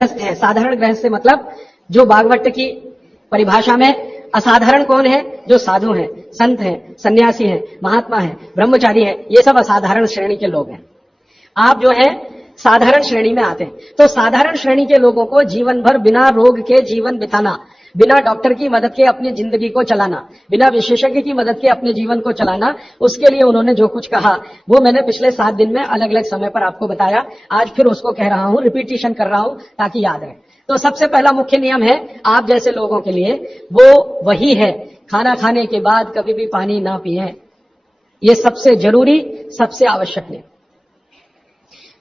गृहस्थ है। साधारण गृहस्थ से मतलब जो भागवत की परिभाषा में असाधारण कौन है? जो साधु हैं, संत हैं, सन्यासी हैं, महात्मा हैं, ब्रह्मचारी हैं, ये सब असाधारण श्रेणी के लोग हैं। आप जो है साधारण श्रेणी में आते हैं। तो साधारण श्रेणी के लोगों को जीवन भर बिना रोग के जीवन बिताना, बिना डॉक्टर की मदद के अपनी जिंदगी को चलाना, बिना विशेषज्ञ की मदद के अपने जीवन को चलाना, उसके लिए उन्होंने जो कुछ कहा वो मैंने पिछले 7 दिन में अलग अलग समय पर आपको बताया। आज फिर उसको कह रहा हूं, रिपीटिशन कर रहा हूं ताकि याद रहे। तो सबसे पहला मुख्य नियम है आप जैसे लोगों के लिए, वो वही है, खाना खाने के बाद कभी भी पानी ना पिए। ये सबसे जरूरी, सबसे आवश्यक नियम।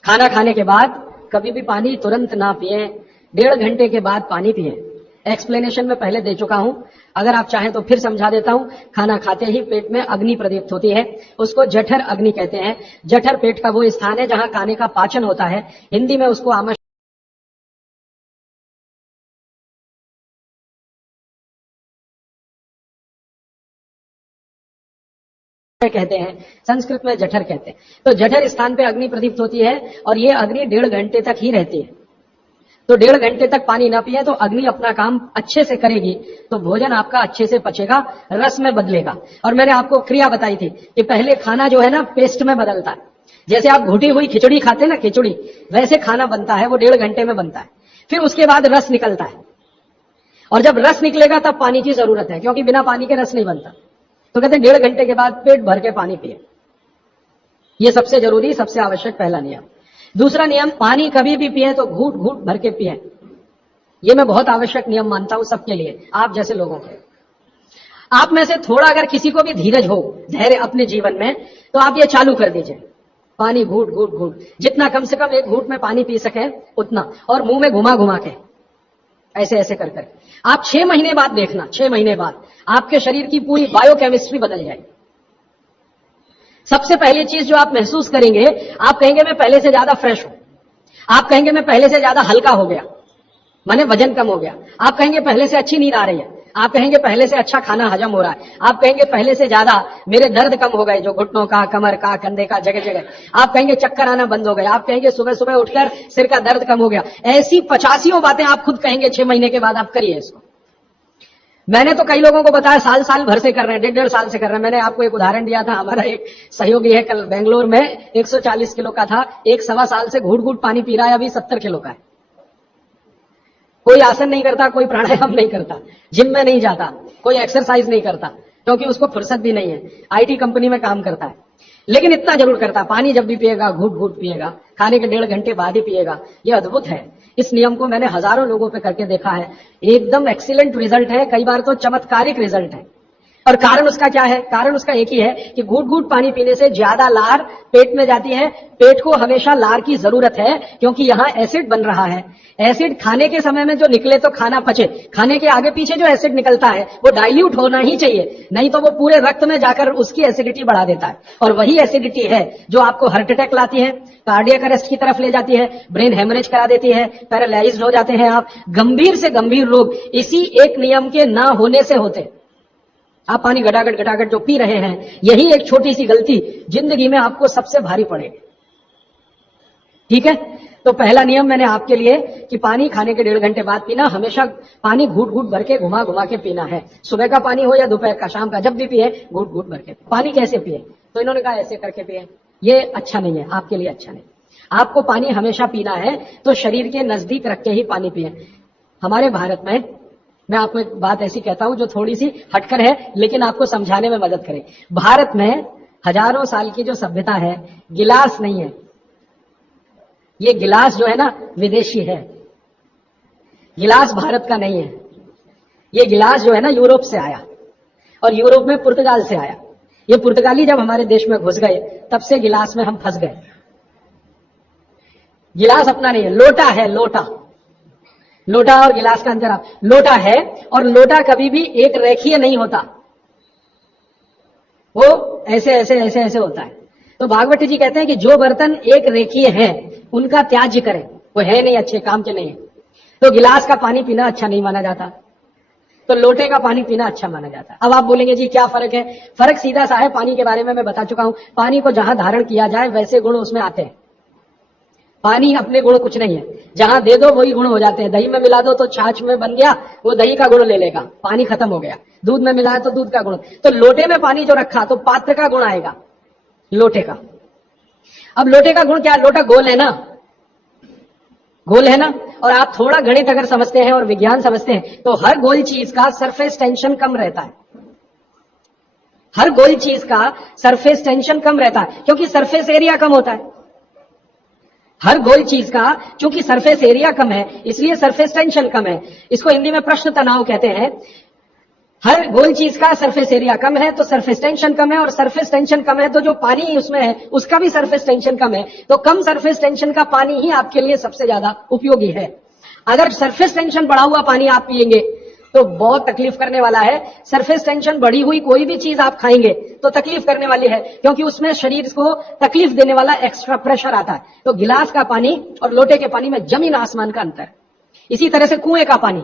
खाना खाने के बाद कभी भी पानी तुरंत ना पिए, 1.5 घंटे के बाद पानी पिए। एक्सप्लेनेशन में पहले दे चुका हूं, अगर आप चाहें तो फिर समझा देता हूं। खाना खाते ही पेट में अग्नि प्रदीप्त होती है, उसको जठर अग्नि कहते हैं। जठर पेट का वो स्थान है जहां खाने का पाचन होता है। हिंदी में उसको आमाशय कहते हैं, संस्कृत में जठर कहते हैं। तो जठर स्थान पे अग्नि प्रदीप्त होती है और ये अग्नि 1.5 घंटे तक ही रहती है। तो 1.5 घंटे तक पानी ना पिए तो अग्नि अपना काम अच्छे से करेगी, तो भोजन आपका अच्छे से पचेगा, रस में बदलेगा। और मैंने आपको क्रिया बताई थी कि पहले खाना जो है ना पेस्ट में बदलता है। जैसे आप घुटी हुई खिचड़ी खाते हैं ना, खिचड़ी, वैसे खाना बनता है, वो 1.5 घंटे में बनता है। फिर उसके बाद रस निकलता है, और जब रस निकलेगा तब पानी की जरूरत है, क्योंकि बिना पानी के रस नहीं बनता। तो कहते हैं 1.5 घंटे के बाद पेट भर के पानी पिए। ये सबसे जरूरी, सबसे आवश्यक पहला नियम। दूसरा नियम, पानी कभी भी पिए तो घूट घूट भर के पिए। ये मैं बहुत आवश्यक नियम मानता हूं सबके लिए, आप जैसे लोगों के। आप में से थोड़ा अगर किसी को भी धीरज हो, धैर्य अपने जीवन में, तो आप ये चालू कर दीजिए, पानी घूट घूट घूट, जितना कम से कम 1 घूट में पानी पी सके उतना, और मुंह में घुमा घुमा के ऐसे ऐसे कर कर। आप 6 महीने बाद देखना, 6 महीने बाद आपके शरीर की पूरी बायोकेमिस्ट्री बदल जाएगी। सबसे पहली चीज जो आप महसूस करेंगे, आप कहेंगे मैं पहले से ज्यादा फ्रेश हूं। आप कहेंगे मैं पहले से ज्यादा हल्का हो गया, माने वजन कम हो गया। आप कहेंगे पहले से अच्छी नींद आ रही है। आप कहेंगे पहले से अच्छा खाना हजम हो रहा है। आप कहेंगे पहले से ज्यादा मेरे दर्द कम हो गए, जो घुटनों का, कमर का, कंधे का, जगह जगह। आप कहेंगे चक्कर आना बंद हो गए। आप कहेंगे सुबह सुबह उठकर सिर का दर्द कम हो गया। ऐसी 85 बातें आप खुद कहेंगे 6 महीने के बाद। आप करिए इसको। मैंने तो कई लोगों को बताया साल साल भर से कर रहे हैं, 1.5 साल से कर रहे हैं। मैंने आपको एक उदाहरण दिया था, हमारा एक सहयोगी है, कल बेंगलोर में 140 किलो का था, 1 सवा साल से घूट घूट पानी पी रहा है, अभी 70 किलो का है। कोई आसन नहीं करता, कोई प्राणायाम नहीं करता, जिम में नहीं जाता, कोई एक्सरसाइज नहीं करता, क्योंकि उसको फुर्सत भी नहीं है, आईटी कंपनी में काम करता है। लेकिन इतना जरूर करता, पानी जब भी पिएगा घूट घूट पिएगा, खाने के 1.5 घंटे बाद ही पिएगा। ये अद्भुत है। इस नियम को मैंने हजारों लोगों पे करके देखा है, एकदम एक्सीलेंट रिजल्ट है, कई बार तो चमत्कारिक रिजल्ट है। और कारण उसका क्या है? कारण उसका एक ही है कि घूट घूट पानी पीने से ज्यादा लार पेट में जाती है। पेट को हमेशा लार की जरूरत है, क्योंकि यहां एसिड बन रहा है। एसिड खाने के समय में जो निकले तो खाना पचे, खाने के आगे पीछे जो एसिड निकलता है वो डाइल्यूट होना ही चाहिए, नहीं तो वो पूरे रक्त में जाकर उसकी एसिडिटी बढ़ा देता है। और वही एसिडिटी है जो आपको हार्ट अटैक लाती है, कार्डियक अरेस्ट की तरफ ले जाती है, ब्रेन हेमरेज करा देती है, पैरालाइज्ड हो जाते हैं आप। गंभीर से गंभीर रोग इसी एक नियम के ना होने से होते। आप पानी घटाघट घटाघट जो पी रहे हैं, यही एक छोटी सी गलती जिंदगी में आपको सबसे भारी पड़ेगी। ठीक है? तो पहला नियम मैंने आपके लिए कि पानी खाने के 1.5 घंटे बाद पीना, हमेशा पानी घूट घूट भर के घुमा घुमा के पीना है। सुबह का पानी हो या दोपहर का, शाम का, जब भी पिए घूट घूट भर के। पानी कैसे पिए? तो इन्होंने कहा ऐसे करके पिए। ये अच्छा नहीं है, आपके लिए अच्छा नहीं। आपको पानी हमेशा पीना है तो शरीर के नजदीक रख के ही पानी पिए। हमारे भारत में, मैं आपको एक बात ऐसी कहता हूं जो थोड़ी सी हटकर है, लेकिन आपको समझाने में मदद करे। भारत में हजारों साल की जो सभ्यता है, गिलास नहीं है। ये गिलास जो है ना विदेशी है, गिलास भारत का नहीं है। ये गिलास जो है ना यूरोप से आया, और यूरोप में पुर्तगाल से आया। ये पुर्तगाली जब हमारे देश में घुस गए, तब से गिलास में हम फंस गए। गिलास अपना नहीं है, लोटा है, लोटा। लोटा और गिलास का अंतर, आप लोटा है, और लोटा कभी भी एक रेखीय नहीं होता, वो ऐसे ऐसे ऐसे ऐसे होता है। तो भागवत जी कहते हैं कि जो बर्तन एक रेखीय है उनका त्याज्य करें, वो है नहीं, अच्छे काम के नहीं है। तो गिलास का पानी पीना अच्छा नहीं माना जाता, तो लोटे का पानी पीना अच्छा माना जाता है। अब आप बोलेंगे जी क्या फर्क है? फर्क सीधा सा है, पानी के बारे में मैं बता चुका हूं। पानी को जहां धारण किया जाए वैसे गुण उसमें आते हैं। पानी अपने गुण कुछ नहीं है, जहां दे दो वही गुण हो जाते हैं। दही में मिला दो तो छाछ में बन गया, वो दही का गुण ले लेगा, पानी खत्म हो गया। दूध में मिलाया तो दूध का गुण। तो लोटे में पानी जो रखा तो पात्र का गुण आएगा, लोटे का। अब लोटे का गुण क्या है? लोटा गोल है ना, गोल है ना। और आप थोड़ा गणित अगर समझते हैं और विज्ञान समझते हैं तो हर गोल चीज का सरफेस टेंशन कम रहता है। हर गोल चीज का सरफेस टेंशन कम रहता है क्योंकि सरफेस एरिया कम होता है। हर गोल चीज का क्योंकि सरफेस एरिया कम है इसलिए सरफेस टेंशन कम है। इसको हिंदी में प्रश्न तनाव कहते हैं। हर गोल चीज का सरफेस एरिया कम है तो सरफेस टेंशन कम है, और सरफेस टेंशन कम है तो जो पानी उसमें है उसका भी सरफेस टेंशन कम है। तो कम सरफेस टेंशन का पानी ही आपके लिए सबसे ज्यादा उपयोगी है। अगर सरफेस टेंशन बढ़ा हुआ पानी आप पिएंगे तो बहुत तकलीफ करने वाला है। सरफेस टेंशन बढ़ी हुई कोई भी चीज आप खाएंगे तो तकलीफ करने वाली है, क्योंकि उसमें शरीर को तकलीफ देने वाला एक्स्ट्रा प्रेशर आता है। तो गिलास का पानी और लोटे के पानी में जमीन आसमान का अंतर। इसी तरह से कुएं का पानी,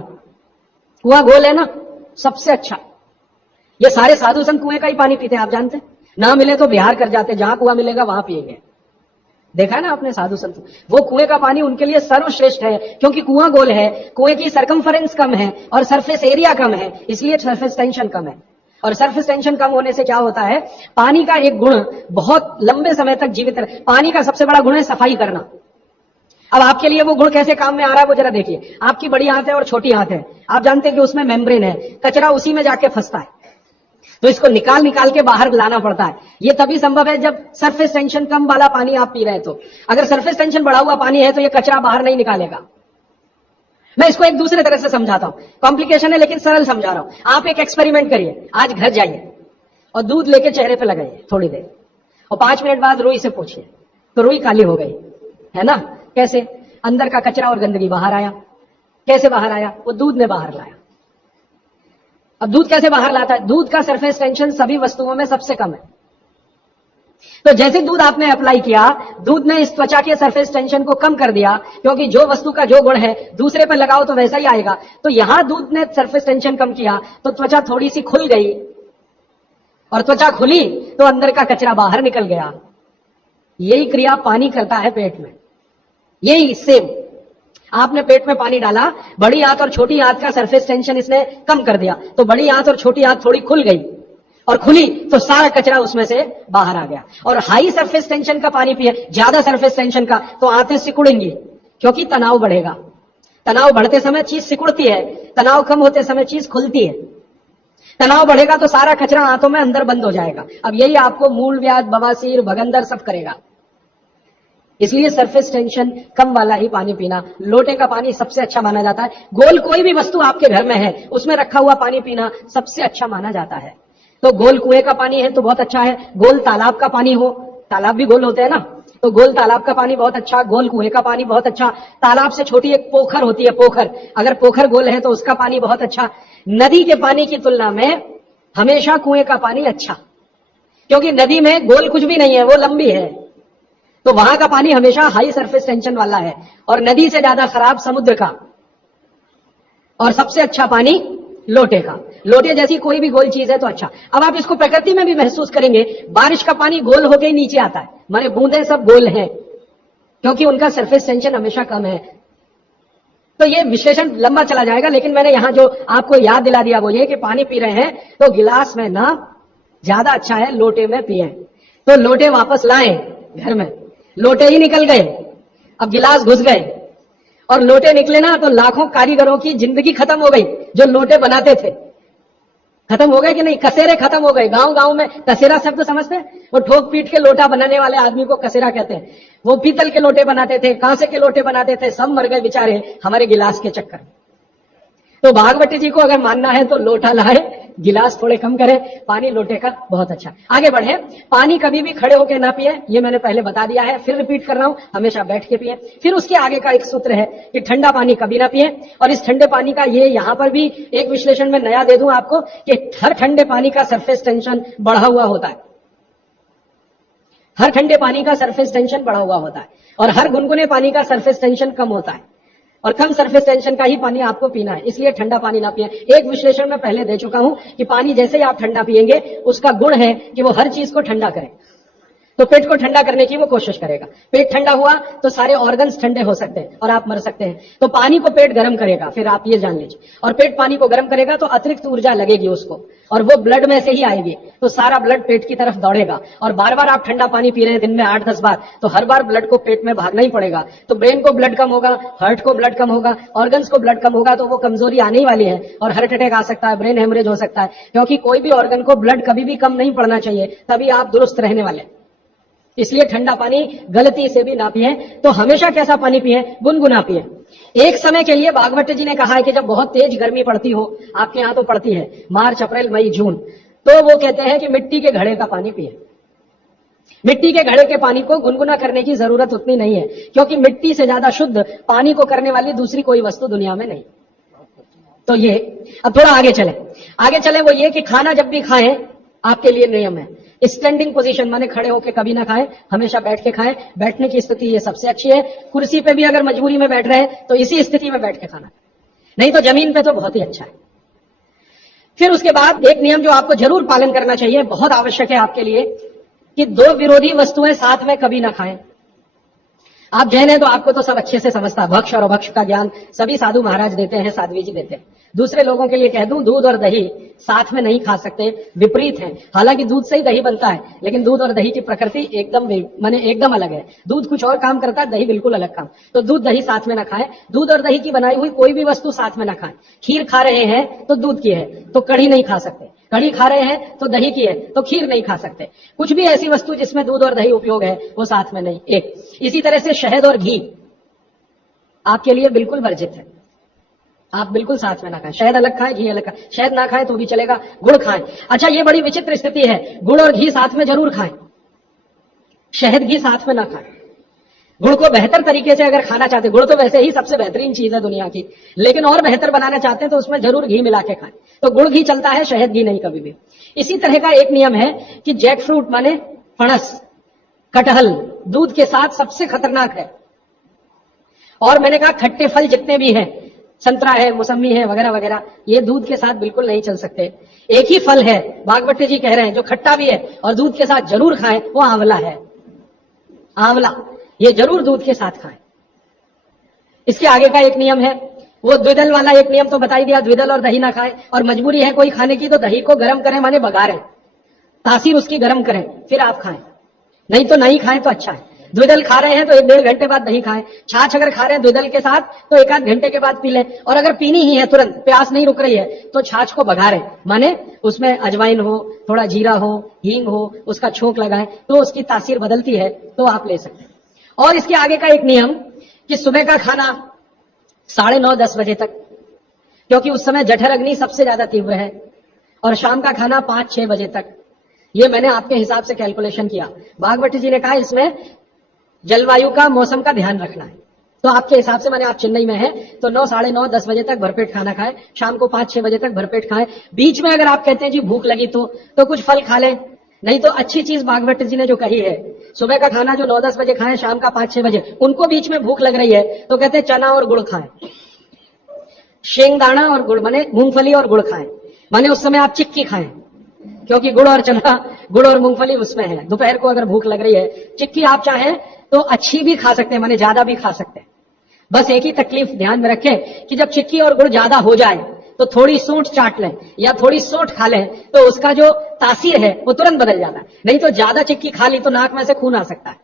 कुआं गोल है ना, सबसे अच्छा। ये सारे साधु संत कुएं का ही पानी पीते हैं, आप जानते हैं। ना मिले तो बिहार कर जाते, जहां कुआं मिलेगा वहां पिएंगे। देखा है ना आपने साधु संत, वो कुएं का पानी उनके लिए सर्वश्रेष्ठ है, क्योंकि कुआं गोल है, कुएं की सरकमफरेंस कम है और सरफेस एरिया कम है, इसलिए सरफेस टेंशन कम है। और सरफेस टेंशन कम होने से क्या होता है, पानी का एक गुण बहुत लंबे समय तक जीवित रहे। पानी का सबसे बड़ा गुण है सफाई करना। अब आपके लिए वो गुण कैसे काम में आ रहा है वो जरा देखिए। आपकी बड़ी हाथ है और छोटी हाथ है, आप जानते हैं कि उसमें मेम्ब्रेन है, कचरा उसी में जाके फंसता है, तो इसको निकाल निकाल के बाहर लाना पड़ता है। ये तभी संभव है जब सरफेस टेंशन कम वाला पानी आप पी रहे हैं। तो अगर सरफेस टेंशन बढ़ा हुआ पानी है तो ये कचरा बाहर नहीं निकालेगा। मैं इसको एक दूसरे तरह से समझाता हूं, कॉम्प्लिकेशन है लेकिन सरल समझा रहा हूं। आप एक एक्सपेरिमेंट करिए, आज घर जाइए और दूध लेके चेहरे पे लगाइए थोड़ी देर, और 5 मिनट बाद रुई से पूछिए तो रुई काली हो गई है ना। कैसे? अंदर का कचरा और गंदगी बाहर आया। कैसे बाहर आया? वो दूध ने बाहर लाया। अब दूध कैसे बाहर लाता है? दूध का सरफेस टेंशन सभी वस्तुओं में सबसे कम है। तो जैसे दूध आपने अप्लाई किया, दूध ने इस त्वचा के सरफेस टेंशन को कम कर दिया, क्योंकि जो वस्तु का जो गुण है दूसरे पर लगाओ तो वैसा ही आएगा। तो यहां दूध ने सरफेस टेंशन कम किया तो त्वचा थोड़ी सी खुल गई, और त्वचा खुली तो अंदर का कचरा बाहर निकल गया। यही क्रिया पानी करता है पेट में। यही सेम, आपने पेट में पानी डाला, बड़ी हाथ और छोटी हाथ का सरफेस टेंशन इसने कम कर दिया, तो बड़ी हाथ और छोटी हाथ थोड़ी खुल गई, और खुली तो सारा कचरा उसमें से बाहर आ गया। और हाई सरफेस टेंशन का पानी पिए, ज्यादा सरफेस टेंशन का, तो आंतें सिकुड़ेंगी, क्योंकि तनाव बढ़ेगा। तनाव बढ़ते समय चीज सिकुड़ती है, तनाव कम होते समय चीज खुलती है। तनाव बढ़ेगा तो सारा कचरा आंतों में अंदर बंद हो जाएगा। अब यही आपको मूलव्याध, बवासीर, भगंदर सब करेगा। इसलिए सरफेस टेंशन कम वाला ही पानी पीना। लोटे का पानी सबसे अच्छा माना जाता है। गोल कोई भी वस्तु आपके घर में है उसमें रखा हुआ पानी पीना सबसे अच्छा माना जाता है। तो गोल कुएं का पानी है तो बहुत अच्छा है। गोल तालाब का पानी हो, तालाब भी गोल होते हैं ना, तो गोल तालाब का पानी बहुत अच्छा, गोल कुएं का पानी बहुत अच्छा। तालाब से छोटी एक पोखर होती है, पोखर, अगर पोखर गोल है तो उसका पानी बहुत अच्छा। नदी के पानी की तुलना में हमेशा कुएं का पानी अच्छा, क्योंकि नदी में गोल कुछ भी नहीं है, वो लंबी है, तो वहां का पानी हमेशा हाई सरफेस टेंशन वाला है। और नदी से ज्यादा खराब समुद्र का, और सबसे अच्छा पानी लोटे का। लोटे जैसी कोई भी गोल चीज है तो अच्छा। अब आप इसको प्रकृति में भी महसूस करेंगे, बारिश का पानी गोल होकर ही नीचे आता है, माने बूंदे सब गोल हैं, क्योंकि उनका सरफेस टेंशन हमेशा कम है। तो ये विश्लेषण लंबा चला जाएगा, लेकिन मैंने यहां जो आपको याद दिला दिया वो ये कि पानी पी रहे हैं तो गिलास में ना ज्यादा अच्छा है लोटे में पिए। तो लोटे वापस लाएं घर में, लोटे ही निकल गए, अब गिलास घुस गए, और लोटे निकले ना तो लाखों कारीगरों की जिंदगी खत्म हो गई जो लोटे बनाते थे। खत्म हो गए कि नहीं? कसेरे खत्म हो गए। गांव गांव में कसेरा शब्द समझते हैं? वो ठोक पीट के लोटा बनाने वाले आदमी को कसेरा कहते हैं। वो पीतल के लोटे बनाते थे, कांसे के लोटे बनाते थे, सब मर गए बेचारे हमारे गिलास के चक्कर में। तो भागवती जी को अगर मानना है तो लोटा लाए, गिलास थोड़े कम करें, पानी लोटे का बहुत अच्छा। आगे बढ़े, पानी कभी भी खड़े होकर ना पिए, ये मैंने पहले बता दिया है, फिर रिपीट कर रहा हूं, हमेशा बैठ के पिए। फिर उसके आगे का एक सूत्र है कि ठंडा पानी कभी ना पिए। और इस ठंडे पानी का ये यहां पर भी एक विश्लेषण में नया दे दूं आपको कि हर ठंडे पानी का सरफेस टेंशन बढ़ा हुआ होता है। हर ठंडे पानी का सरफेस टेंशन बढ़ा हुआ होता है, और हर गुनगुने पानी का सरफेस टेंशन कम होता है, और कम सरफेस टेंशन का ही पानी आपको पीना है। इसलिए ठंडा पानी ना पिए। एक विश्लेषण में पहले दे चुका हूं कि पानी जैसे ही आप ठंडा पिएंगे उसका गुण है कि वो हर चीज को ठंडा करे। तो पेट को ठंडा करने की वो कोशिश करेगा। पेट ठंडा हुआ तो सारे ऑर्गन्स ठंडे हो सकते हैं और आप मर सकते हैं। तो पानी को पेट गर्म करेगा, फिर आप ये जान लीजिए, और पेट पानी को गर्म करेगा तो अतिरिक्त ऊर्जा लगेगी उसको, और वो ब्लड में से ही आएगी, तो सारा ब्लड पेट की तरफ दौड़ेगा। और बार बार आप ठंडा पानी पी रहे हैं दिन में 8-10 बार, तो हर बार ब्लड को पेट में भागना ही पड़ेगा। तो ब्रेन को ब्लड कम होगा, हार्ट को ब्लड कम होगा, ऑर्गन्स को ब्लड कम होगा, तो वो कमजोरी आने ही वाली है और हार्ट अटैक आ सकता है, ब्रेन हेमरेज हो सकता है। क्योंकि कोई भी ऑर्गन को ब्लड कभी भी कम नहीं पड़ना चाहिए, तभी आप दुरुस्त रहने वाले। इसलिए ठंडा पानी गलती से भी ना पिए, तो हमेशा कैसा पानी पिए? गुनगुना पिए। एक समय के लिए भागवत जी ने कहा है कि जब बहुत तेज गर्मी पड़ती हो, आपके यहां तो पड़ती है मार्च, अप्रैल, मई, जून, तो वो कहते हैं कि मिट्टी के घड़े का पानी पिए। मिट्टी के घड़े के पानी को गुनगुना करने की जरूरत उतनी नहीं है, क्योंकि मिट्टी से ज्यादा शुद्ध पानी को करने वाली दूसरी कोई वस्तु दुनिया में नहीं। तो ये अब थोड़ा आगे चले, वो ये कि खाना जब भी खाएं, आपके लिए नियम है स्टैंडिंग पोजीशन, माने खड़े होकर कभी ना खाएं, हमेशा बैठ के खाएं। बैठने की स्थिति ये सबसे अच्छी है। कुर्सी पे भी अगर मजबूरी में बैठ रहे हैं तो इसी स्थिति में बैठ के खाना, नहीं तो जमीन पे तो बहुत ही अच्छा है। फिर उसके बाद एक नियम जो आपको जरूर पालन करना चाहिए, बहुत आवश्यक है आपके लिए, कि दो विरोधी वस्तुएं साथ में कभी ना खाएं। आप जैन हैं तो आपको तो सब अच्छे से समझता, भक्ष और अभक्ष का ज्ञान सभी साधु महाराज देते हैं, साध्वी जी देते हैं। दूसरे लोगों के लिए कह दूं, दूध और दही साथ में नहीं खा सकते, विपरीत है। हालांकि दूध से ही दही बनता है, लेकिन दूध और दही की प्रकृति एकदम अलग है। दूध कुछ और काम करता है, दही बिल्कुल अलग काम। तो दूध दही साथ में ना खाएं। दूध और दही की बनाई हुई कोई भी वस्तु साथ में ना खाएं। खीर खा रहे हैं तो दूध की है, तो कढ़ी नहीं खा सकते। कढ़ी खा रहे हैं तो दही की है, तो खीर नहीं खा सकते। कुछ भी ऐसी वस्तु जिसमें दूध और दही उपयोग है, वो साथ में नहीं। एक इसी तरह से शहद और घी आपके लिए बिल्कुल वर्जित है, आप बिल्कुल साथ में ना खाएं। शहद अलग खाएं, घी अलग खाएं। शहद ना खाएं तो भी चलेगा, गुड़ खाएं। अच्छा, ये बड़ी विचित्र स्थिति है, गुड़ और घी साथ में जरूर खाएं, शहद घी साथ में ना खाएं। गुड़ को बेहतर तरीके से अगर खाना चाहते, गुड़ तो वैसे ही सबसे बेहतरीन चीज है दुनिया की, लेकिन और बेहतर बनाना चाहते हैं तो उसमें जरूर घी मिला के खाएं। तो गुड़ घी चलता है, शहद घी नहीं कभी भी। इसी तरह का एक नियम है कि जैक फ्रूट माने फणस, कटहल दूध के साथ सबसे खतरनाक है। और मैंने कहा खट्टे फल जितने भी हैं, संतरा है, मौसमी है, वगैरह वगैरह, ये दूध के साथ बिल्कुल नहीं चल सकते। एक ही फल है, भागवत जी कह रहे हैं, जो खट्टा भी है और दूध के साथ जरूर खाएं, वो आंवला है। आंवला ये जरूर दूध के साथ खाएं। इसके आगे का एक नियम है, वो द्विदल वाला एक नियम तो बता ही दिया, द्विदल और दही ना खाएं। और मजबूरी है कोई खाने की तो दही को गर्म करें, माने बघारें, तासीर उसकी गर्म करें, फिर आप खाएं, नहीं तो नहीं खाएं तो अच्छा है। द्विदल खा रहे हैं तो 1-1.5 घंटे बाद दही खाएं। छाछ अगर खा रहे हैं द्विदल के साथ तो 1-8 घंटे के बाद पी लें। और अगर पीनी ही है तुरंत, प्यास नहीं रुक रही है, तो छाछ को बघारें, माने उसमें अजवाइन हो, थोड़ा जीरा हो, हींग हो, उसका छोंक लगाएं, तो उसकी तासीर बदलती है, तो आप ले सकते हैं। और इसके आगे का एक नियम कि सुबह का खाना 9:30-10 बजे तक, क्योंकि उस समय जठर अग्नि सबसे ज्यादा तीव्र है, और शाम का खाना 5-6 बजे तक। ये मैंने आपके हिसाब से कैलकुलेशन किया। भागवत जी ने कहा इसमें जलवायु का, मौसम का ध्यान रखना है, तो आपके हिसाब से, माने आप चेन्नई में हैं तो 9, 9:30, 10 बजे तक भरपेट खाना खाएं, शाम को 5-6 बजे तक भरपेट खाएं। बीच में अगर आप कहते हैं जी भूख लगी तो कुछ फल खा लें, नहीं तो अच्छी चीज भागवत जी ने जो कही है, सुबह का खाना जो 9-10 बजे खाएं, शाम का 5-6 बजे, उनको बीच में भूख लग रही है तो कहते हैं चना और गुड़ खाएं, शेंगदाना और गुड़, माने मूंगफली और गुड़ खाएं, माने उस समय आप चिक्की खाएं, क्योंकि गुड़ और चना, गुड़ और मूंगफली उसमें है। दोपहर को अगर भूख लग रही है, चिक्की आप चाहें तो अच्छी भी खा सकते हैं, माने ज्यादा भी खा सकते हैं। बस एक ही तकलीफ ध्यान में रखें कि जब चिक्की और गुड़ ज्यादा हो जाए तो थोड़ी सोंठ चाट लें या थोड़ी सोंठ खा लें, तो उसका जो तासीर है वो तुरंत बदल जाता है। नहीं तो ज्यादा चिक्की खा ली तो नाक में से खून आ सकता है,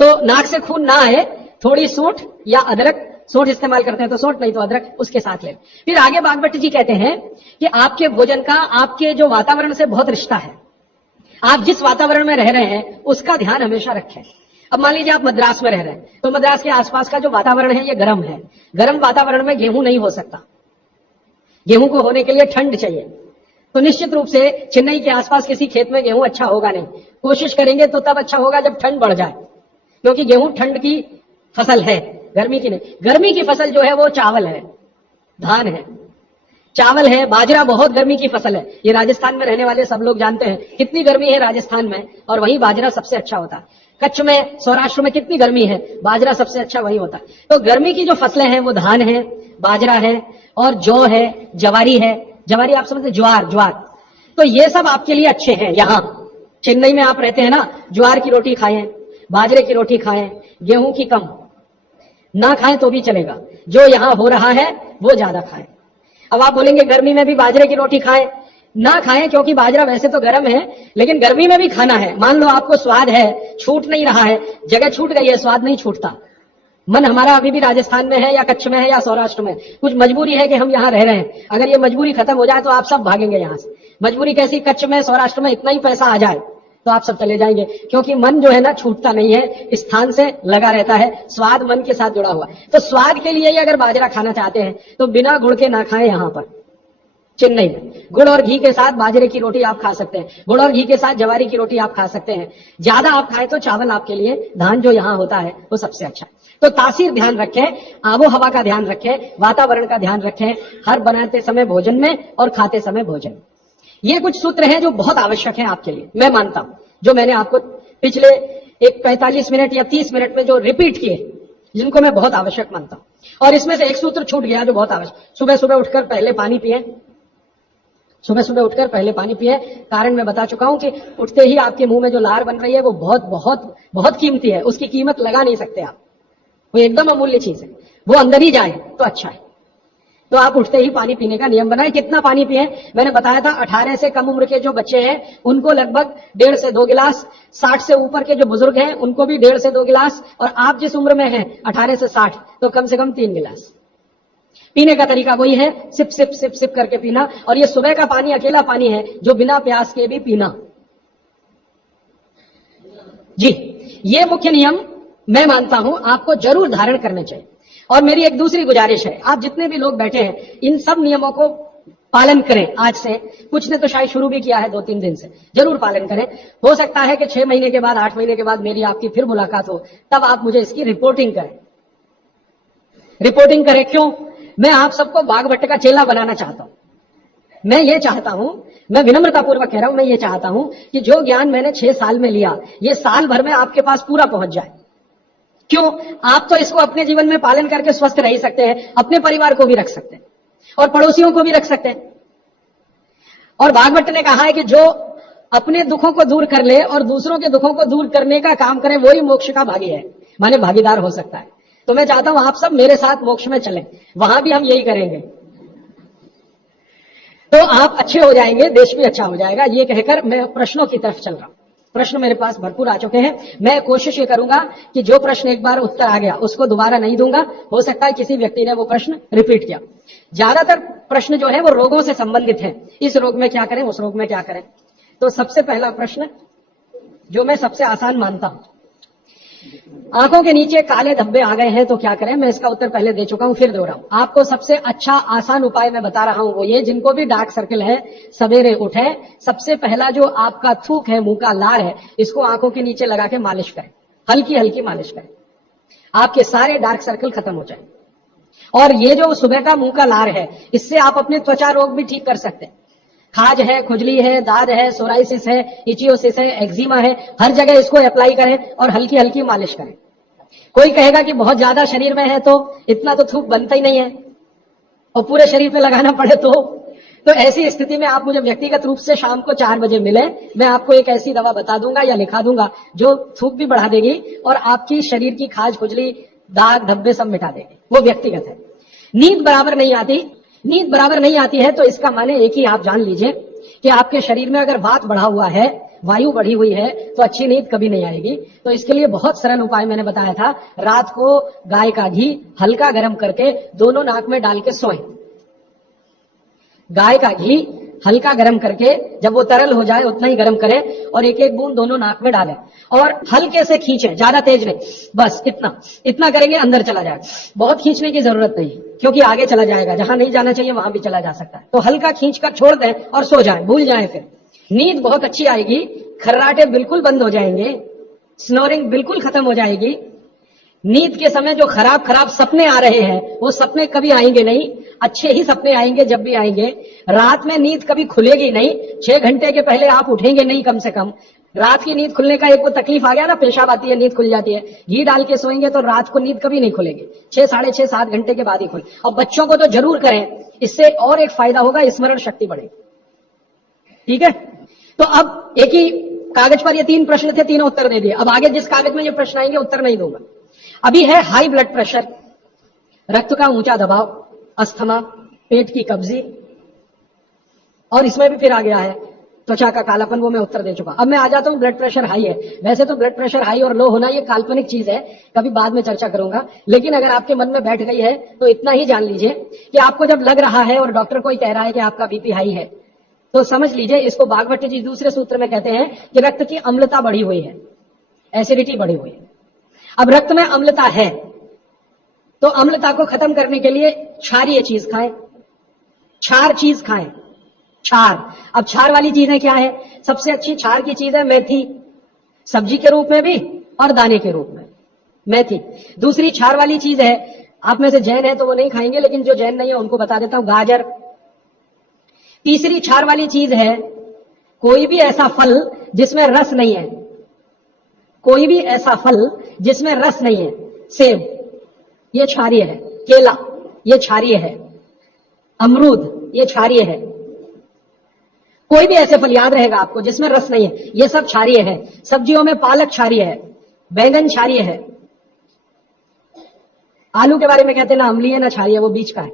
तो नाक से खून ना आए, थोड़ी सोंठ या अदरक, सोंठ इस्तेमाल करते हैं तो सोंठ, नहीं तो अदरक, उसके साथ लें। फिर आगे भागवत जी कहते हैं कि आपके भोजन का आपके जो वातावरण से बहुत रिश्ता है। आप जिस वातावरण में रह रहे हैं उसका ध्यान हमेशा रखें। अब मान लीजिए आप मद्रास में रह रहे हैं, तो मद्रास के आसपास का जो वातावरण है ये गर्म है। गर्म वातावरण में गेहूं नहीं हो सकता, गेहूं को होने के लिए ठंड चाहिए। तो निश्चित रूप से चेन्नई के आसपास किसी खेत में गेहूं अच्छा होगा नहीं। कोशिश करेंगे तो तब अच्छा होगा जब ठंड बढ़ जाए, क्योंकि गेहूं ठंड की फसल है, गर्मी की नहीं। गर्मी की फसल जो है वो चावल है, धान है, चावल है, बाजरा बहुत गर्मी की फसल है। ये राजस्थान में रहने वाले सब लोग जानते हैं कितनी गर्मी है राजस्थान में, और वहीं बाजरा सबसे अच्छा होता है। कच्छ में, सौराष्ट्र में कितनी गर्मी है, बाजरा सबसे अच्छा वही होता है। तो गर्मी की जो फसलें हैं वो धान है, बाजरा है, और जौ है, जवारी है। जवारी आप समझते, ज्वार, तो ये सब आपके लिए अच्छे हैं यहाँ। चेन्नई में आप रहते हैं ना, ज्वार की रोटी खाएं, बाजरे की रोटी खाएं, गेहूं की कम, ना खाएं तो भी चलेगा, जो यहां हो रहा है वो ज्यादा खाएं। अब आप बोलेंगे गर्मी में भी बाजरे की रोटी खाएं, ना खाएं, क्योंकि बाजरा वैसे तो गर्म है, लेकिन गर्मी में भी खाना है। मान लो आपको स्वाद है, छूट नहीं रहा है, जगह छूट गई है, स्वाद नहीं छूटता, मन हमारा अभी भी राजस्थान में है या कच्छ में है या सौराष्ट्र में, कुछ मजबूरी है कि हम यहाँ रह रहे हैं। अगर ये मजबूरी खत्म हो जाए तो आप सब भागेंगे यहां से। मजबूरी कैसी, कच्छ में सौराष्ट्र में इतना ही पैसा आ जाए तो आप सब चले जाएंगे, क्योंकि मन जो है ना छूटता नहीं है, स्थान से लगा रहता है, स्वाद मन के साथ जुड़ा हुआ। तो स्वाद के लिए ही अगर बाजरा खाना चाहते हैं तो बिना गुड़ के ना खाएं। यहां पर चेन्नई में गुड़ और घी के साथ बाजरे की रोटी आप खा सकते हैं, गुड़ और घी के साथ जवारी की रोटी आप खा सकते हैं। ज्यादा आप खाएं तो चावल आपके लिए, धान जो यहां होता है वो सबसे अच्छा है। तो तासीर ध्यान रखें, आबो हवा का ध्यान रखें, वातावरण का ध्यान रखें, हर बनाते समय भोजन में और खाते समय भोजन। ये कुछ सूत्र हैं जो बहुत आवश्यक हैं आपके लिए, मैं मानता हूं, जो मैंने आपको पिछले एक 45 मिनट या 30 मिनट में जो रिपीट किए, जिनको मैं बहुत आवश्यक मानता हूं। और इसमें से एक सूत्र छूट गया जो बहुत आवश्यक, सुबह सुबह उठकर पहले पानी पिए, सुबह सुबह उठकर पहले पानी पिए। कारण मैं बता चुका हूं कि उठते ही आपके मुंह में जो लार बन रही है वो बहुत बहुत बहुत कीमती है, उसकी कीमत लगा नहीं सकते आप, वो एकदम अमूल्य चीज है, वो अंदर ही जाए तो अच्छा है। तो आप उठते ही पानी पीने का नियम बनाए। कितना पानी पिए, मैंने बताया था 18 से कम उम्र के जो बच्चे हैं उनको लगभग 1.5 से 2 गिलास, 60 से ऊपर के जो बुजुर्ग हैं उनको भी 1.5 से 2 गिलास, और आप जिस उम्र में हैं 18 से 60 तो कम से कम 3 गिलास। पीने का तरीका वही है, सिप सिप सिप सिप करके पीना। और ये सुबह का पानी अकेला पानी है जो बिना प्यास के भी पीना। जी, ये मुख्य नियम मैं मानता हूं आपको जरूर धारण करने चाहिए। और मेरी एक दूसरी गुजारिश है, आप जितने भी लोग बैठे हैं इन सब नियमों को पालन करें। आज से कुछ ने तो शायद शुरू भी किया है 2-3 दिन से, जरूर पालन करें। हो सकता है कि 6 महीने के बाद, 8 महीने के बाद मेरी आपकी फिर मुलाकात हो, तब आप मुझे इसकी रिपोर्टिंग करें। रिपोर्टिंग करें क्यों? मैं आप सबको बाघभट्ट का चेला बनाना चाहता हूं। मैं ये चाहता हूं, मैं विनम्रतापूर्वक कह रहा हूं, मैं ये चाहता हूं कि जो ज्ञान मैंने 6 साल में लिया, ये साल भर में आपके पास पूरा पहुंच जाए। क्यों? आप तो इसको अपने जीवन में पालन करके स्वस्थ रह सकते हैं, अपने परिवार को भी रख सकते हैं और पड़ोसियों को भी रख सकते हैं। और भागवत ने कहा है कि जो अपने दुखों को दूर कर ले और दूसरों के दुखों को दूर करने का काम करे, वही मोक्ष का भागी है, माने भागीदार हो सकता है। तो मैं चाहता हूं आप सब मेरे साथ मोक्ष में चलें, वहां भी हम यही करेंगे, तो आप अच्छे हो जाएंगे, देश भी अच्छा हो जाएगा। ये कहकर मैं प्रश्नों की तरफ चल रहा हूं। प्रश्न मेरे पास भरपूर आ चुके हैं। मैं कोशिश ये करूंगा कि जो प्रश्न एक बार उत्तर आ गया उसको दोबारा नहीं दूंगा। हो सकता है किसी व्यक्ति ने वो प्रश्न रिपीट किया। ज्यादातर प्रश्न जो है वो रोगों से संबंधित है, इस रोग में क्या करें, उस रोग में क्या करें। तो सबसे पहला प्रश्न जो मैं सबसे आसान मानता हूं, आंखों के नीचे काले धब्बे आ गए हैं तो क्या करें। मैं इसका उत्तर पहले दे चुका हूं, फिर दोहराऊं। आपको सबसे अच्छा आसान उपाय मैं बता रहा हूं, वो ये, जिनको भी डार्क सर्कल है सवेरे उठे, सबसे पहला जो आपका थूक है, मुंह का लार है, इसको आंखों के नीचे लगा के मालिश करें, हल्की हल्की मालिश करें, आपके सारे डार्क सर्कल खत्म हो जाए। और ये जो सुबह का मुंह का लार है, इससे आप अपने त्वचा रोग भी ठीक कर सकते हैं। खाज है, खुजली है, दाद है, सोराइसिस है, इचियोसिस है, एक्जिमा है, हर जगह इसको अप्लाई करें और हल्की हल्की मालिश करें। कोई कहेगा कि बहुत ज्यादा शरीर में है तो इतना तो थूक बनता ही नहीं है और पूरे शरीर पे लगाना पड़े तो ऐसी स्थिति में आप मुझे व्यक्तिगत रूप से शाम को 4 बजे मिले, मैं आपको एक ऐसी दवा बता दूंगा या लिखा दूंगा जो थूक भी बढ़ा देगी और आपकी शरीर की खाज, खुजली, दाग, धब्बे सब मिटा देगी। वो व्यक्तिगत है। नींद बराबर नहीं आती, नींद बराबर नहीं आती है तो इसका माने एक ही आप जान लीजिए कि आपके शरीर में अगर वात बढ़ा हुआ है, वायु बढ़ी हुई है, तो अच्छी नींद कभी नहीं आएगी। तो इसके लिए बहुत सरल उपाय मैंने बताया था, रात को गाय का घी हल्का गर्म करके दोनों नाक में डाल के सोएं। गाय का घी हल्का गर्म करके, जब वो तरल हो जाए उतना ही गर्म करें और एक एक बूंद दोनों नाक में डालें और हल्के से खींचें, ज्यादा तेज नहीं, बस इतना करेंगे अंदर चला जाएगा। बहुत खींचने की जरूरत नहीं, क्योंकि आगे चला जाएगा, जहां नहीं जाना चाहिए वहां भी चला जा सकता है। तो हल्का खींचकर छोड़ दें और सो जाएं, भूल जाएं। फिर नींद बहुत अच्छी आएगी, खर्राटे बिल्कुल बंद हो जाएंगे, स्नोरिंग बिल्कुल खत्म हो जाएगी। नींद के समय जो खराब खराब सपने आ रहे हैं वो सपने कभी आएंगे नहीं, अच्छे ही सपने आएंगे जब भी आएंगे। रात में नींद कभी खुलेगी नहीं, 6 घंटे के पहले आप उठेंगे नहीं कम से कम। रात की नींद खुलने का एक वो तकलीफ आ गया ना, पेशाब आती है, नींद खुल जाती है। घी डाल के सोएंगे तो रात को नींद कभी नहीं खुलेगी, 6, साढ़े 6, 7 घंटे के बाद ही खुले। और बच्चों को तो जरूर करें, इससे और एक फायदा होगा, स्मरण शक्ति बढ़ेगी। ठीक है, तो अब एक ही कागज पर ये 3 प्रश्न थे, तीनों उत्तर दे दिए। अब आगे जिस कागज में ये प्रश्न आएंगे उत्तर नहीं दूंगा। अभी है हाई ब्लड प्रेशर, रक्त का ऊंचा दबाव, अस्थमा, पेट की कब्जी, और इसमें भी फिर आ गया है त्वचा का कालापन, वो मैं उत्तर दे चुका। अब मैं आ जाता हूं ब्लड प्रेशर हाई है। वैसे तो ब्लड प्रेशर हाई और लो होना ये काल्पनिक चीज है, कभी बाद में चर्चा करूंगा, लेकिन अगर आपके मन में बैठ गई है तो इतना ही जान लीजिए कि आपको जब लग रहा है और डॉक्टर कोई कह रहा है कि आपका बीपी हाई है, तो समझ लीजिए, इसको भागवत जी दूसरे सूत्र में कहते हैं कि रक्त की अम्लता बढ़ी हुई है, एसिडिटी बढ़ी हुई है। अब रक्त में अम्लता है तो अम्लता को खत्म करने के लिए क्षारीय चीज खाएं, क्षार चीज खाएं, क्षार। अब क्षार वाली चीजें क्या है? सबसे अच्छी क्षार की चीज है मेथी, सब्जी के रूप में भी और दाने के रूप में मेथी। दूसरी क्षार वाली चीज है, आप में से जैन है तो वो नहीं खाएंगे, लेकिन जो जैन नहीं है उनको बता देता हूं, गाजर। तीसरी क्षार वाली चीज है कोई भी ऐसा फल जिसमें रस नहीं है, कोई भी ऐसा फल जिसमें रस नहीं है, सेब ये क्षारीय है, केला ये क्षारीय है, अमरूद ये क्षारीय है। कोई भी ऐसे फल याद रहेगा आपको जिसमें रस नहीं है, ये सब क्षारीय है। सब्जियों में पालक क्षारीय है, बैंगन क्षारीय है। आलू के बारे में कहते हैं ना अम्लीय ना क्षारीय, वो बीच का है।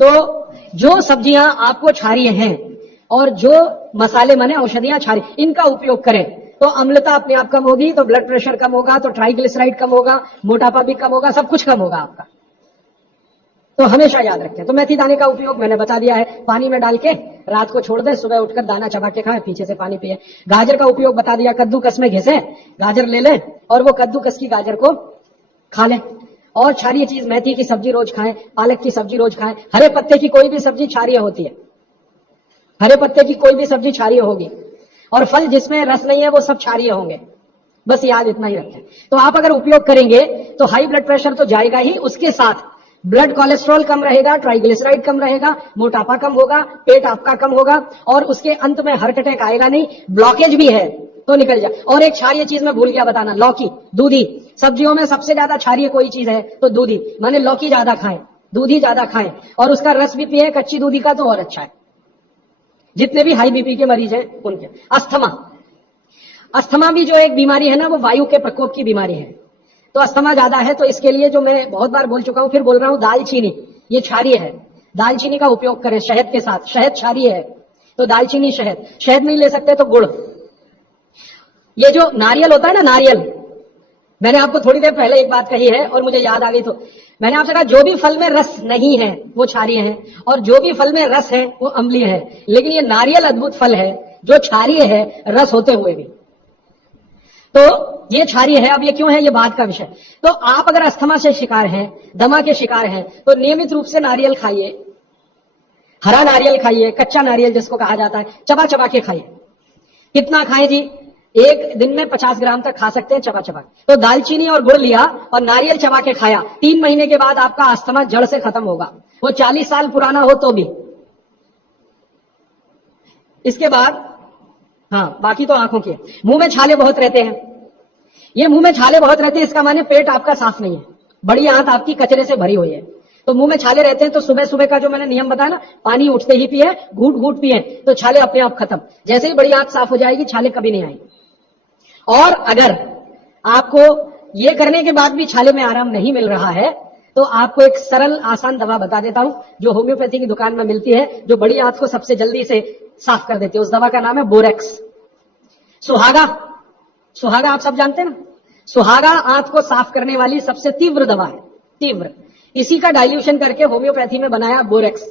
तो जो सब्जियां आपको क्षारीय हैं और जो मसाले माने औषधियां क्षारीय, इनका उपयोग करें तो अम्लता अपने आप कम होगी, तो ब्लड प्रेशर कम होगा, तो ट्राइग्लिसराइड कम होगा, मोटापा भी कम होगा, सब कुछ कम होगा आपका। तो हमेशा याद रखें। तो मेथी दाने का उपयोग मैंने बता दिया है, पानी में डाल के रात को छोड़ दें, सुबह उठकर दाना चबा के खाएं, पीछे से पानी पिए। गाजर का उपयोग बता दिया, कद्दूकस में घिसे गाजर ले लें और वो कद्दूकस की गाजर को खा लें। और क्षारीय चीज मेथी की सब्जी रोज खाएं, पालक की सब्जी रोज खाएं। हरे पत्ते की कोई भी सब्जी क्षारीय होती है, हरे पत्ते की कोई भी सब्जी क्षारीय होगी, और फल जिसमें रस नहीं है वो सब क्षारीय होंगे। बस याद इतना ही रखें। तो आप अगर उपयोग करेंगे तो हाई ब्लड प्रेशर तो जाएगा ही, उसके साथ ब्लड कोलेस्ट्रॉल कम रहेगा, ट्राइग्लिसराइड कम रहेगा, मोटापा कम होगा, पेट आपका कम होगा, और उसके अंत में हार्ट अटैक आएगा नहीं। ब्लॉकेज भी है तो निकल जाए। और एक क्षारीय चीज मैं भूल गया बताना, लौकी, दूधी। सब्जियों में सबसे ज्यादा क्षारीय कोई चीज है तो दूधी, माने लौकी ज्यादा खाएं, दूधी ज्यादा खाएं, और उसका रस भी पिए कच्ची दूधी का, तो और अच्छा है। जितने भी हाई बीपी के मरीज हैं उनके। अस्थमा, अस्थमा भी जो एक बीमारी है ना, वो वायु के प्रकोप की बीमारी है। तो अस्थमा ज्यादा है तो इसके लिए जो मैं बहुत बार बोल चुका हूं, फिर बोल रहा हूं, दालचीनी ये क्षारीय है, दालचीनी का उपयोग करें शहद के साथ। शहद क्षारीय है तो दालचीनी, शहद। शहद नहीं ले सकते तो गुड़। ये जो नारियल होता है ना, नारियल, मैंने आपको थोड़ी देर पहले एक बात कही है और मुझे याद आ गई, तो मैंने आपसे कहा जो भी फल में रस नहीं है वो क्षारीय है, और जो भी फल में रस है वो अम्लीय है। लेकिन ये नारियल अद्भुत फल है जो क्षारीय है रस होते हुए भी, तो ये क्षारीय है। अब ये क्यों है, ये बात का विषय। तो आप अगर अस्थमा से शिकार हैं, दमा के शिकार हैं, तो नियमित रूप से नारियल खाइए, हरा नारियल खाइए, कच्चा नारियल जिसको कहा जाता है, चबा चबा के खाइए। कितना खाएं जी? एक दिन में 50 ग्राम तक खा सकते हैं चबा चबा। तो दालचीनी और गुड़ लिया और नारियल चबा के खाया, 3 महीने के बाद आपका अस्थमा जड़ से खत्म होगा, वो 40 साल पुराना हो तो भी। इसके बाद हाँ, बाकी तो आंखों की। मुंह में छाले बहुत रहते हैं, ये मुंह में छाले बहुत रहते हैं, इसका माने पेट आपका साफ नहीं है, बड़ी आंत आपकी कचरे से भरी हुई है। तो मुंह में छाले रहते हैं तो सुबह सुबह का जो मैंने नियम बताया ना, पानी उठते ही पिए, घूट घूट पिए, तो छाले अपने आप खत्म। जैसे ही बड़ी आंत साफ हो जाएगी, छाले कभी नहीं आएंगे। और अगर आपको ये करने के बाद भी छाले में आराम नहीं मिल रहा है, तो आपको एक सरल आसान दवा बता देता हूं जो होम्योपैथी की दुकान में मिलती है, जो बड़ी आंत को सबसे जल्दी से साफ कर देती है। उस दवा का नाम है बोरेक्स। सुहागा, सुहागा आप सब जानते हैं ना, सुहागा आंत को साफ करने वाली सबसे तीव्र दवा है, तीव्र। इसी का डाइल्यूशन करके होम्योपैथी में बनाया बोरेक्स।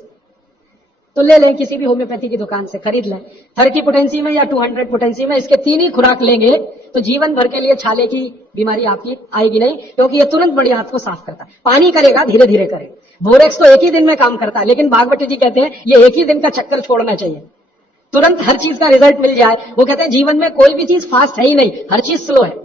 तो ले लें, किसी भी होम्योपैथी की दुकान से खरीद लें, 30 पोटेंसी में या 200 पोटेंसी में। इसके 3 ही खुराक लेंगे तो जीवन भर के लिए छाले की बीमारी आपकी आएगी नहीं, क्योंकि ये तुरंत बड़ी आंत को साफ करता है। पानी करेगा, धीरे धीरे करे। बोरेक्स तो एक ही दिन में काम करता है, लेकिन भागवत जी कहते हैं ये एक ही दिन का चक्कर छोड़ना चाहिए, तुरंत हर चीज का रिजल्ट मिल जाए। वो कहते हैं जीवन में कोई भी चीज फास्ट है ही नहीं, हर चीज स्लो है।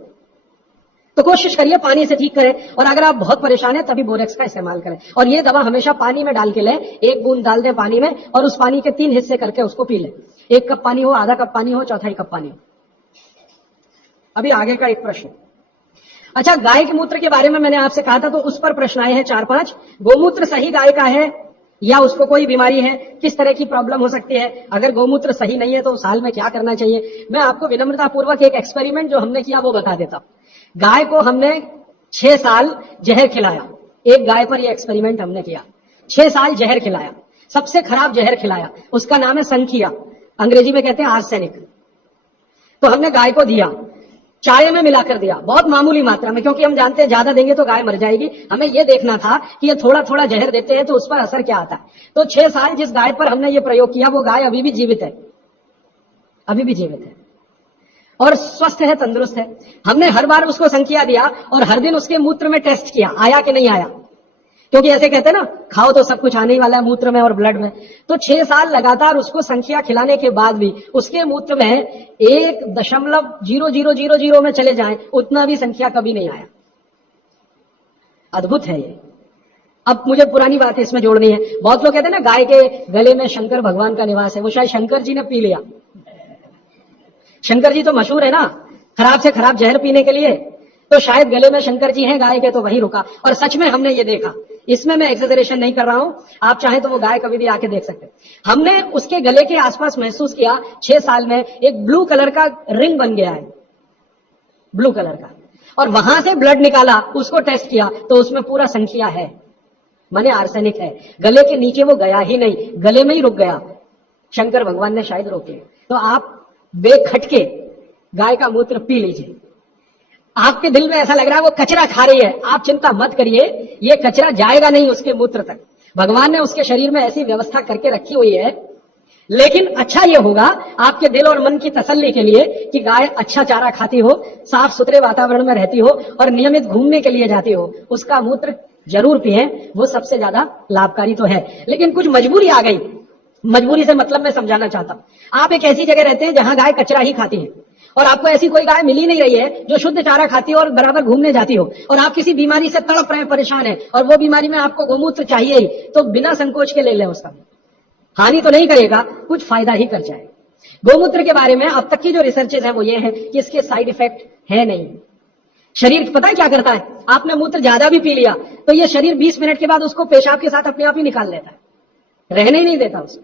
तो कोशिश करिए पानी से ठीक करें, और अगर आप बहुत परेशान हैं तभी बोरेक्स का इस्तेमाल करें। और ये दवा हमेशा पानी में डाल के लें, 1 बूंद डाल दें पानी में, और उस पानी के 3 हिस्से करके उसको पी लें। 1 कप पानी हो, आधा कप पानी हो, चौथाई कप पानी हो। अभी आगे का एक प्रश्न। अच्छा, गाय के मूत्र के बारे में मैंने आपसे कहा था, तो उस पर प्रश्न आए हैं 4-5। गोमूत्र सही गाय का है या उसको कोई बीमारी है, किस तरह की प्रॉब्लम हो सकती है, अगर गौमूत्र सही नहीं है तो साल में क्या करना चाहिए। मैं आपको विनम्रता पूर्वक एक एक्सपेरिमेंट जो हमने किया वो बता देता हूं। गाय को हमने 6 साल जहर खिलाया, एक गाय पर यह एक्सपेरिमेंट हमने किया। 6 साल जहर खिलाया, सबसे खराब जहर खिलाया, उसका नाम है संखिया, अंग्रेजी में कहते हैं आर्सेनिक। तो हमने गाय को दिया, चाय में मिलाकर दिया, बहुत मामूली मात्रा में, क्योंकि हम जानते हैं ज्यादा देंगे तो गाय मर जाएगी। हमें यह देखना था कि ये थोड़ा थोड़ा जहर देते हैं तो उस पर असर क्या आता है। तो 6 साल जिस गाय पर हमने ये प्रयोग किया वो गाय अभी भी जीवित है, अभी भी जीवित है और स्वस्थ है, तंदुरुस्त है। हमने हर बार उसको संख्या दिया और हर दिन उसके मूत्र में टेस्ट किया, आया कि नहीं आया, क्योंकि ऐसे कहते हैं ना, खाओ तो सब कुछ आने ही वाला है मूत्र में और ब्लड में। तो 6 साल लगातार उसको संख्या खिलाने के बाद भी उसके मूत्र में 1.0000 में चले जाएं, उतना भी संख्या कभी नहीं आया। अद्भुत है ये। अब मुझे पुरानी बात इसमें जोड़नी है। बहुत लोग कहते हैं ना गाय के गले में शंकर भगवान का निवास है, वो शायद शंकर जी ने पी लिया। शंकर जी तो मशहूर है ना खराब से खराब जहर पीने के लिए, तो शायद गले में शंकर जी हैं गाय के, तो वहीं रुका। और सच में हमने ये देखा, इसमें मैं एक्सेजरेशन नहीं कर रहा हूं, आप चाहें तो वो गाय कभी भी आके देख सकते हैं। हमने उसके गले के आसपास महसूस किया 6 साल में एक ब्लू कलर का रिंग बन गया है, ब्लू कलर का, और वहां से ब्लड निकाला, उसको टेस्ट किया तो उसमें पूरा संख्या है, माने आर्सेनिक है। गले के नीचे वो गया ही नहीं, गले में ही रुक गया। शंकर भगवान ने शायद रोके। तो आप बेखटके गाय का मूत्र पी लीजिए। आपके दिल में ऐसा लग रहा है वो कचरा खा रही है, आप चिंता मत करिए, ये कचरा जाएगा नहीं उसके मूत्र तक। भगवान ने उसके शरीर में ऐसी व्यवस्था करके रखी हुई है। लेकिन अच्छा ये होगा आपके दिल और मन की तसल्ली के लिए कि गाय अच्छा चारा खाती हो, साफ सुथरे वातावरण में रहती हो और नियमित घूमने के लिए जाती हो, उसका मूत्र जरूर पिए, वो सबसे ज्यादा लाभकारी तो है। लेकिन कुछ मजबूरी आ गई, मजबूरी से मतलब मैं समझाना चाहता हूं। आप एक ऐसी जगह रहते हैं जहां गाय कचरा ही खाती है और आपको ऐसी कोई गाय मिल ही नहीं रही है जो शुद्ध चारा खाती हो और बराबर घूमने जाती हो, और आप किसी बीमारी से तड़प रहे, परेशान है, और वो बीमारी में आपको गोमूत्र चाहिए ही, तो बिना संकोच के ले लें। उसका हानि तो नहीं करेगा, कुछ फायदा ही कर जाए। गोमूत्र के बारे में अब तक की जो रिसर्चेज है वो ये है कि इसके साइड इफेक्ट है नहीं। शरीर पता है क्या करता है, आपने मूत्र ज्यादा भी पी लिया तो ये शरीर 20 मिनट के बाद उसको पेशाब के साथ अपने आप ही निकाल लेता है, रहने ही नहीं देता उसको।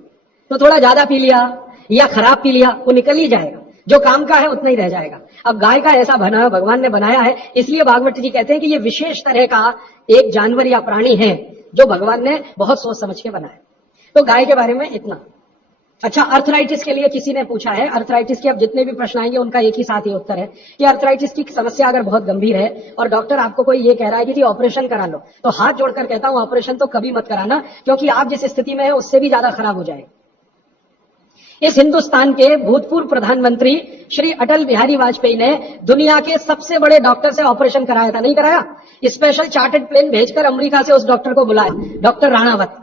तो थोड़ा ज्यादा पी लिया या खराब पी लिया, वो निकल ही जाएगा, जो काम का है उतना ही रह जाएगा। अब गाय का ऐसा बना भगवान ने बनाया है, इसलिए भागवत जी कहते हैं कि ये विशेष तरह का एक जानवर या प्राणी है जो भगवान ने बहुत सोच समझ के बनाया। तो गाय के बारे में इतना। अच्छा, अर्थराइटिस के लिए किसी ने पूछा है, अर्थराइटिस के अब जितने भी प्रश्न आएंगे उनका एक ही साथ ही उत्तर है कि अर्थराइटिस की समस्या अगर बहुत गंभीर है और डॉक्टर आपको कोई ये कह रहा है कि ऑपरेशन करा लो, तो हाथ जोड़कर कहता हूं ऑपरेशन तो कभी मत कराना, क्योंकि आप जिस स्थिति में है उससे भी ज्यादा खराब हो जाएगा। इस हिंदुस्तान के भूतपूर्व प्रधानमंत्री श्री अटल बिहारी वाजपेयी ने दुनिया के सबसे बड़े डॉक्टर से ऑपरेशन कराया था, नहीं कराया? स्पेशल चार्टर्ड प्लेन भेजकर अमेरिका से उस डॉक्टर को बुलाया, डॉक्टर राणावत,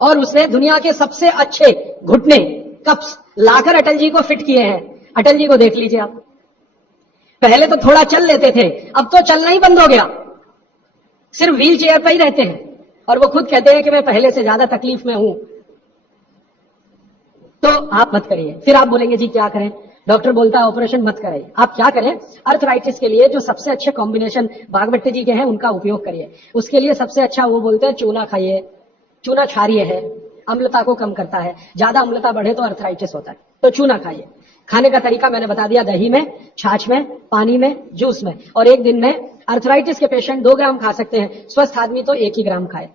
और उसने दुनिया के सबसे अच्छे घुटने कप्स लाकर अटल जी को फिट किए हैं। अटल जी को देख लीजिए आप, पहले तो थोड़ा चल लेते थे, अब तो चलना ही बंद हो गया, सिर्फ व्हील चेयर पर ही रहते हैं, और वो खुद कहते हैं कि मैं पहले से ज्यादा तकलीफ में हूं। तो आप मत करिए। फिर आप बोलेंगे जी क्या करें, डॉक्टर बोलता है ऑपरेशन मत करिए। आप क्या करें, अर्थराइटिस के लिए जो सबसे अच्छे कॉम्बिनेशन भागवत जी के हैं उनका उपयोग करिए। उसके लिए सबसे अच्छा वो बोलते हैं चूना खाइए, चूना क्षारीय है, अम्लता को कम करता है, ज्यादा अम्लता बढ़े तो अर्थराइटिस होता है, तो चूना खाइए। खाने का तरीका मैंने बता दिया, दही में, छाछ में, पानी में, जूस में, और एक दिन में अर्थराइटिस के पेशेंट 2 ग्राम खा सकते हैं, स्वस्थ आदमी तो 1 ही ग्राम खाए।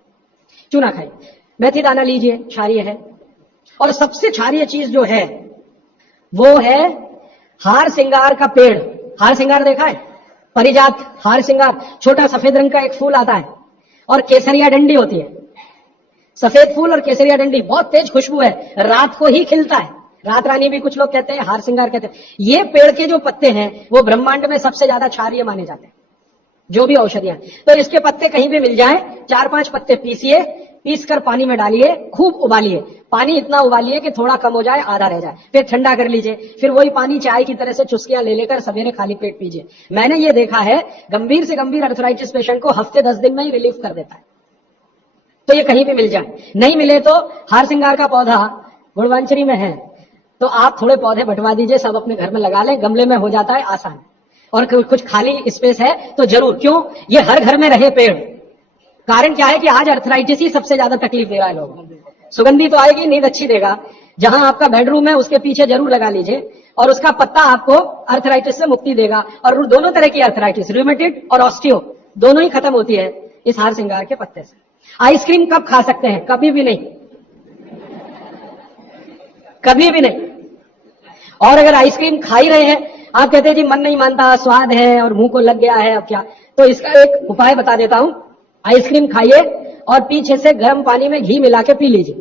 चूना खाइए, मेथी दाना लीजिए, क्षारीय है। और सबसे क्षारीय चीज जो है वो है हार सिंगार का पेड़। हार सिंगार देखा है? परिजात हार सिंगार, छोटा सफेद रंग का एक फूल आता है और केसरिया डंडी होती है। सफेद फूल और केसरिया डंडी, बहुत तेज खुशबू है, रात को ही खिलता है, रात रानी भी कुछ लोग कहते हैं, हार सिंगार कहते हैं। ये पेड़ के जो पत्ते हैं वो ब्रह्मांड में सबसे ज्यादा क्षारीय माने जाते हैं, जो भी औषधियां। तो इसके पत्ते कहीं भी मिल जाए, 4-5 पत्ते पीसिए, पीसकर पानी में डालिए, खूब उबालिए, पानी इतना उबालिए कि थोड़ा कम हो जाए, आधा रह जाए, फिर ठंडा कर लीजिए, फिर वही पानी चाय की तरह से चुस्कियां ले लेकर सवेरे खाली पेट पीजिए। मैंने ये देखा है, गंभीर से गंभीर अर्थराइटिस पेशेंट को हफ्ते 10 दिन में ही रिलीफ कर देता है। तो ये कहीं भी मिल जाए, नहीं मिले तो हार सिंगार का पौधा गुड़वांचरी में है, तो आप थोड़े पौधे बंटवा दीजिए, सब अपने घर में लगा लें, गमले में हो जाता है आसान। और कुछ खाली स्पेस है तो जरूर, क्यों, ये हर घर में रहे पेड़, कारण क्या है कि आज अर्थराइटिस ही सबसे ज्यादा तकलीफ दे रहा है लोगों को। सुगंधी तो आएगी, नींद अच्छी देगा, जहां आपका बेडरूम है उसके पीछे जरूर लगा लीजिए, और उसका पत्ता आपको अर्थराइटिस से मुक्ति देगा। और दोनों तरह की अर्थराइटिस, रूमेटिड और ऑस्टियो, दोनों ही खत्म होती है इस हार श्रृंगार के पत्ते से। आइसक्रीम कब खा सकते हैं? कभी भी नहीं, कभी भी नहीं। और अगर आइसक्रीम खा ही रहे हैं, आप कहते हैं जी मन नहीं मानता, स्वाद है और मुंह को लग गया है, अब क्या, तो इसका एक उपाय बता देता हूं। आइसक्रीम खाइए और पीछे से गर्म पानी में घी मिला के पी लीजिए,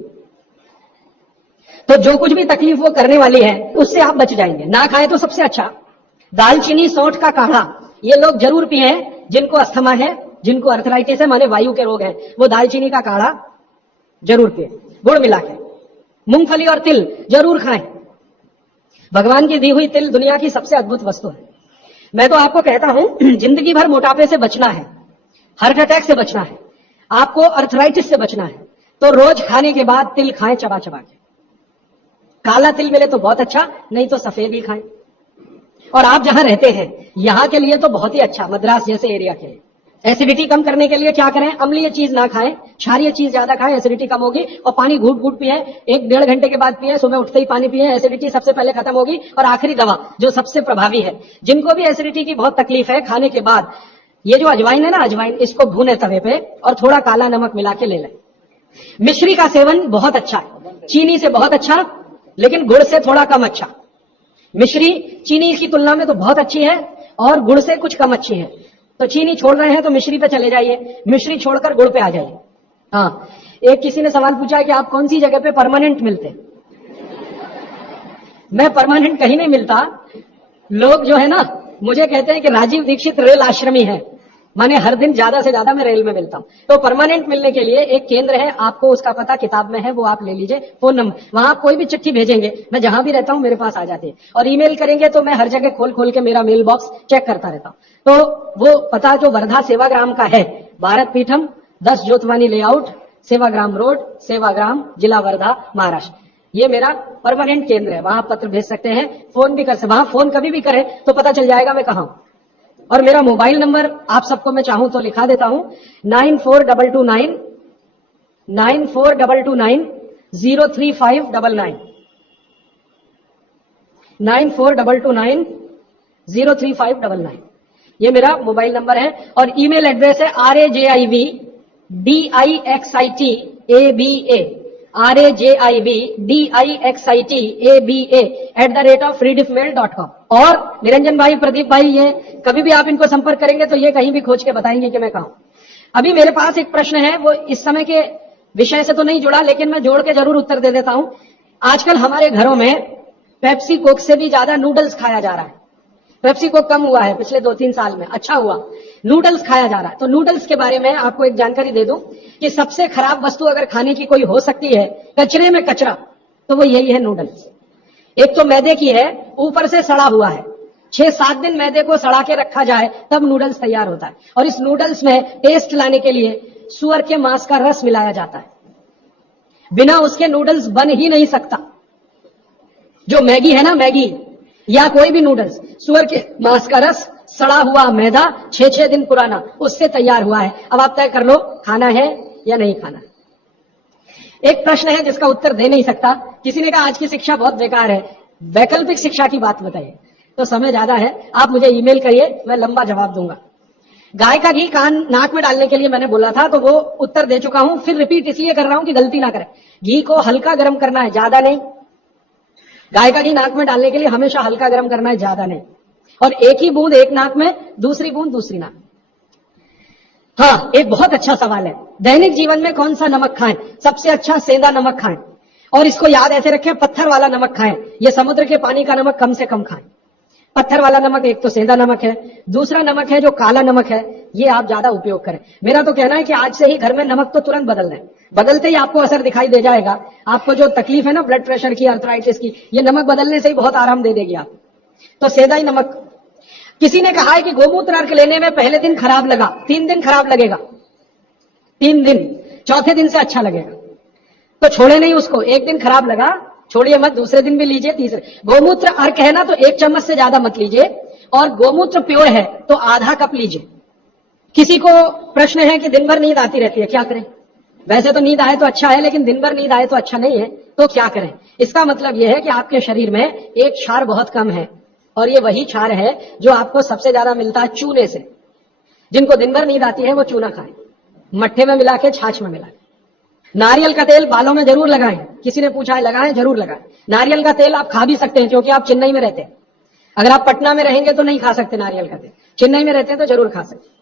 तो जो कुछ भी तकलीफ वो करने वाली है उससे आप बच जाएंगे। ना खाएं तो सबसे अच्छा दालचीनी सौंठ का काढ़ा, ये लोग जरूर पिए, जिनको अस्थमा है, जिनको अर्थराइटिस है, माने वायु के रोग हैं, वो दालचीनी का काढ़ा जरूर पिए, गुड़ मिला के। मूंगफली और तिल जरूर खाएं, भगवान की दी हुई तिल दुनिया की सबसे अद्भुत वस्तु है। मैं तो आपको कहता हूं, जिंदगी भर मोटापे से बचना है, हार्ट अटैक से बचना है, आपको अर्थराइटिस से बचना है, तो रोज खाने के बाद तिल खाएं चबा चबा के। काला तिल मिले तो बहुत अच्छा, नहीं तो सफेद ही खाएं। और आप जहां रहते हैं यहां के लिए तो बहुत ही अच्छा, मद्रास जैसे एरिया के लिए। एसिडिटी कम करने के लिए क्या करें? अम्लीय चीज ना खाएं, क्षारीय चीज ज्यादा खाएं, एसिडिटी कम होगी। और पानी घूट घूट पिए, 1-1.5 घंटे के बाद पिए, सुबह उठते ही पानी पिए, एसिडिटी सबसे पहले खत्म होगी। और आखिरी दवा जो सबसे प्रभावी है, जिनको भी एसिडिटी की बहुत तकलीफ है, खाने के बाद ये जो अजवाइन है ना, अजवाइन, इसको भूने तवे पे और थोड़ा काला नमक मिला के ले लें। मिश्री का सेवन बहुत अच्छा है, चीनी से बहुत अच्छा, लेकिन गुड़ से थोड़ा कम अच्छा। मिश्री चीनी की तुलना में तो बहुत अच्छी है और गुड़ से कुछ कम अच्छी है। तो चीनी छोड़ रहे हैं तो मिश्री पे चले जाइए, मिश्री छोड़कर गुड़ पे आ जाइए। हाँ, एक किसी ने सवाल पूछा है कि आप कौन सी जगह पे परमानेंट मिलते? मैं परमानेंट कहीं नहीं मिलता। लोग जो है ना मुझे कहते हैं कि राजीव दीक्षित रेल आश्रमी है, माने हर दिन ज्यादा से ज्यादा मैं रेल में मिलता हूं। तो परमानेंट मिलने के लिए एक केंद्र है, आपको उसका पता किताब में है, वो आप ले लीजिए, फोन नंबर। वहां आप कोई भी चिट्ठी भेजेंगे, मैं जहां भी रहता हूं मेरे पास आ जाती है। और ईमेल करेंगे तो मैं हर जगह खोल खोल के मेरा मेल बॉक्स चेक करता रहता हूं। तो वो पता जो वर्धा सेवाग्राम का है, भारत पीठम, 10 ज्योतवानी लेआउट, सेवाग्राम रोड, सेवाग्राम, जिला वर्धा, महाराष्ट्र। ये मेरा परमानेंट केंद्र है, वहां पत्र भेज सकते हैं, फोन भी कर सकते, वहां फोन कभी भी करें तो पता चल जाएगा मैं कहां हूं। और मेरा मोबाइल नंबर आप सबको मैं चाहूं तो लिखा देता हूं, 9422903599 9422903599। ये मेरा मोबाइल नंबर है। और ईमेल एड्रेस है rajivdixitaba@redixitab@redixitab@rediffmail.com। और निरंजन भाई, प्रदीप भाई, ये कभी भी आप इनको संपर्क करेंगे तो ये कहीं भी खोज के बताएंगे कि मैं कहां हूं। अभी मेरे पास एक प्रश्न है, वो इस समय के विषय से तो नहीं जुड़ा, लेकिन मैं जोड़ के जरूर उत्तर दे देता हूं। आजकल हमारे घरों में पेप्सी कोक से भी ज्यादा नूडल्स खाया जा रहा है। पेप्सी कोक कम हुआ है पिछले 2-3 साल में, अच्छा हुआ, नूडल्स खाया जा रहा है। तो नूडल्स के बारे में आपको एक जानकारी दे दूं कि सबसे खराब वस्तु अगर खाने की कोई हो सकती है, कचरे में कचरा, तो वो यही है नूडल्स। एक तो मैदे की है, ऊपर से सड़ा हुआ है, 6-7 दिन मैदे को सड़ा के रखा जाए तब नूडल्स तैयार होता है। और इस नूडल्स में टेस्ट लाने के लिए सुअर के मांस का रस मिलाया जाता है, बिना उसके नूडल्स बन ही नहीं सकता। जो मैगी है ना, मैगी या कोई भी नूडल्स, सुअर के मांस का रस, सड़ा हुआ मैदा, 6-6 दिन पुराना, उससे तैयार हुआ है। अब आप तय कर लो खाना है या नहीं खाना। एक प्रश्न है जिसका उत्तर दे नहीं सकता। किसी ने कहा आज की शिक्षा बहुत बेकार है, वैकल्पिक शिक्षा की बात बताइए। तो समय ज्यादा है, आप मुझे ईमेल करिए, मैं लंबा जवाब दूंगा। गाय का घी कान नाक में डालने के लिए मैंने बोला था, तो वो उत्तर दे चुका हूं, फिर रिपीट इसलिए कर रहा हूं कि गलती ना करें। घी को हल्का गर्म करना है, ज्यादा नहीं। गाय का घी नाक में डालने के लिए हमेशा हल्का गर्म करना है, ज्यादा नहीं। और एक ही बूंद एक नाक में, दूसरी बूंद दूसरी नाक। हाँ, एक बहुत अच्छा सवाल है, दैनिक जीवन में कौन सा नमक खाएं? सबसे अच्छा सेंधा नमक खाएं। और इसको याद ऐसे रखें, पत्थर वाला नमक खाएं। ये समुद्र के पानी का नमक कम से कम खाएं। पत्थर वाला नमक एक तो सेंधा नमक है, दूसरा नमक है जो काला नमक है, ये आप ज्यादा उपयोग करें। मेरा तो कहना है कि आज से ही घर में नमक तो तुरंत बदल दें, बदलते ही आपको असर दिखाई दे जाएगा। आपको जो तकलीफ है ना ब्लड प्रेशर की, अर्थराइटिस की, ये नमक बदलने से ही बहुत आराम दे देगी आप। तो सेंधा ही नमक। किसी ने कहा है कि गोमूत्र अर्क लेने में पहले दिन खराब लगा, 3 दिन खराब लगेगा, 3 दिन, चौथे दिन से अच्छा लगेगा। तो छोड़े नहीं उसको, एक दिन खराब लगा छोड़िए मत, दूसरे दिन भी लीजिए, तीसरे। गोमूत्र अर्क है ना तो 1 चम्मच से ज्यादा मत लीजिए, और गोमूत्र प्योर है तो आधा कप लीजिए। किसी को प्रश्न है कि दिन भर नींद आती रहती है, क्या करें? वैसे तो नींद आए तो अच्छा है, लेकिन दिन भर नींद आए तो अच्छा नहीं है, तो क्या करें? इसका मतलब यह है कि आपके शरीर में एक क्षार बहुत कम है, और ये वही क्षार है जो आपको सबसे ज्यादा मिलता है चूने से। जिनको दिन भर नींद आती है वो चूना खाएं, मट्ठे में मिला के, छाछ में मिला के। नारियल का तेल बालों में जरूर लगाएं, किसी ने पूछा है लगाएं, जरूर लगाएं। नारियल का तेल आप खा भी सकते हैं, क्योंकि आप चेन्नई में रहते हैं। अगर आप पटना में रहेंगे तो नहीं खा सकते नारियल का तेल, चेन्नई में रहते हैं तो जरूर खा सकते।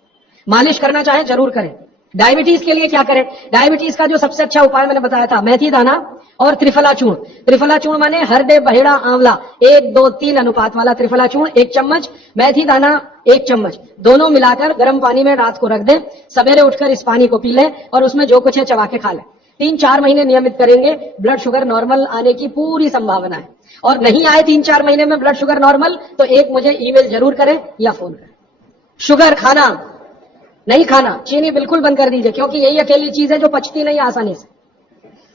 मालिश करना चाहें जरूर करें। डायबिटीज के लिए क्या करें? डायबिटीज का जो सबसे अच्छा उपाय मैंने बताया था, मेथी दाना और त्रिफला चूर्ण। त्रिफला चूर्ण माने हरडे, बहेड़ा, आंवला, 1, 2, 3 अनुपात वाला त्रिफला चूर्ण 1 चम्मच, मेथी दाना 1 चम्मच, दोनों मिलाकर गर्म पानी में रात को रख दें। सवेरे उठकर इस पानी को पी लें और उसमें जो कुछ है चबा के खा लें। 3-4 महीने नियमित करेंगे, ब्लड शुगर नॉर्मल आने की पूरी संभावना है। और नहीं आए 3-4 महीने में ब्लड शुगर नॉर्मल, तो एक मुझे ईमेल जरूर करें या फोन करें। शुगर खाना नहीं खाना, चीनी बिल्कुल बंद कर दीजिए, क्योंकि यही अकेली चीज है जो पचती नहीं आसानी से।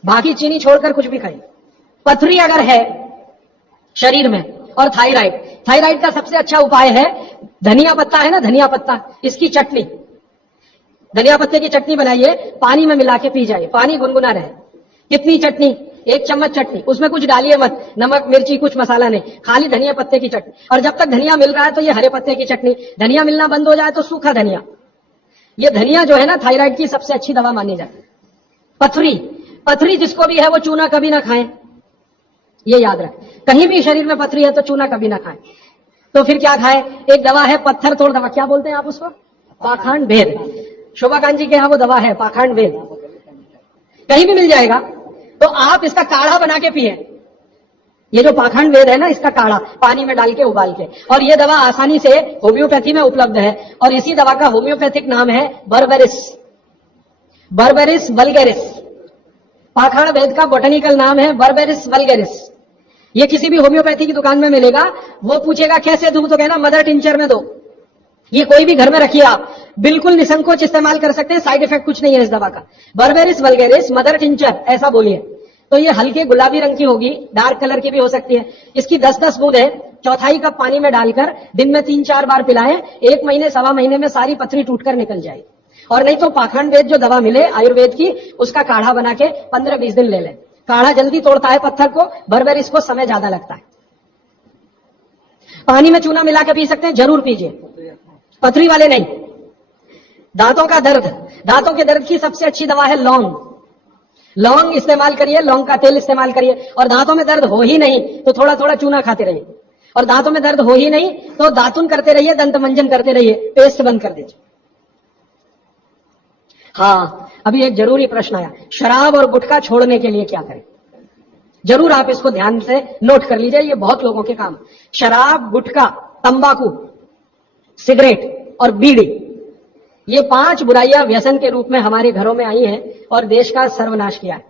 बाकी चीनी छोड़कर कुछ भी खाइए। पथरी अगर है शरीर में, और थायराइड, थायराइड का सबसे अच्छा उपाय है धनिया पत्ता है ना, धनिया पत्ता, इसकी चटनी, धनिया पत्ते की चटनी बनाइए, पानी में मिला के पी जाइए, पानी गुनगुना रहे। कितनी चटनी? 1 चम्मच चटनी, उसमें कुछ डालिए मत, नमक मिर्ची कुछ मसाला नहीं, खाली धनिया पत्ते की चटनी। और जब तक धनिया मिल रहा है तो ये हरे पत्ते की चटनी, धनिया मिलना बंद हो जाए तो सूखा धनिया। ये धनिया जो है ना, थायराइड की सबसे अच्छी दवा मानी जाती है। पथरी, पथरी जिसको भी है वो चूना कभी ना खाएं, ये याद रखें। कहीं भी शरीर में पथरी है तो चूना कभी ना खाएं। तो फिर क्या खाएं? एक दवा है पत्थर तोड़ दवा, क्या बोलते हैं आप उसको? पाखंड भेद। शोभाकांत जी के यहाँ वो दवा है पाखंड भेद, कहीं भी मिल जाएगा। तो आप इसका काढ़ा बना के पिए। ये जो पाखंड वेद है ना, इसका काढ़ा पानी में डाल के उबाल के, और ये दवा आसानी से होम्योपैथी में उपलब्ध है। और इसी दवा का होम्योपैथिक नाम है बर्बेरिस, बर्बेरिस वल्गेरिस। पाखंड वेद का बोटेनिकल नाम है बर्बेरिस वल्गेरिस। ये किसी भी होम्योपैथी की दुकान में मिलेगा। वो पूछेगा कैसे दूं, तो कहना मदर टिंचर में दो। ये कोई भी घर में रखिए, आप बिल्कुल निसंकोच इस्तेमाल कर सकते हैं, साइड इफेक्ट कुछ नहीं है इस दवा का। बर्बेरिस वल्गेरिस मदर टिंचर ऐसा बोलिए, तो ये हल्के गुलाबी रंग की होगी, डार्क कलर की भी हो सकती है। इसकी 10-10 बूंदें 1/4 कप पानी में डालकर दिन में 3-4 बार पिलाएं। 1 महीने 1.25 महीने में सारी पथरी टूटकर निकल जाएगी। और नहीं तो पाखंड वेद जो दवा मिले आयुर्वेद की, उसका काढ़ा बना के 15-20 दिन ले लें। काढ़ा जल्दी तोड़ता है पत्थर को, बर्बेरिस को समय ज्यादा लगता है। पानी में चूना मिला के पी सकते हैं, जरूर पीजिए, पथरी वाले नहीं। दांतों का दर्द, दांतों के दर्द की सबसे अच्छी दवा है लौंग। लौंग इस्तेमाल करिए, लौंग का तेल इस्तेमाल करिए। और दांतों में दर्द हो ही नहीं तो थोड़ा थोड़ा चूना खाते रहिए। और दांतों में दर्द हो ही नहीं तो दातुन करते रहिए, दंत मंजन करते रहिए, पेस्ट बंद कर दीजिए। हाँ, अभी एक जरूरी प्रश्न आया, शराब और गुटखा छोड़ने के लिए क्या करें? जरूर आप इसको ध्यान से नोट कर लीजिए, ये बहुत लोगों के काम। शराब, गुटखा, तंबाकू, सिगरेट और बीड़ी, ये 5 बुराइयां व्यसन के रूप में हमारे घरों में आई हैं और देश का सर्वनाश किया है।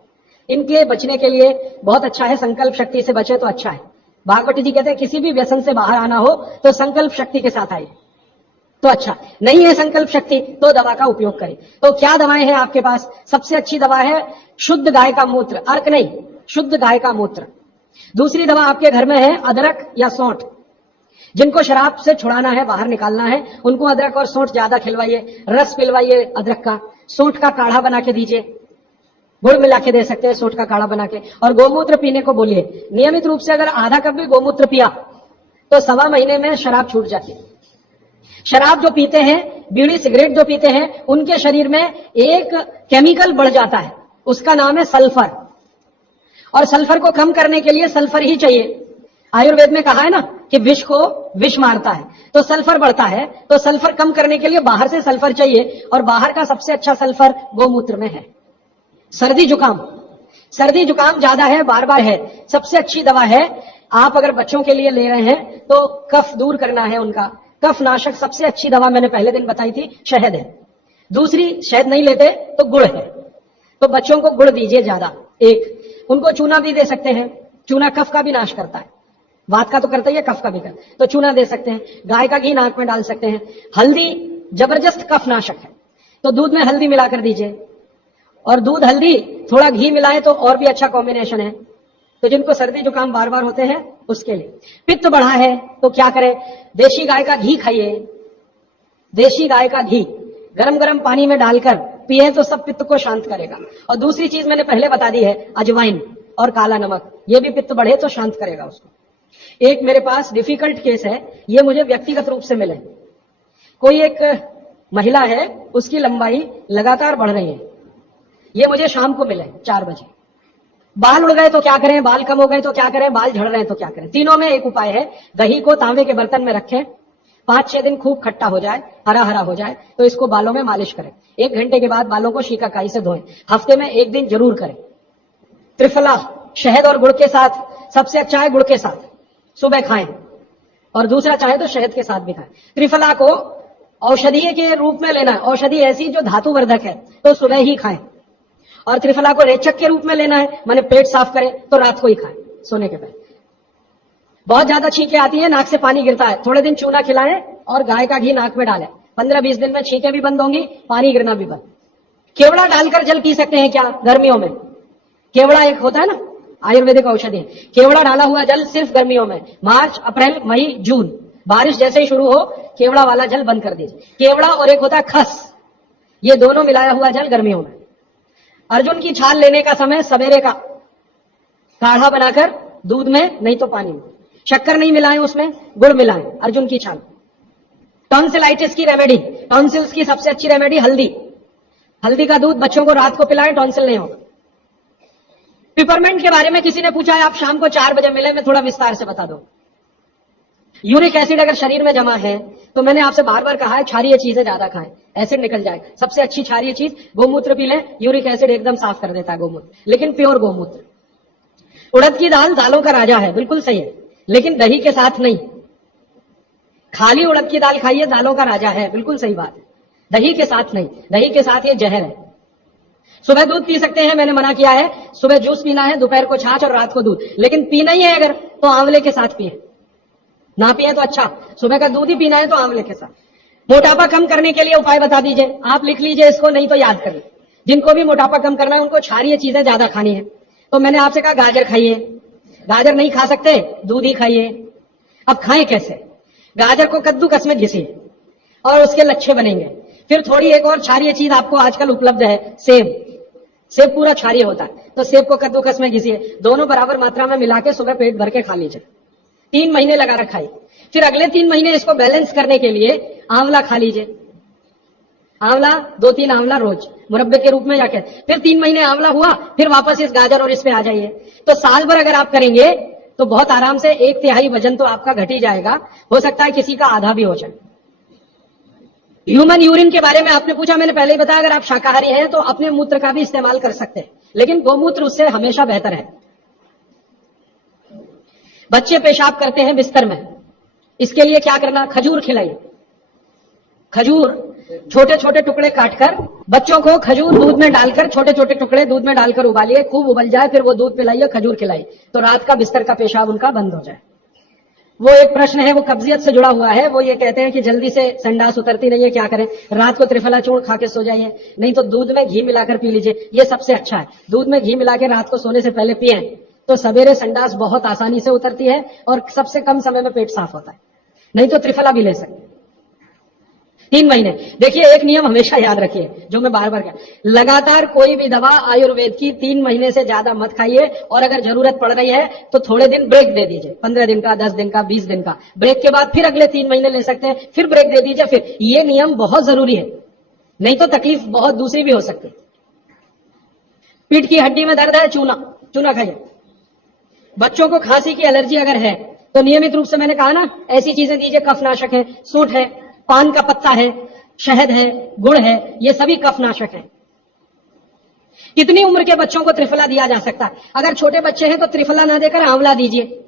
इनके बचने के लिए बहुत अच्छा है, संकल्प शक्ति से बचे तो अच्छा है। भागवती जी कहते हैं किसी भी व्यसन से बाहर आना हो तो संकल्प शक्ति के साथ आइए तो अच्छा। नहीं है संकल्प शक्ति तो दवा का उपयोग करें। तो क्या दवाएं हैं आपके पास? सबसे अच्छी दवा है शुद्ध गाय का मूत्र, अर्क नहीं, शुद्ध गाय का मूत्र। दूसरी दवा आपके घर में है अदरक या सौंठ। जिनको शराब से छुड़ाना है, बाहर निकालना है, उनको अदरक और सौंठ ज्यादा खिलवाइए, रस पिलवाइए अदरक का, सौंठ का काढ़ा बना के दीजिए, गुड़ मिला के दे सकते हैं सौंठ का काढ़ा बना के। और गोमूत्र पीने को बोलिए, नियमित रूप से अगर आधा कप भी गोमूत्र पिया तो 1.25 महीने में शराब छूट जाती है। शराब जो पीते हैं, बीड़ी सिगरेट जो पीते हैं, उनके शरीर में एक केमिकल बढ़ जाता है, उसका नाम है सल्फर। और सल्फर को कम करने के लिए सल्फर ही चाहिए। आयुर्वेद में कहा है ना कि विष को विष मारता है, तो सल्फर बढ़ता है। तो सल्फर कम करने के लिए बाहर से सल्फर चाहिए, और बाहर का सबसे अच्छा सल्फर गोमूत्र में है। सर्दी जुकाम, सर्दी जुकाम ज्यादा है, बार बार है, सबसे अच्छी दवा है। आप अगर बच्चों के लिए ले रहे हैं तो कफ दूर करना है उनका, कफ नाशक सबसे अच्छी दवा मैंने पहले दिन बताई थी, शहद है। दूसरी, शहद नहीं लेते तो गुड़ है, तो बच्चों को गुड़ दीजिए ज्यादा। एक, उनको चूना भी दे सकते हैं, चूना कफ का भी नाश करता है, वात का तो करता ही है, कफ का भी करता है, तो चूना दे सकते हैं। गाय का घी नाक में डाल सकते हैं। हल्दी जबरदस्त कफ नाशक है, तो दूध में हल्दी मिलाकर दीजिए, और दूध हल्दी थोड़ा घी मिलाए तो और भी अच्छा कॉम्बिनेशन है। तो जिनको सर्दी जुकाम बार बार होते हैं उसके लिए। पित्त बढ़ा है तो क्या करें? देशी गाय का घी खाइए, देशी गाय का घी। गरम गरम पानी में डालकर पिए तो सब पित्त को शांत करेगा। और दूसरी चीज मैंने पहले बता दी है, अजवाइन और काला नमक, ये भी पित्त बढ़े तो शांत करेगा उसको। एक मेरे पास डिफिकल्ट केस है, ये मुझे व्यक्तिगत रूप से मिले। कोई एक महिला है, उसकी लंबाई लगातार बढ़ रही है, ये मुझे शाम को मिले 4 बजे। बाल उड़ गए तो क्या करें, बाल कम हो गए तो क्या करें, बाल झड़ रहे हैं तो क्या करें। तीनों में एक उपाय है, दही को तांबे के बर्तन में रखें, 5-6 दिन खूब खट्टा हो जाए, हरा हरा हो जाए तो इसको बालों में मालिश करें। 1 घंटे के बाद बालों को शिकाकाई से धोएं। हफ्ते में 1 दिन जरूर करें। त्रिफला शहद और गुड़ के साथ, सबसे अच्छा है गुड़ के साथ, सुबह खाएं, और दूसरा चाहे तो शहद के साथ भी खाएं। त्रिफला को औषधीय के रूप में लेना है, औषधि ऐसी जो धातुवर्धक है तो सुबह ही खाएं। और त्रिफला को रेचक के रूप में लेना है, माने पेट साफ करें तो रात को ही खाएं, सोने के पहले। बहुत ज्यादा छींकें आती है, नाक से पानी गिरता है, थोड़े दिन चूना खिलाएं और गाय का घी नाक में डालें। 15-20 दिन में छींकें भी बंद होंगी, पानी गिरना भी बंद। केवड़ा डालकर जल पी सकते हैं क्या गर्मियों में? केवड़ा एक होता है ना, आयुर्वेदिक औषधि, केवड़ा डाला हुआ जल सिर्फ गर्मियों में, मार्च, अप्रैल, मई, जून, बारिश जैसे ही शुरू हो केवड़ा वाला जल बंद कर दीजिए। केवड़ा और एक होता है खस, ये दोनों मिलाया हुआ जल गर्मियों में। अर्जुन की छाल लेने का समय सवेरे का, काढ़ा बनाकर दूध में नहीं तो पानी में, शक्कर नहीं मिलाएं उसमें, गुड़ मिलाएं, अर्जुन की छाल। टॉन्सिलाइटिस की रेमेडी, टॉन्सिल्स की सबसे अच्छी रेमेडी हल्दी, हल्दी का दूध बच्चों को रात को पिलाएं, टॉन्सिल नहीं होगा। पिपरमेंट के बारे में किसी ने पूछा है, आप शाम को 4 बजे मिले, मैं थोड़ा विस्तार से बता दूं। यूरिक एसिड अगर शरीर में जमा है तो मैंने आपसे बार बार कहा है क्षारीय चीजें ज्यादा खाएं, एसिड निकल जाए। सबसे अच्छी क्षारीय चीज गोमूत्र पी लें, यूरिक एसिड एकदम साफ कर देता है गोमूत्र, लेकिन प्योर गोमूत्र। उड़द की दाल दालों का राजा है, बिल्कुल सही है, लेकिन दही के साथ नहीं। खाली उड़द की दाल खाइए, दालों का राजा है, बिल्कुल सही बात है, दही के साथ नहीं, दही के साथ ये जहर है। सुबह दूध पी सकते हैं, मैंने मना किया है, सुबह जूस पीना है, दोपहर को छाछ और रात को दूध, लेकिन पीना ही है अगर तो आंवले के साथ पिए, ना पिए तो अच्छा, सुबह का दूध ही पीना है तो आंवले के साथ। मोटापा कम करने के लिए उपाय बता दीजिए, आप लिख लीजिए इसको, नहीं तो याद कर लीजिए। जिनको भी मोटापा कम करना है उनको क्षारीय चीजें ज्यादा खानी है, तो मैंने आपसे कहा गाजर खाइए, गाजर नहीं खा सकते दूध ही खाइए। अब खाएं कैसे? गाजर को कद्दूकस में घिसिए और उसके लच्छे बनेंगे। फिर थोड़ी एक और क्षारीय चीज आपको आजकल उपलब्ध है, सेब, सेब पूरा क्षारीय होता है, तो सेब को कद्दूकस में घिसिए, दोनों बराबर मात्रा में मिला के सुबह पेट भर के खा लीजिए, 3 महीने लगा रखाइए। फिर अगले 3 महीने इसको बैलेंस करने के लिए आंवला खा लीजिए, आंवला 2-3 आंवला रोज मुरब्बे के रूप में जाके, फिर 3 महीने आंवला हुआ, फिर वापस इस गाजर और इस पे आ जाइए। तो साल भर अगर आप करेंगे तो बहुत आराम से 1/3 वजन तो आपका घट ही जाएगा, हो सकता है किसी का आधा भी हो जाए। ह्यूमन यूरिन के बारे में आपने पूछा, मैंने पहले ही बताया, अगर आप शाकाहारी हैं तो अपने मूत्र का भी इस्तेमाल कर सकते हैं, लेकिन गोमूत्र उससे हमेशा बेहतर है। बच्चे पेशाब करते हैं बिस्तर में, इसके लिए क्या करना? खजूर खिलाइए, खजूर छोटे छोटे टुकड़े काटकर बच्चों को खजूर दूध में डालकर, छोटे छोटे टुकड़े दूध में डालकर उबालिए, खूब उबल जाए, फिर वो दूध पिलाइए, खजूर खिलाइए, तो रात का बिस्तर का पेशाब उनका बंद हो जाए। वो एक प्रश्न है, वो कब्जियत से जुड़ा हुआ है, वो ये कहते हैं कि जल्दी से संडास उतरती नहीं है, क्या करें? रात को त्रिफला चूर्ण खा के सो जाइए, नहीं तो दूध में घी मिलाकर पी लीजिए, ये सबसे अच्छा है। दूध में घी मिला के रात को सोने से पहले पिए तो सवेरे संडास बहुत आसानी से उतरती है और सबसे कम समय में पेट साफ होता है। नहीं तो त्रिफला भी ले सकते हैं। 3 महीने। देखिए एक नियम हमेशा याद रखिए, जो मैं बार बार कह, लगातार कोई भी दवा आयुर्वेद की 3 महीने से ज्यादा मत खाइए, और अगर जरूरत पड़ रही है तो थोड़े दिन ब्रेक दे दीजिए, 15 दिन का, 10 दिन का, 20 दिन का ब्रेक के बाद फिर अगले 3 महीने ले सकते हैं, फिर ब्रेक दे दीजिए। फिर ये नियम बहुत जरूरी है, नहीं तो तकलीफ बहुत दूसरी भी हो सकती है। पीठ की हड्डी में दर्द है, चूना, चूना खाइए। बच्चों को खांसी की एलर्जी अगर है तो नियमित रूप से, मैंने कहा ना, ऐसी चीजें दीजिए, कफनाशक है, सूंठ है, पान का पत्ता है, शहद है, गुड़ है, ये सभी कफनाशक है। कितनी उम्र के बच्चों को त्रिफला दिया जा सकता है? अगर छोटे बच्चे हैं तो त्रिफला ना देकर आंवला दीजिए,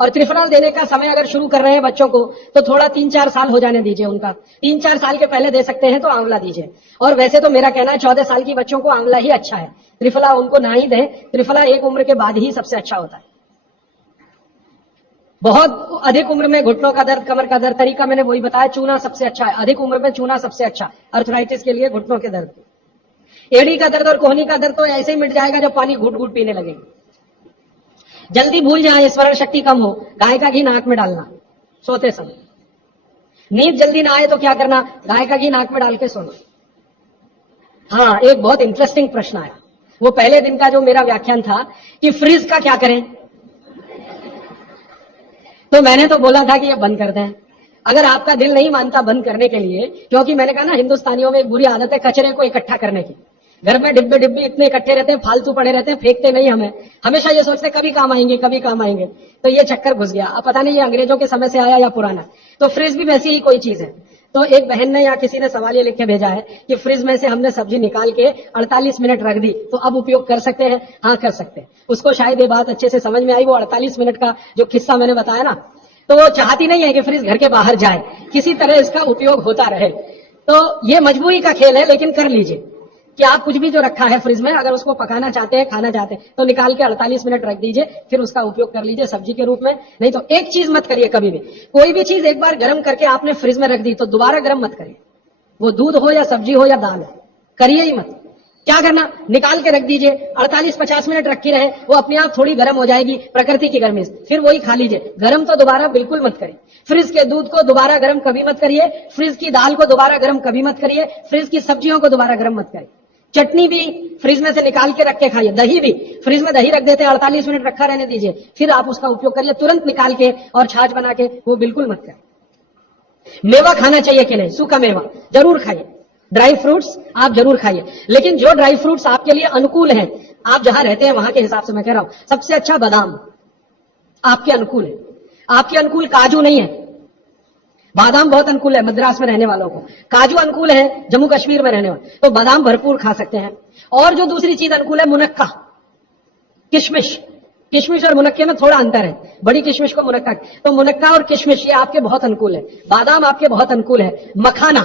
और त्रिफला देने का समय अगर शुरू कर रहे हैं बच्चों को तो थोड़ा 3-4 साल हो जाने दीजिए उनका, 3-4 साल के पहले दे सकते हैं तो आंवला दीजिए। और वैसे तो मेरा कहना है 14 साल की बच्चों को आंवला ही अच्छा है, त्रिफला उनको ना ही दें, त्रिफला एक उम्र के बाद ही सबसे अच्छा होता है। बहुत अधिक उम्र में घुटनों का दर्द, कमर का दर्द, तरीका मैंने वही बताया, चूना सबसे अच्छा है, अधिक उम्र में चूना सबसे अच्छा, अर्थराइटिस के लिए, घुटनों के दर्द। एड़ी का दर्द और कोहनी का दर्द तो ऐसे ही मिट जाएगा जब पानी घुट घुट पीने लगेंगे। जल्दी भूल जाए, स्मरण शक्ति कम हो, गाय का घी नाक में डालना सोते समय। नींद जल्दी ना आए तो क्या करना? गाय का घी नाक में डाल के सोना। हाँ, एक बहुत इंटरेस्टिंग प्रश्न आया। वो पहले दिन का जो मेरा व्याख्यान था कि फ्रिज का क्या करें, तो मैंने तो बोला था कि ये बंद कर दें। अगर आपका दिल नहीं मानता बंद करने के लिए, क्योंकि मैंने कहा ना हिंदुस्तानियों में एक बुरी आदत है कचरे को इकट्ठा करने की। घर में डिब्बे डिब्बे इतने इकट्ठे रहते हैं, फालतू पड़े रहते हैं, फेंकते नहीं हमें, हमेशा ये सोचते कभी काम आएंगे कभी काम आएंगे। तो ये चक्कर घुस गया। अब पता नहीं ये अंग्रेजों के समय से आया या पुराना। तो फ्रिज भी वैसी ही कोई चीज है। तो एक बहन ने या किसी ने सवाल ये लिख के भेजा है कि फ्रिज में से हमने सब्जी निकाल के 48 मिनट रख दी, तो अब उपयोग कर सकते हैं? हाँ, कर सकते हैं। उसको शायद ये बात अच्छे से समझ में आई। वो 48 मिनट का जो किस्सा मैंने बताया ना, तो वो चाहती नहीं है कि फ्रिज घर के बाहर जाए, किसी तरह इसका उपयोग होता रहे। तो ये मजबूरी का खेल है, लेकिन कर लीजिए कि आप कुछ भी जो रखा है फ्रिज में, अगर उसको पकाना चाहते हैं, खाना चाहते हैं, तो निकाल के 48 मिनट रख दीजिए, फिर उसका उपयोग कर लीजिए सब्जी के रूप में। नहीं तो एक चीज मत करिए कभी भी, कोई भी चीज एक बार गर्म करके आपने फ्रिज में रख दी तो दोबारा गर्म मत करिए। वो दूध हो या सब्जी हो या दाल हो, करिए ही मत। क्या करना, निकाल के रख दीजिए, 48-50 मिनट रखी रहे, वो अपने आप थोड़ी गर्म हो जाएगी प्रकृति की गर्मी से, फिर वही खा लीजिए। गर्म तो दोबारा बिल्कुल मत करिए। फ्रिज के दूध को दोबारा गर्म कभी मत करिए, फ्रिज की दाल को दोबारा गर्म कभी मत करिए, फ्रिज की सब्जियों को दोबारा गर्म मत करिए। चटनी भी फ्रिज में से निकाल के रख के खाइए, दही भी फ्रिज में दही रख देते हैं, 48 मिनट रखा रहने दीजिए, फिर आप उसका उपयोग करिए, तुरंत निकाल के और छाछ बना के, वो बिल्कुल मत करिए। मेवा खाना चाहिए कि नहीं, सूखा मेवा जरूर खाइए, ड्राई फ्रूट्स आप जरूर खाइए, लेकिन जो ड्राई फ्रूट्स आपके लिए अनुकूल हैं, आप जहां रहते हैं वहां के हिसाब से मैं कह रहा हूं, सबसे अच्छा बादाम आपके अनुकूल है। आपके अनुकूल काजू नहीं है, बादाम बहुत अनुकूल है मद्रास में रहने वालों को, काजू अनुकूल है जम्मू कश्मीर में रहने वाले, तो बादाम भरपूर खा सकते हैं। और जो दूसरी चीज अनुकूल है, मुनक्का, किशमिश। किशमिश और मुनक्के में थोड़ा अंतर है, बड़ी किशमिश को मुनक्का, तो मुनक्का और किशमिश ये आपके बहुत अनुकूल है। बादाम आपके बहुत अनुकूल है। मखाना,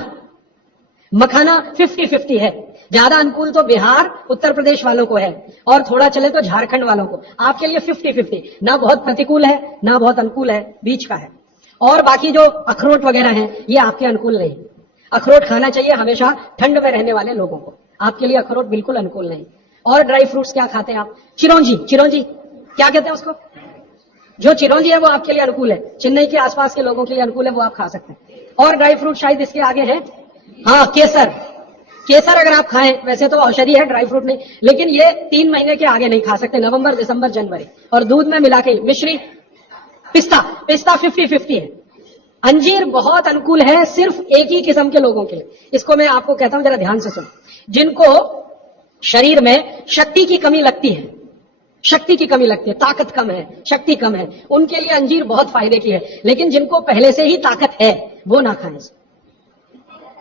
मखाना 50-50 है, ज्यादा अनुकूल तो बिहार उत्तर प्रदेश वालों को है, और थोड़ा चले तो झारखंड वालों को। आपके लिए 50-50, ना बहुत प्रतिकूल है ना बहुत अनुकूल है, बीच का है। और बाकी जो अखरोट वगैरह हैं, ये आपके अनुकूल नहीं। अखरोट खाना चाहिए हमेशा ठंड में रहने वाले लोगों को, आपके लिए अखरोट बिल्कुल अनुकूल नहीं। और ड्राई फ्रूट्स क्या खाते हैं आप? चिरौंजी, चिरौंजी क्या कहते हैं उसको, जो चिरौंजी है वो आपके लिए अनुकूल है, चेन्नई के आसपास के लोगों के लिए अनुकूल है, वो आप खा सकते हैं। और ड्राई फ्रूट शायद इसके आगे है, हाँ, केसर। केसर अगर आप खाएं, वैसे तो औषधि है, ड्राई फ्रूट नहीं, लेकिन ये 3 महीने के आगे नहीं खा सकते, नवंबर दिसंबर जनवरी, और दूध में मिला के। मिश्री, पिस्ता, पिस्ता 50-50 है। अंजीर बहुत अनुकूल है सिर्फ एक ही किस्म के लोगों के लिए, इसको मैं आपको कहता हूं, जरा ध्यान से सुनो। जिनको शरीर में शक्ति की कमी लगती है, शक्ति की कमी लगती है, ताकत कम है, शक्ति कम है, उनके लिए अंजीर बहुत फायदे की है। लेकिन जिनको पहले से ही ताकत है वो ना खाएं।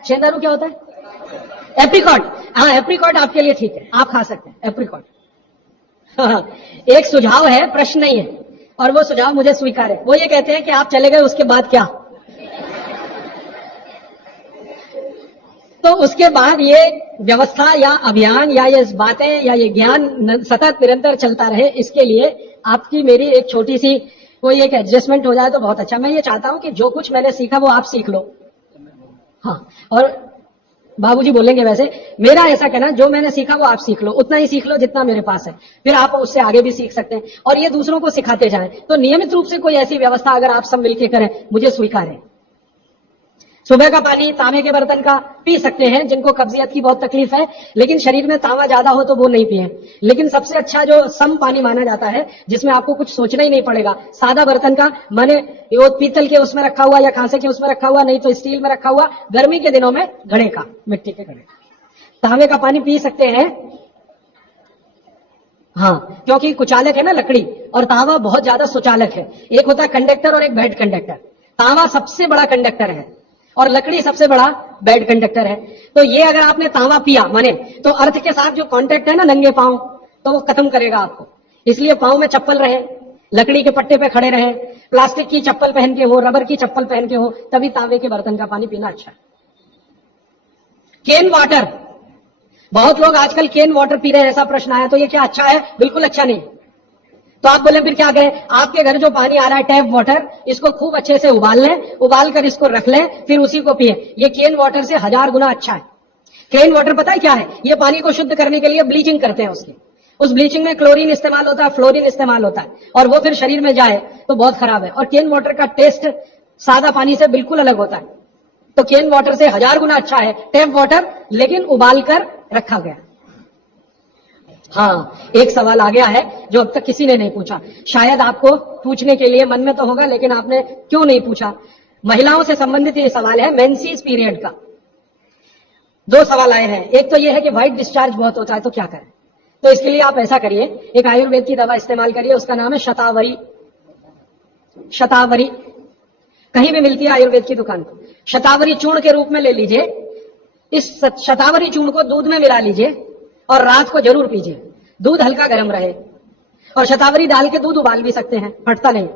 शेंदारू क्या होता है? एप्रिकॉट, हाँ, एप्रिकॉट आपके लिए ठीक है, आप खा सकते हैं एप्रिकॉट। हाँ, एक सुझाव है, प्रश्न नहीं है, और वो सुझाव मुझे स्वीकार है। वो ये कहते हैं कि आप चले गए उसके बाद क्या, तो उसके बाद ये व्यवस्था या अभियान या ये बातें या ये ज्ञान सतत निरंतर चलता रहे, इसके लिए आपकी मेरी एक छोटी सी कोई एक एडजस्टमेंट हो जाए तो बहुत अच्छा। मैं ये चाहता हूं कि जो कुछ मैंने सीखा वो आप सीख लो। हाँ, और बाबूजी बोलेंगे वैसे, मेरा ऐसा कहना, जो मैंने सीखा वो आप सीख लो, उतना ही सीख लो जितना मेरे पास है, फिर आप उससे आगे भी सीख सकते हैं, और ये दूसरों को सिखाते जाएं। तो नियमित रूप से कोई ऐसी व्यवस्था अगर आप सब मिलकर करें, मुझे स्वीकार है। सुबह का पानी तांबे के बर्तन का पी सकते हैं जिनको कब्जियत की बहुत तकलीफ है, लेकिन शरीर में तांबा ज्यादा हो तो वो नहीं पिए। लेकिन सबसे अच्छा जो सम पानी माना जाता है, जिसमें आपको कुछ सोचना ही नहीं पड़ेगा, सादा बर्तन का, माने वो पीतल के उसमें रखा हुआ या कांसे के उसमें रखा हुआ, नहीं तो स्टील में रखा हुआ, गर्मी के दिनों में घड़े का, मिट्टी के घड़े का तांबे का पानी पी सकते हैं। हाँ, क्योंकि कुचालक है ना लकड़ी, और तांबा बहुत ज्यादा सुचालक है। एक होता है कंडक्टर और एक बैड कंडक्टर। तांबा सबसे बड़ा कंडक्टर है और लकड़ी सबसे बड़ा बैड कंडक्टर है। तो ये अगर आपने तांबा पिया माने, तो अर्थ के साथ जो कांटेक्ट है ना नंगे पांव, तो वो खत्म करेगा आपको। इसलिए पांव में चप्पल रहे, लकड़ी के पट्टे पे खड़े रहे, प्लास्टिक की चप्पल पहन के हो, रबर की चप्पल पहन के हो, तभी तांबे के बर्तन का पानी पीना अच्छा है। केन वाटर, बहुत लोग आजकल केन वाटर पी रहे हैं, ऐसा प्रश्न आया, तो ये क्या अच्छा है? बिल्कुल अच्छा नहीं। तो आप बोले फिर क्या करें? आपके घर जो पानी आ रहा है टैप वाटर, इसको खूब अच्छे से उबाल लें, उबाल कर इसको रख लें, फिर उसी को पिए। ये केन वाटर से 1000 गुना अच्छा है। केन वाटर पता है क्या है? ये पानी को शुद्ध करने के लिए ब्लीचिंग करते हैं उसकी। उस ब्लीचिंग में क्लोरीन इस्तेमाल होता है, फ्लोरीन इस्तेमाल होता है, और वो फिर शरीर में जाए तो बहुत खराब है। और केन वाटर का टेस्ट सादा पानी से बिल्कुल अलग होता है। तो केन वाटर से 1000 गुना अच्छा है टैप वाटर, लेकिन उबाल कर रखा गया। हाँ, एक सवाल आ गया है जो अब तक किसी ने नहीं पूछा, शायद आपको पूछने के लिए मन में तो होगा, लेकिन आपने क्यों नहीं पूछा। महिलाओं से संबंधित ये सवाल है मेंसेस पीरियड का। दो सवाल आए हैं। एक तो ये है कि व्हाइट डिस्चार्ज बहुत होता है तो क्या करें। तो इसके लिए आप ऐसा करिए, एक आयुर्वेद की दवा इस्तेमाल करिए, उसका नाम है शतावरी। शतावरी कहीं भी मिलती है आयुर्वेद की दुकान पर। शतावरी चूर्ण के रूप में ले लीजिए। इस शतावरी चूर्ण को दूध में मिला लीजिए और रात को जरूर पीजिए। दूध हल्का गर्म रहे, और शतावरी डाल के दूध उबाल भी सकते हैं, फटता नहीं।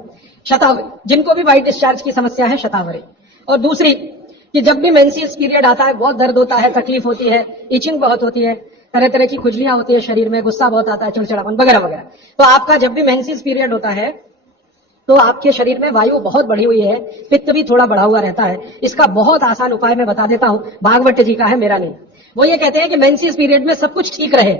शतावरी, जिनको भी व्हाइट डिस्चार्ज की समस्या है, शतावरी। और दूसरी कि जब भी मेंसेस पीरियड आता है, बहुत दर्द होता है, तकलीफ होती है, इचिंग बहुत होती है, तरह तरह की खुजलियां होती है शरीर में, गुस्सा बहुत आता है, चिड़चिड़ापन वगैरह वगैरह, तो आपका जब भी मेंसेस पीरियड होता है तो आपके शरीर में वायु बहुत बढ़ी हुई है, पित्त भी थोड़ा बढ़ा हुआ रहता है। इसका बहुत आसान उपाय मैं बता देता हूं, भागवत जी का है, मेरा नहीं। वो ये कहते हैं कि मेंसेस पीरियड में सब कुछ ठीक रहे,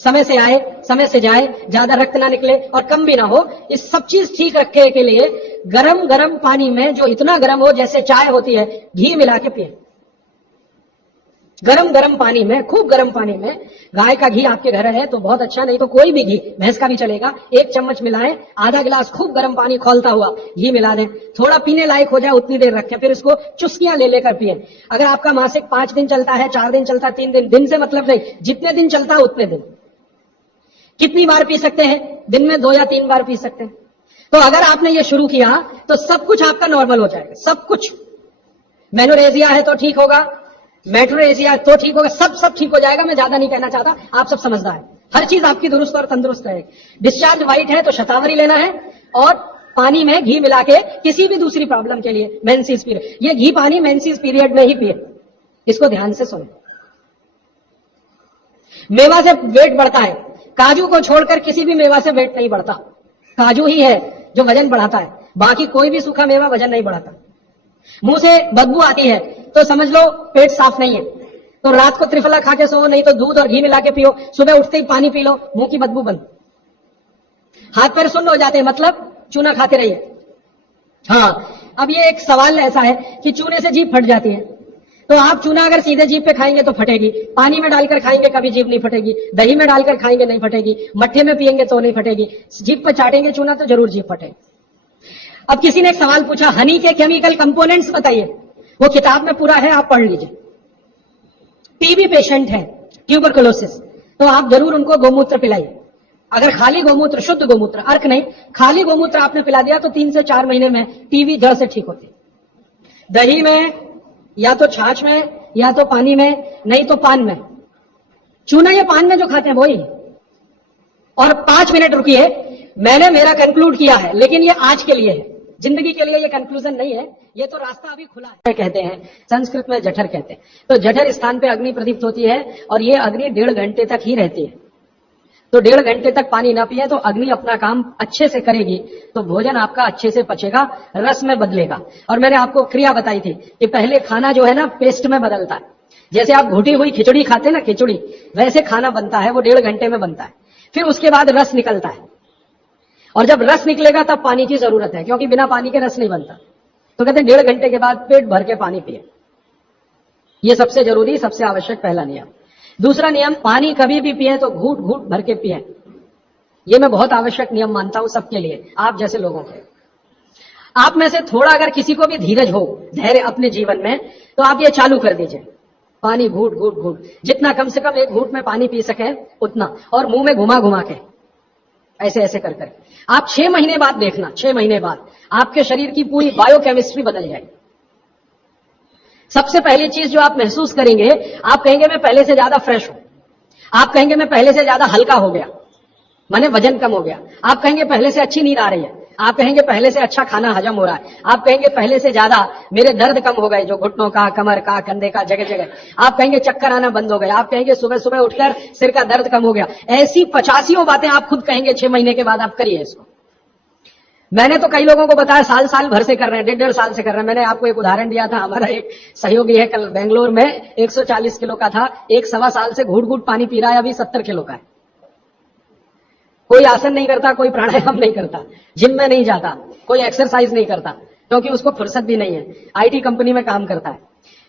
समय से आए, समय से जाए, ज्यादा रक्त ना निकले और कम भी ना हो, इस सब चीज ठीक रखने के लिए गरम गरम पानी में, जो इतना गरम हो जैसे चाय होती है, घी मिला के पिए। गरम गरम पानी में, खूब गरम पानी में, गाय का घी आपके घर है तो बहुत अच्छा, नहीं तो कोई भी घी, भैंस का भी चलेगा, 1 चम्मच मिलाएं, आधा गिलास खूब गरम पानी खौलता हुआ घी मिला दें, थोड़ा पीने लायक हो जाए उतनी देर रखें, फिर इसको चुस्कियां ले लेकर पिए। अगर आपका मासिक 5 दिन चलता है, 4 दिन चलता है, 3 दिन, दिन से मतलब नहीं, जितने दिन चलता है उतने दिन। कितनी बार पी सकते हैं? दिन में 2 या 3 बार पी सकते हैं। तो अगर आपने ये शुरू किया तो सब कुछ आपका नॉर्मल हो जाएगा, सब कुछ। मेनोरेजिया है तो ठीक होगा, मेट्रोरेजिया तो ठीक होगा, सब ठीक हो जाएगा। मैं ज्यादा नहीं कहना चाहता, आप सब समझदार है, हर चीज आपकी दुरुस्त और तंदुरुस्त रहेगी। डिस्चार्ज व्हाइट है तो शतावरी लेना है, और पानी में घी मिला के, किसी भी दूसरी प्रॉब्लम के लिए, मेंसेस पीरियड, ये घी पानी मेंसेस पीरियड में ही पिए। इसको ध्यान से सुनो। मेवा से वेट बढ़ता है, काजू को छोड़कर किसी भी मेवा से वेट नहीं बढ़ता, काजू ही है जो वजन बढ़ाता है, बाकी कोई भी सूखा मेवा वजन नहीं बढ़ाता। मुंह से बदबू आती है तो समझ लो पेट साफ नहीं है, तो रात को त्रिफला खा के सो, नहीं तो दूध और घी मिला के पियो, सुबह उठते ही पानी पी लो, मुंह की बदबू बंद। हाथ पैर सुन्न हो जाते हैं, मतलब चूना खाते रहिए। हाँ, अब ये एक सवाल ऐसा है कि चूने से जीभ फट जाती है, तो आप चूना अगर सीधे जीभ पे खाएंगे तो फटेगी, पानी में डालकर खाएंगे कभी जीभ नहीं फटेगी, दही में डालकर खाएंगे नहीं फटेगी, मट्ठे में पिएंगे तो नहीं फटेगी, जीभ पर चाटेंगे चूना तो जरूर जीभ फटेगी। अब किसी ने एक सवाल पूछा, हनी के केमिकल कंपोनेंट्स बताइए। वो किताब में पूरा है, आप पढ़ लीजिए। टीबी पेशेंट है, ट्यूबरकुलोसिस, तो आप जरूर उनको गोमूत्र पिलाइए। अगर खाली गोमूत्र, शुद्ध गोमूत्र, अर्क नहीं, खाली गोमूत्र आपने पिला दिया तो 3 से 4 महीने में टीबी जड़ से ठीक होती। दही में, या तो छाछ में, या तो पानी में, नहीं तो पान में। चूना ये पान में जो खाते हैं वही। और 5 मिनट रुकिए, मैंने मेरा कंक्लूड किया है, लेकिन ये आज के लिए है, जिंदगी के लिए ये कंक्लूजन नहीं है, ये तो रास्ता अभी खुला है। कहते हैं, संस्कृत में जठर कहते हैं, तो जठर स्थान पे अग्नि प्रदीप्त होती है, और ये अग्नि 1.5 घंटे तक ही रहती है। तो 1.5 घंटे तक पानी ना पिए तो अग्नि अपना काम अच्छे से करेगी, तो भोजन आपका अच्छे से पचेगा, रस में बदलेगा। और मैंने आपको क्रिया बताई थी कि पहले खाना जो है ना पेस्ट में बदलता है, जैसे आप घुटी हुई खिचड़ी खाते हैं ना, खिचड़ी, वैसे खाना बनता है, वो 1.5 घंटे में बनता है। फिर उसके बाद रस निकलता है, और जब रस निकलेगा तब पानी की जरूरत है, क्योंकि बिना पानी के रस नहीं बनता। तो कहते हैं 1.5 घंटे के बाद पेट भर के पानी पिए। ये सबसे जरूरी, सबसे आवश्यक पहला नियम। दूसरा नियम, पानी कभी भी पिए तो घूट घूट भर के पिए। ये मैं बहुत आवश्यक नियम मानता हूं सबके लिए, आप जैसे लोगों के। आप में से थोड़ा अगर किसी को भी धीरज हो, धैर्य अपने जीवन में, तो आप ये चालू कर दीजिए, पानी घूट घूट घूट, जितना कम से कम 1 घूट में पानी पी सके उतना, और मुंह में घुमा घुमा के, ऐसे ऐसे कर कर। आप 6 महीने बाद देखना, 6 महीने बाद आपके शरीर की पूरी बायोकेमिस्ट्री बदल जाएगी। सबसे पहली चीज जो आप महसूस करेंगे, आप कहेंगे मैं पहले से ज्यादा फ्रेश हूं, आप कहेंगे मैं पहले से ज्यादा हल्का हो गया, माने वजन कम हो गया, आप कहेंगे पहले से अच्छी नींद आ रही है, आप कहेंगे पहले से अच्छा खाना हजम हो रहा है, आप कहेंगे पहले से ज्यादा मेरे दर्द कम हो गए, जो घुटनों का, कमर का, कंधे का, जगह जगह, आप कहेंगे चक्कर आना बंद हो गए, आप कहेंगे सुबह सुबह उठकर सिर का दर्द कम हो गया। ऐसी 85 बातें आप खुद कहेंगे 6 महीने के बाद। आप करिए इसको। मैंने तो कई लोगों को बताया साल भर से कर रहे हैं, 1.5 साल से कर रहे हैं। मैंने आपको एक उदाहरण दिया था, हमारा एक सहयोगी है, कल बेंगलोर में 140 किलो का था, 1 सवा साल से घूट घूट पानी पी रहा है, अभी 70 किलो का है। कोई आसन नहीं करता, कोई प्राणायाम नहीं करता, जिम में नहीं जाता, कोई एक्सरसाइज नहीं करता, क्योंकि उसको फुर्सत भी नहीं है, IT कंपनी में काम करता है।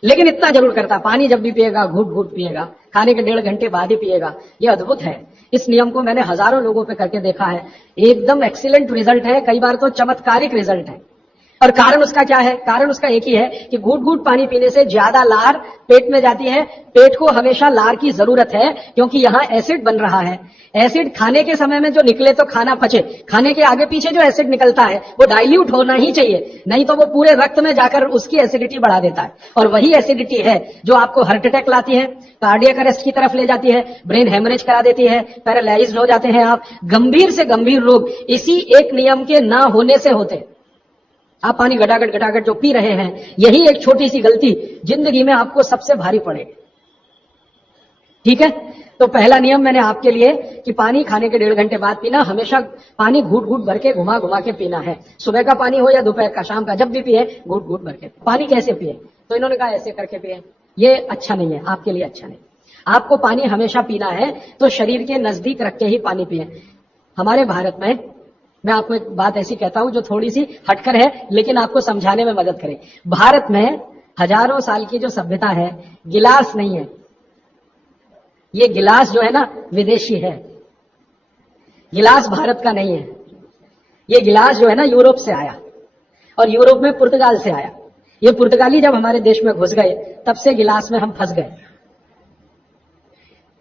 लेकिन इतना जरूर करता, पानी जब भी पिएगा घूट घूट पिएगा, खाने के 1.5 घंटे बाद ही पिएगा। ये अद्भुत है। इस नियम को मैंने हजारों लोगों पे करके देखा है, एकदम एक्सीलेंट रिजल्ट है, कई बार तो चमत्कारिक रिजल्ट है। और कारण उसका क्या है? कारण उसका एक ही है कि घूट घूट पानी पीने से ज्यादा लार पेट में जाती है। पेट को हमेशा लार की जरूरत है, क्योंकि यहाँ एसिड बन रहा है। एसिड खाने के समय में जो निकले तो खाना पचे, खाने के आगे पीछे जो एसिड निकलता है वो डाइल्यूट होना ही चाहिए, नहीं तो वो पूरे रक्त में जाकर उसकी एसिडिटी बढ़ा देता है। और वही एसिडिटी है जो आपको हार्ट अटैक लाती है, कार्डियक अरेस्ट की तरफ ले जाती है, ब्रेन हेमरेज करा देती है, पैरालाइज्ड हो जाते हैं आप। गंभीर से गंभीर रोग इसी एक नियम के ना होने से होते हैं। आप पानी घटाघट जो पी रहे हैं, यही एक छोटी सी गलती जिंदगी में आपको सबसे भारी पड़ेगी। ठीक है, तो पहला नियम मैंने आपके लिए कि पानी खाने के 1.5 घंटे बाद पीना, हमेशा पानी घूट घूट भर के घुमा घुमा के पीना है। सुबह का पानी हो या दोपहर का, शाम का, जब भी पिए घूट घूट भर के। पानी कैसे पिए? तो इन्होंने कहा ऐसे करके पिए। ये अच्छा नहीं है, आपके लिए अच्छा नहीं। आपको पानी हमेशा पीना है तो शरीर के नजदीक रख के ही पानी पिए। हमारे भारत में, मैं आपको एक बात ऐसी कहता हूं जो थोड़ी सी हटकर है, लेकिन आपको समझाने में मदद करे। भारत में हजारों साल की जो सभ्यता है, गिलास नहीं है। ये गिलास जो है ना, विदेशी है। गिलास भारत का नहीं है। ये गिलास जो है ना, यूरोप से आया, और यूरोप में पुर्तगाल से आया। ये पुर्तगाली जब हमारे देश में घुस गए, तब से गिलास में हम फंस गए।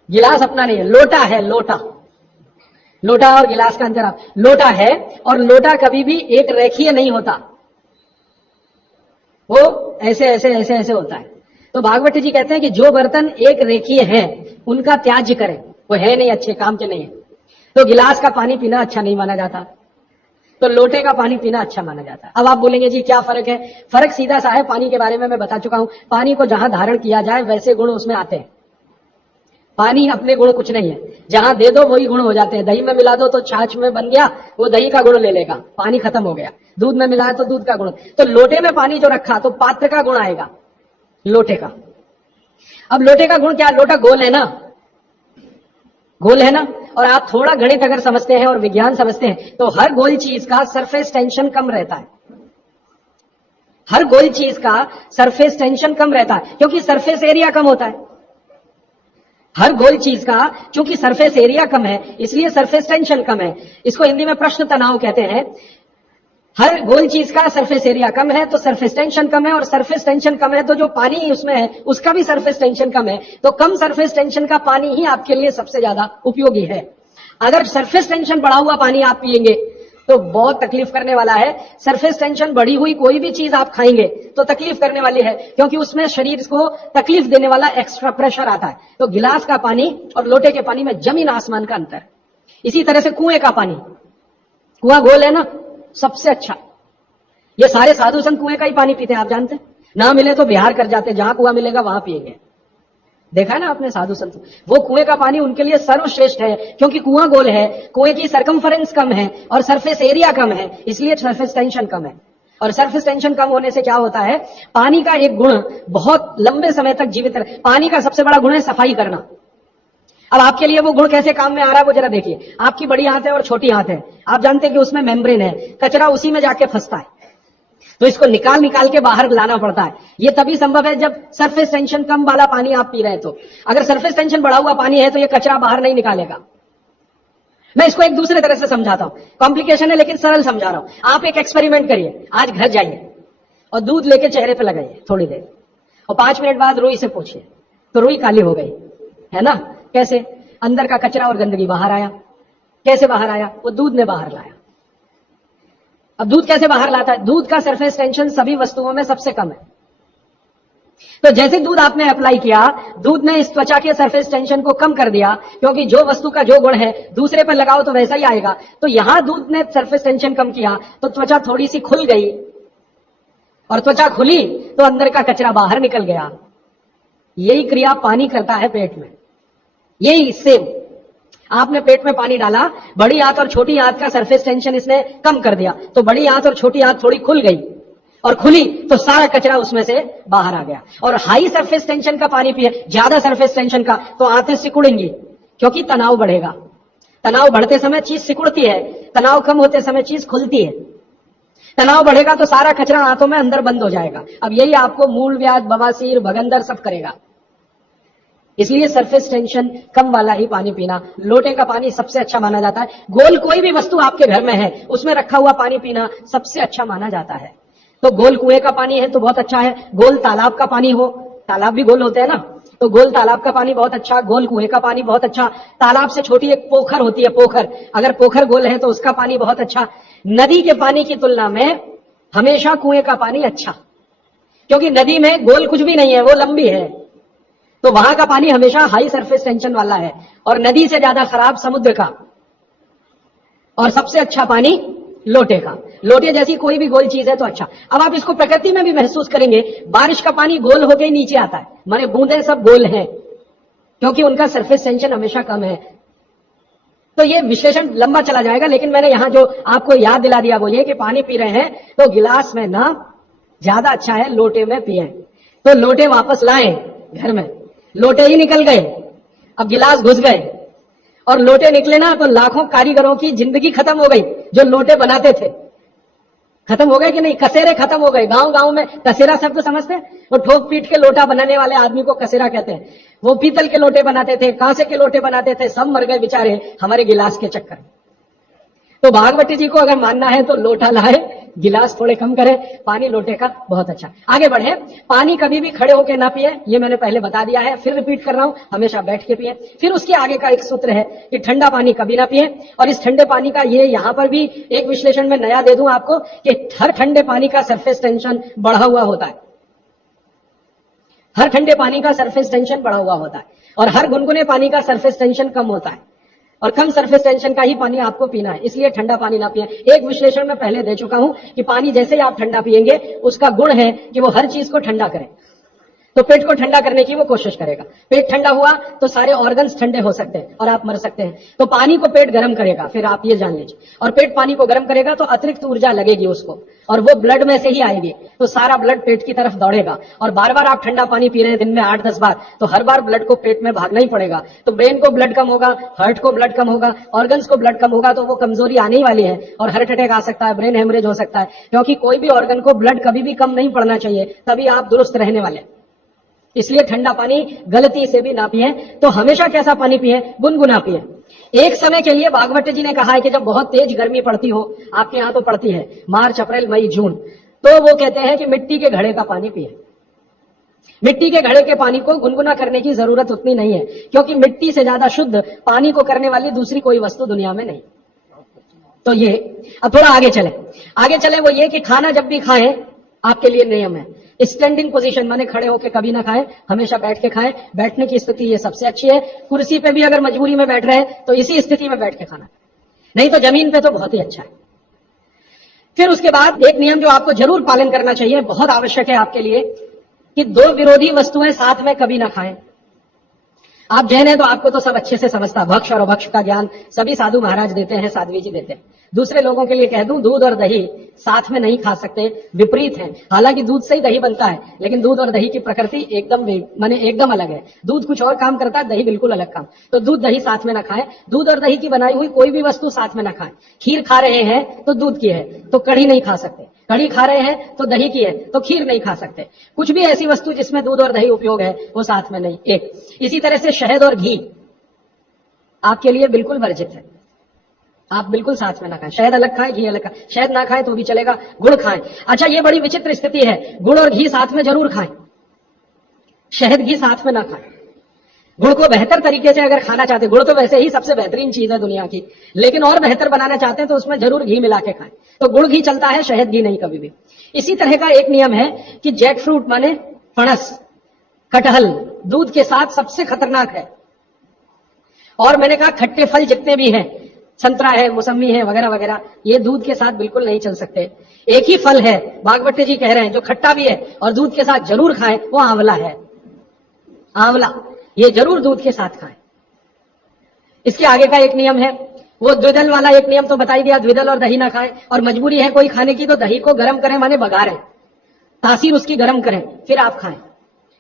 गिलास अपना नहीं है, लोटा है। लोटा, लोटा और गिलास का अंतर। आप, लोटा है, और लोटा कभी भी एक रेखीय नहीं होता, वो ऐसे ऐसे ऐसे ऐसे होता है। तो भागवत जी कहते हैं कि जो बर्तन एक रेखीय है उनका त्याज्य करें, वो है नहीं, अच्छे काम के नहीं है। तो गिलास का पानी पीना अच्छा नहीं माना जाता, तो लोटे का पानी पीना अच्छा माना जाता है। अब आप बोलेंगे जी क्या फर्क है? फर्क सीधा सा है, पानी के बारे में मैं बता चुका हूं। पानी को जहां धारण किया जाए वैसे गुण उसमें आते हैं। पानी अपने गुण कुछ नहीं है, जहां दे दो वही गुण हो जाते हैं। दही में मिला दो तो छाछ में बन गया, वो दही का गुण ले लेगा, पानी खत्म हो गया। दूध में मिलाया तो दूध का गुण। तो लोटे में पानी जो रखा तो पात्र का गुण आएगा, लोटे का। अब लोटे का गुण क्या? लोटा गोल है ना, गोल है ना। और आप थोड़ा गणित अगर समझते हैं और विज्ञान समझते हैं तो हर गोल चीज का सरफेस टेंशन कम रहता है। हर गोल चीज का सरफेस टेंशन कम रहता है, क्योंकि सरफेस एरिया कम होता है। हर गोल चीज का क्योंकि सरफेस एरिया कम है, इसलिए सरफेस टेंशन कम है। इसको हिंदी में प्रश्न तनाव कहते हैं। हर गोल चीज का सरफेस एरिया कम है तो सरफेस टेंशन कम है, और सरफेस टेंशन कम है तो जो पानी उसमें है उसका भी सरफेस टेंशन कम है। तो कम सरफेस टेंशन का पानी ही आपके लिए सबसे ज्यादा उपयोगी है। अगर सरफेस टेंशन बढ़ा हुआ पानी आप पिएंगे तो बहुत तकलीफ करने वाला है। सरफेस टेंशन बढ़ी हुई कोई भी चीज आप खाएंगे तो तकलीफ करने वाली है, क्योंकि उसमें शरीर को तकलीफ देने वाला एक्स्ट्रा प्रेशर आता है। तो गिलास का पानी और लोटे के पानी में जमीन आसमान का अंतर। इसी तरह से कुएं का पानी, कुआं गोल है ना, सबसे अच्छा। ये सारे साधु संत कुएं का ही पानी पीते हैं, आप जानते हैं। ना मिले तो बिहार कर जाते, जहां कुआं मिलेगा वहां पिएंगे। देखा है ना आपने साधु संत, वो कुएं का पानी उनके लिए सर्वश्रेष्ठ है, क्योंकि कुआं गोल है, कुएं की सरकमफरेंस कम है और सरफेस एरिया कम है, इसलिए सरफेस टेंशन कम है। और सरफेस टेंशन कम होने से क्या होता है, पानी का एक गुण बहुत लंबे समय तक जीवित रहे। पानी का सबसे बड़ा गुण है सफाई करना। अब आपके लिए वो गुण कैसे काम में आ रहा है वो जरा देखिए। आपकी बड़ी हाथ है और छोटी हाथ है, आप जानते हैं कि उसमें मेम्ब्रेन है, कचरा उसी में जाके फंसता है, तो इसको निकाल निकाल के बाहर लाना पड़ता है। ये तभी संभव है जब सरफेस टेंशन कम वाला पानी आप पी रहे हैं। तो अगर सरफेस टेंशन बढ़ा हुआ पानी है तो ये कचरा बाहर नहीं निकालेगा। मैं इसको एक दूसरे तरह से समझाता हूं, कॉम्प्लिकेशन है लेकिन सरल समझा रहा हूं। आप एक एक्सपेरिमेंट करिए, आज घर जाइए और दूध लेके चेहरे पे लगाइए थोड़ी देर, और 5 मिनट बाद रुई से पूछिए तो रुई काली हो गई है ना। कैसे? अंदर का कचरा और गंदगी बाहर आया। कैसे बाहर आया? वो दूध ने बाहर लाया। अब दूध कैसे बाहर लाता है? दूध का सरफेस टेंशन सभी वस्तुओं में सबसे कम है। तो जैसे दूध आपने अप्लाई किया, दूध ने इस त्वचा के सरफेस टेंशन को कम कर दिया, क्योंकि जो वस्तु का जो गुण है दूसरे पर लगाओ तो वैसा ही आएगा। तो यहां दूध ने सरफेस टेंशन कम किया तो त्वचा थोड़ी सी खुल गई, और त्वचा खुली तो अंदर का कचरा बाहर निकल गया। यही क्रिया पानी करता है पेट में। यही सेम, आपने पेट में पानी डाला, बड़ी हाथ और छोटी हाथ का सरफेस टेंशन इसने कम कर दिया, तो बड़ी हाथ और छोटी हाथ थोड़ी खुल गई, और खुली तो सारा कचरा उसमें से बाहर आ गया। और हाई सरफेस टेंशन का पानी पिए, ज्यादा सरफेस टेंशन का, तो आंतें सिकुड़ेंगी, क्योंकि तनाव बढ़ेगा। तनाव बढ़ते समय चीज सिकुड़ती है, तनाव कम होते समय चीज खुलती है। तनाव बढ़ेगा तो सारा कचरा आंतों में अंदर बंद हो जाएगा। अब यही आपको मूल व्याध, बवासीर, भगंदर सब करेगा। इसलिए सरफेस टेंशन कम वाला ही पानी पीना। लोटे का पानी सबसे अच्छा माना जाता है। गोल कोई भी वस्तु आपके घर में है उसमें रखा हुआ पानी पीना सबसे अच्छा माना जाता है। तो गोल कुएं का पानी है तो बहुत अच्छा है। गोल तालाब का पानी हो, तालाब भी गोल होते हैं ना, तो गोल तालाब का पानी बहुत अच्छा, गोल कुएं का पानी बहुत अच्छा। तालाब से छोटी एक पोखर होती है, पोखर, अगर पोखर गोल है तो उसका पानी बहुत अच्छा। नदी के पानी की तुलना में हमेशा कुएं का पानी अच्छा, क्योंकि नदी में गोल कुछ भी नहीं है, वो लंबी है, तो वहां का पानी हमेशा हाई सरफेस टेंशन वाला है। और नदी से ज्यादा खराब समुद्र का, और सबसे अच्छा पानी लोटे का। लोटे जैसी कोई भी गोल चीज है तो अच्छा। अब आप इसको प्रकृति में भी महसूस करेंगे, बारिश का पानी गोल होकर ही नीचे आता है, माने बूंदें सब गोल हैं, क्योंकि उनका सरफेस टेंशन हमेशा कम है। तो ये विश्लेषण लंबा चला जाएगा, लेकिन मैंने यहां जो आपको याद दिला दिया वो ये कि पानी पी रहे हैं तो गिलास में ना ज्यादा अच्छा है लोटे में पिए। तो लोटे वापस लाए घर में, लोटे ही निकल गए, अब गिलास घुस गए और लोटे निकले ना तो लाखों कारीगरों की जिंदगी खत्म हो गई जो लोटे बनाते थे। खत्म हो गए कि नहीं? कसेरे खत्म हो गए। गांव गांव में कसेरा शब्द समझते हैं? वो ठोक पीट के लोटा बनाने वाले आदमी को कसेरा कहते हैं। वो पीतल के लोटे बनाते थे, कांसे के लोटे बनाते थे, सब मर गए बेचारे हमारे गिलास के चक्कर में। तो भागवती जी को अगर मानना है तो लोटा लाए, गिलास थोड़े कम करें, पानी लोटे का बहुत अच्छा। आगे बढ़े, पानी कभी भी खड़े होकर ना पिए, ये मैंने पहले बता दिया है, फिर रिपीट कर रहा हूं, हमेशा बैठ के पिए। फिर उसके आगे का एक सूत्र है कि ठंडा पानी कभी ना पिए। और इस ठंडे पानी का ये यहां पर भी एक विश्लेषण में नया दे दूं आपको कि हर ठंडे पानी का सरफेस टेंशन बढ़ा हुआ होता है। हर ठंडे पानी का सरफेस टेंशन बढ़ा हुआ होता है और हर गुनगुने पानी का सरफेस टेंशन कम होता है, और कम सरफेस टेंशन का ही पानी आपको पीना है। इसलिए ठंडा पानी ना पिए। एक विश्लेषण में पहले दे चुका हूं कि पानी जैसे ही आप ठंडा पिएंगे उसका गुण है कि वो हर चीज को ठंडा करे। तो पेट को ठंडा करने की वो कोशिश करेगा। पेट ठंडा हुआ तो सारे ऑर्गन्स ठंडे हो सकते हैं और आप मर सकते हैं। तो पानी को पेट गर्म करेगा, फिर आप ये जान लीजिए, और पेट पानी को गर्म करेगा तो अतिरिक्त ऊर्जा लगेगी उसको, और वो ब्लड में से ही आएगी, तो सारा ब्लड पेट की तरफ दौड़ेगा। और बार बार आप ठंडा पानी पी रहे हैं दिन में 8-10 बार, तो हर बार ब्लड को पेट में भागना ही पड़ेगा। तो ब्रेन को ब्लड कम होगा, हार्ट को ब्लड कम होगा, ऑर्गन्स को ब्लड कम होगा, तो वो कमजोरी आने ही वाली है और हार्ट अटैक आ सकता है, ब्रेन हेमरेज हो सकता है। क्योंकि कोई भी ऑर्गन को ब्लड कभी भी कम नहीं पड़ना चाहिए, तभी आप दुरुस्त रहने वाले। इसलिए ठंडा पानी गलती से भी ना पिए। तो हमेशा कैसा पानी पिए? गुनगुना पिए। एक समय के लिए भागवत जी ने कहा है कि जब बहुत तेज गर्मी पड़ती हो, आपके यहां तो पड़ती है मार्च, अप्रैल, मई, जून, तो वो कहते हैं कि मिट्टी के घड़े का पानी पिए। मिट्टी के घड़े के पानी को गुनगुना करने की जरूरत उतनी नहीं है, क्योंकि मिट्टी से ज्यादा शुद्ध पानी को करने वाली दूसरी कोई वस्तु दुनिया में नहीं। तो ये अब थोड़ा आगे चले वो ये कि खाना जब भी खाएं, आपके लिए नियम है स्टैंडिंग पोजीशन, माने खड़े होकर कभी ना खाएं, हमेशा बैठ के खाएं। बैठने की स्थिति ये सबसे अच्छी है। कुर्सी पे भी अगर मजबूरी में बैठ रहे हैं तो इसी स्थिति में बैठ के खाना, नहीं तो जमीन पे तो बहुत ही अच्छा है। फिर उसके बाद एक नियम जो आपको जरूर पालन करना चाहिए, बहुत आवश्यक है आपके लिए, कि दो विरोधी वस्तुएं साथ में कभी ना खाएं। आप जैन हैं तो आपको तो सब अच्छे से समझता, भक्ष और अभक्ष का ज्ञान सभी साधु महाराज देते हैं, साध्वी जी देते हैं। दूसरे लोगों के लिए कह दूं, दूध और दही साथ में नहीं खा सकते, विपरीत है। हालांकि दूध से ही दही बनता है, लेकिन दूध और दही की प्रकृति एकदम अलग है। दूध कुछ और काम करता है, दही बिल्कुल अलग काम। तो दूध दही साथ में ना खाएं। दूध और दही की बनाई हुई कोई भी वस्तु साथ में ना खाएं। खीर खा रहे हैं तो दूध की है तो कढ़ी नहीं खा सकते, कढ़ी खा रहे हैं तो दही की है तो खीर नहीं खा सकते। कुछ भी ऐसी वस्तु जिसमें दूध और दही उपयोग है वो साथ में नहीं। एक इसी तरह से शहद और घी आपके लिए बिल्कुल वर्जित है, आप बिल्कुल साथ में ना खाएं। शहद अलग खाएं, घी अलग खाएं। शहद ना खाएं तो भी चलेगा, गुड़ खाएं। अच्छा, ये बड़ी विचित्र स्थिति है, गुड़ और घी साथ में जरूर खाएं, शहद घी साथ में ना खाएं। गुड़ को बेहतर तरीके से अगर खाना चाहते, गुड़ तो वैसे ही सबसे बेहतरीन चीज है दुनिया की, लेकिन और बेहतर बनाना चाहते हैं तो उसमें जरूर घी मिला के खाएं। तो गुड़ घी चलता है, शहद घी नहीं कभी भी। इसी तरह का एक नियम है कि जैक फ्रूट माने फणस, कटहल दूध के साथ सबसे खतरनाक है। और मैंने कहा खट्टे फल जितने भी हैं, संतरा है, मौसमी है, वगैरह वगैरह, ये दूध के साथ बिल्कुल नहीं चल सकते। एक ही फल है, भागवत जी कह रहे हैं, जो खट्टा भी है और दूध के साथ जरूर खाएं, वो आंवला है। आंवला ये जरूर दूध के साथ खाएं। इसके आगे का एक नियम है, वो द्विदल वाला एक नियम तो बता ही दिया, द्विदल और दही ना खाएं। और मजबूरी है कोई खाने की तो दही को गर्म करें, माने बघारें, तासीर उसकी गर्म करें, फिर आप खाएं,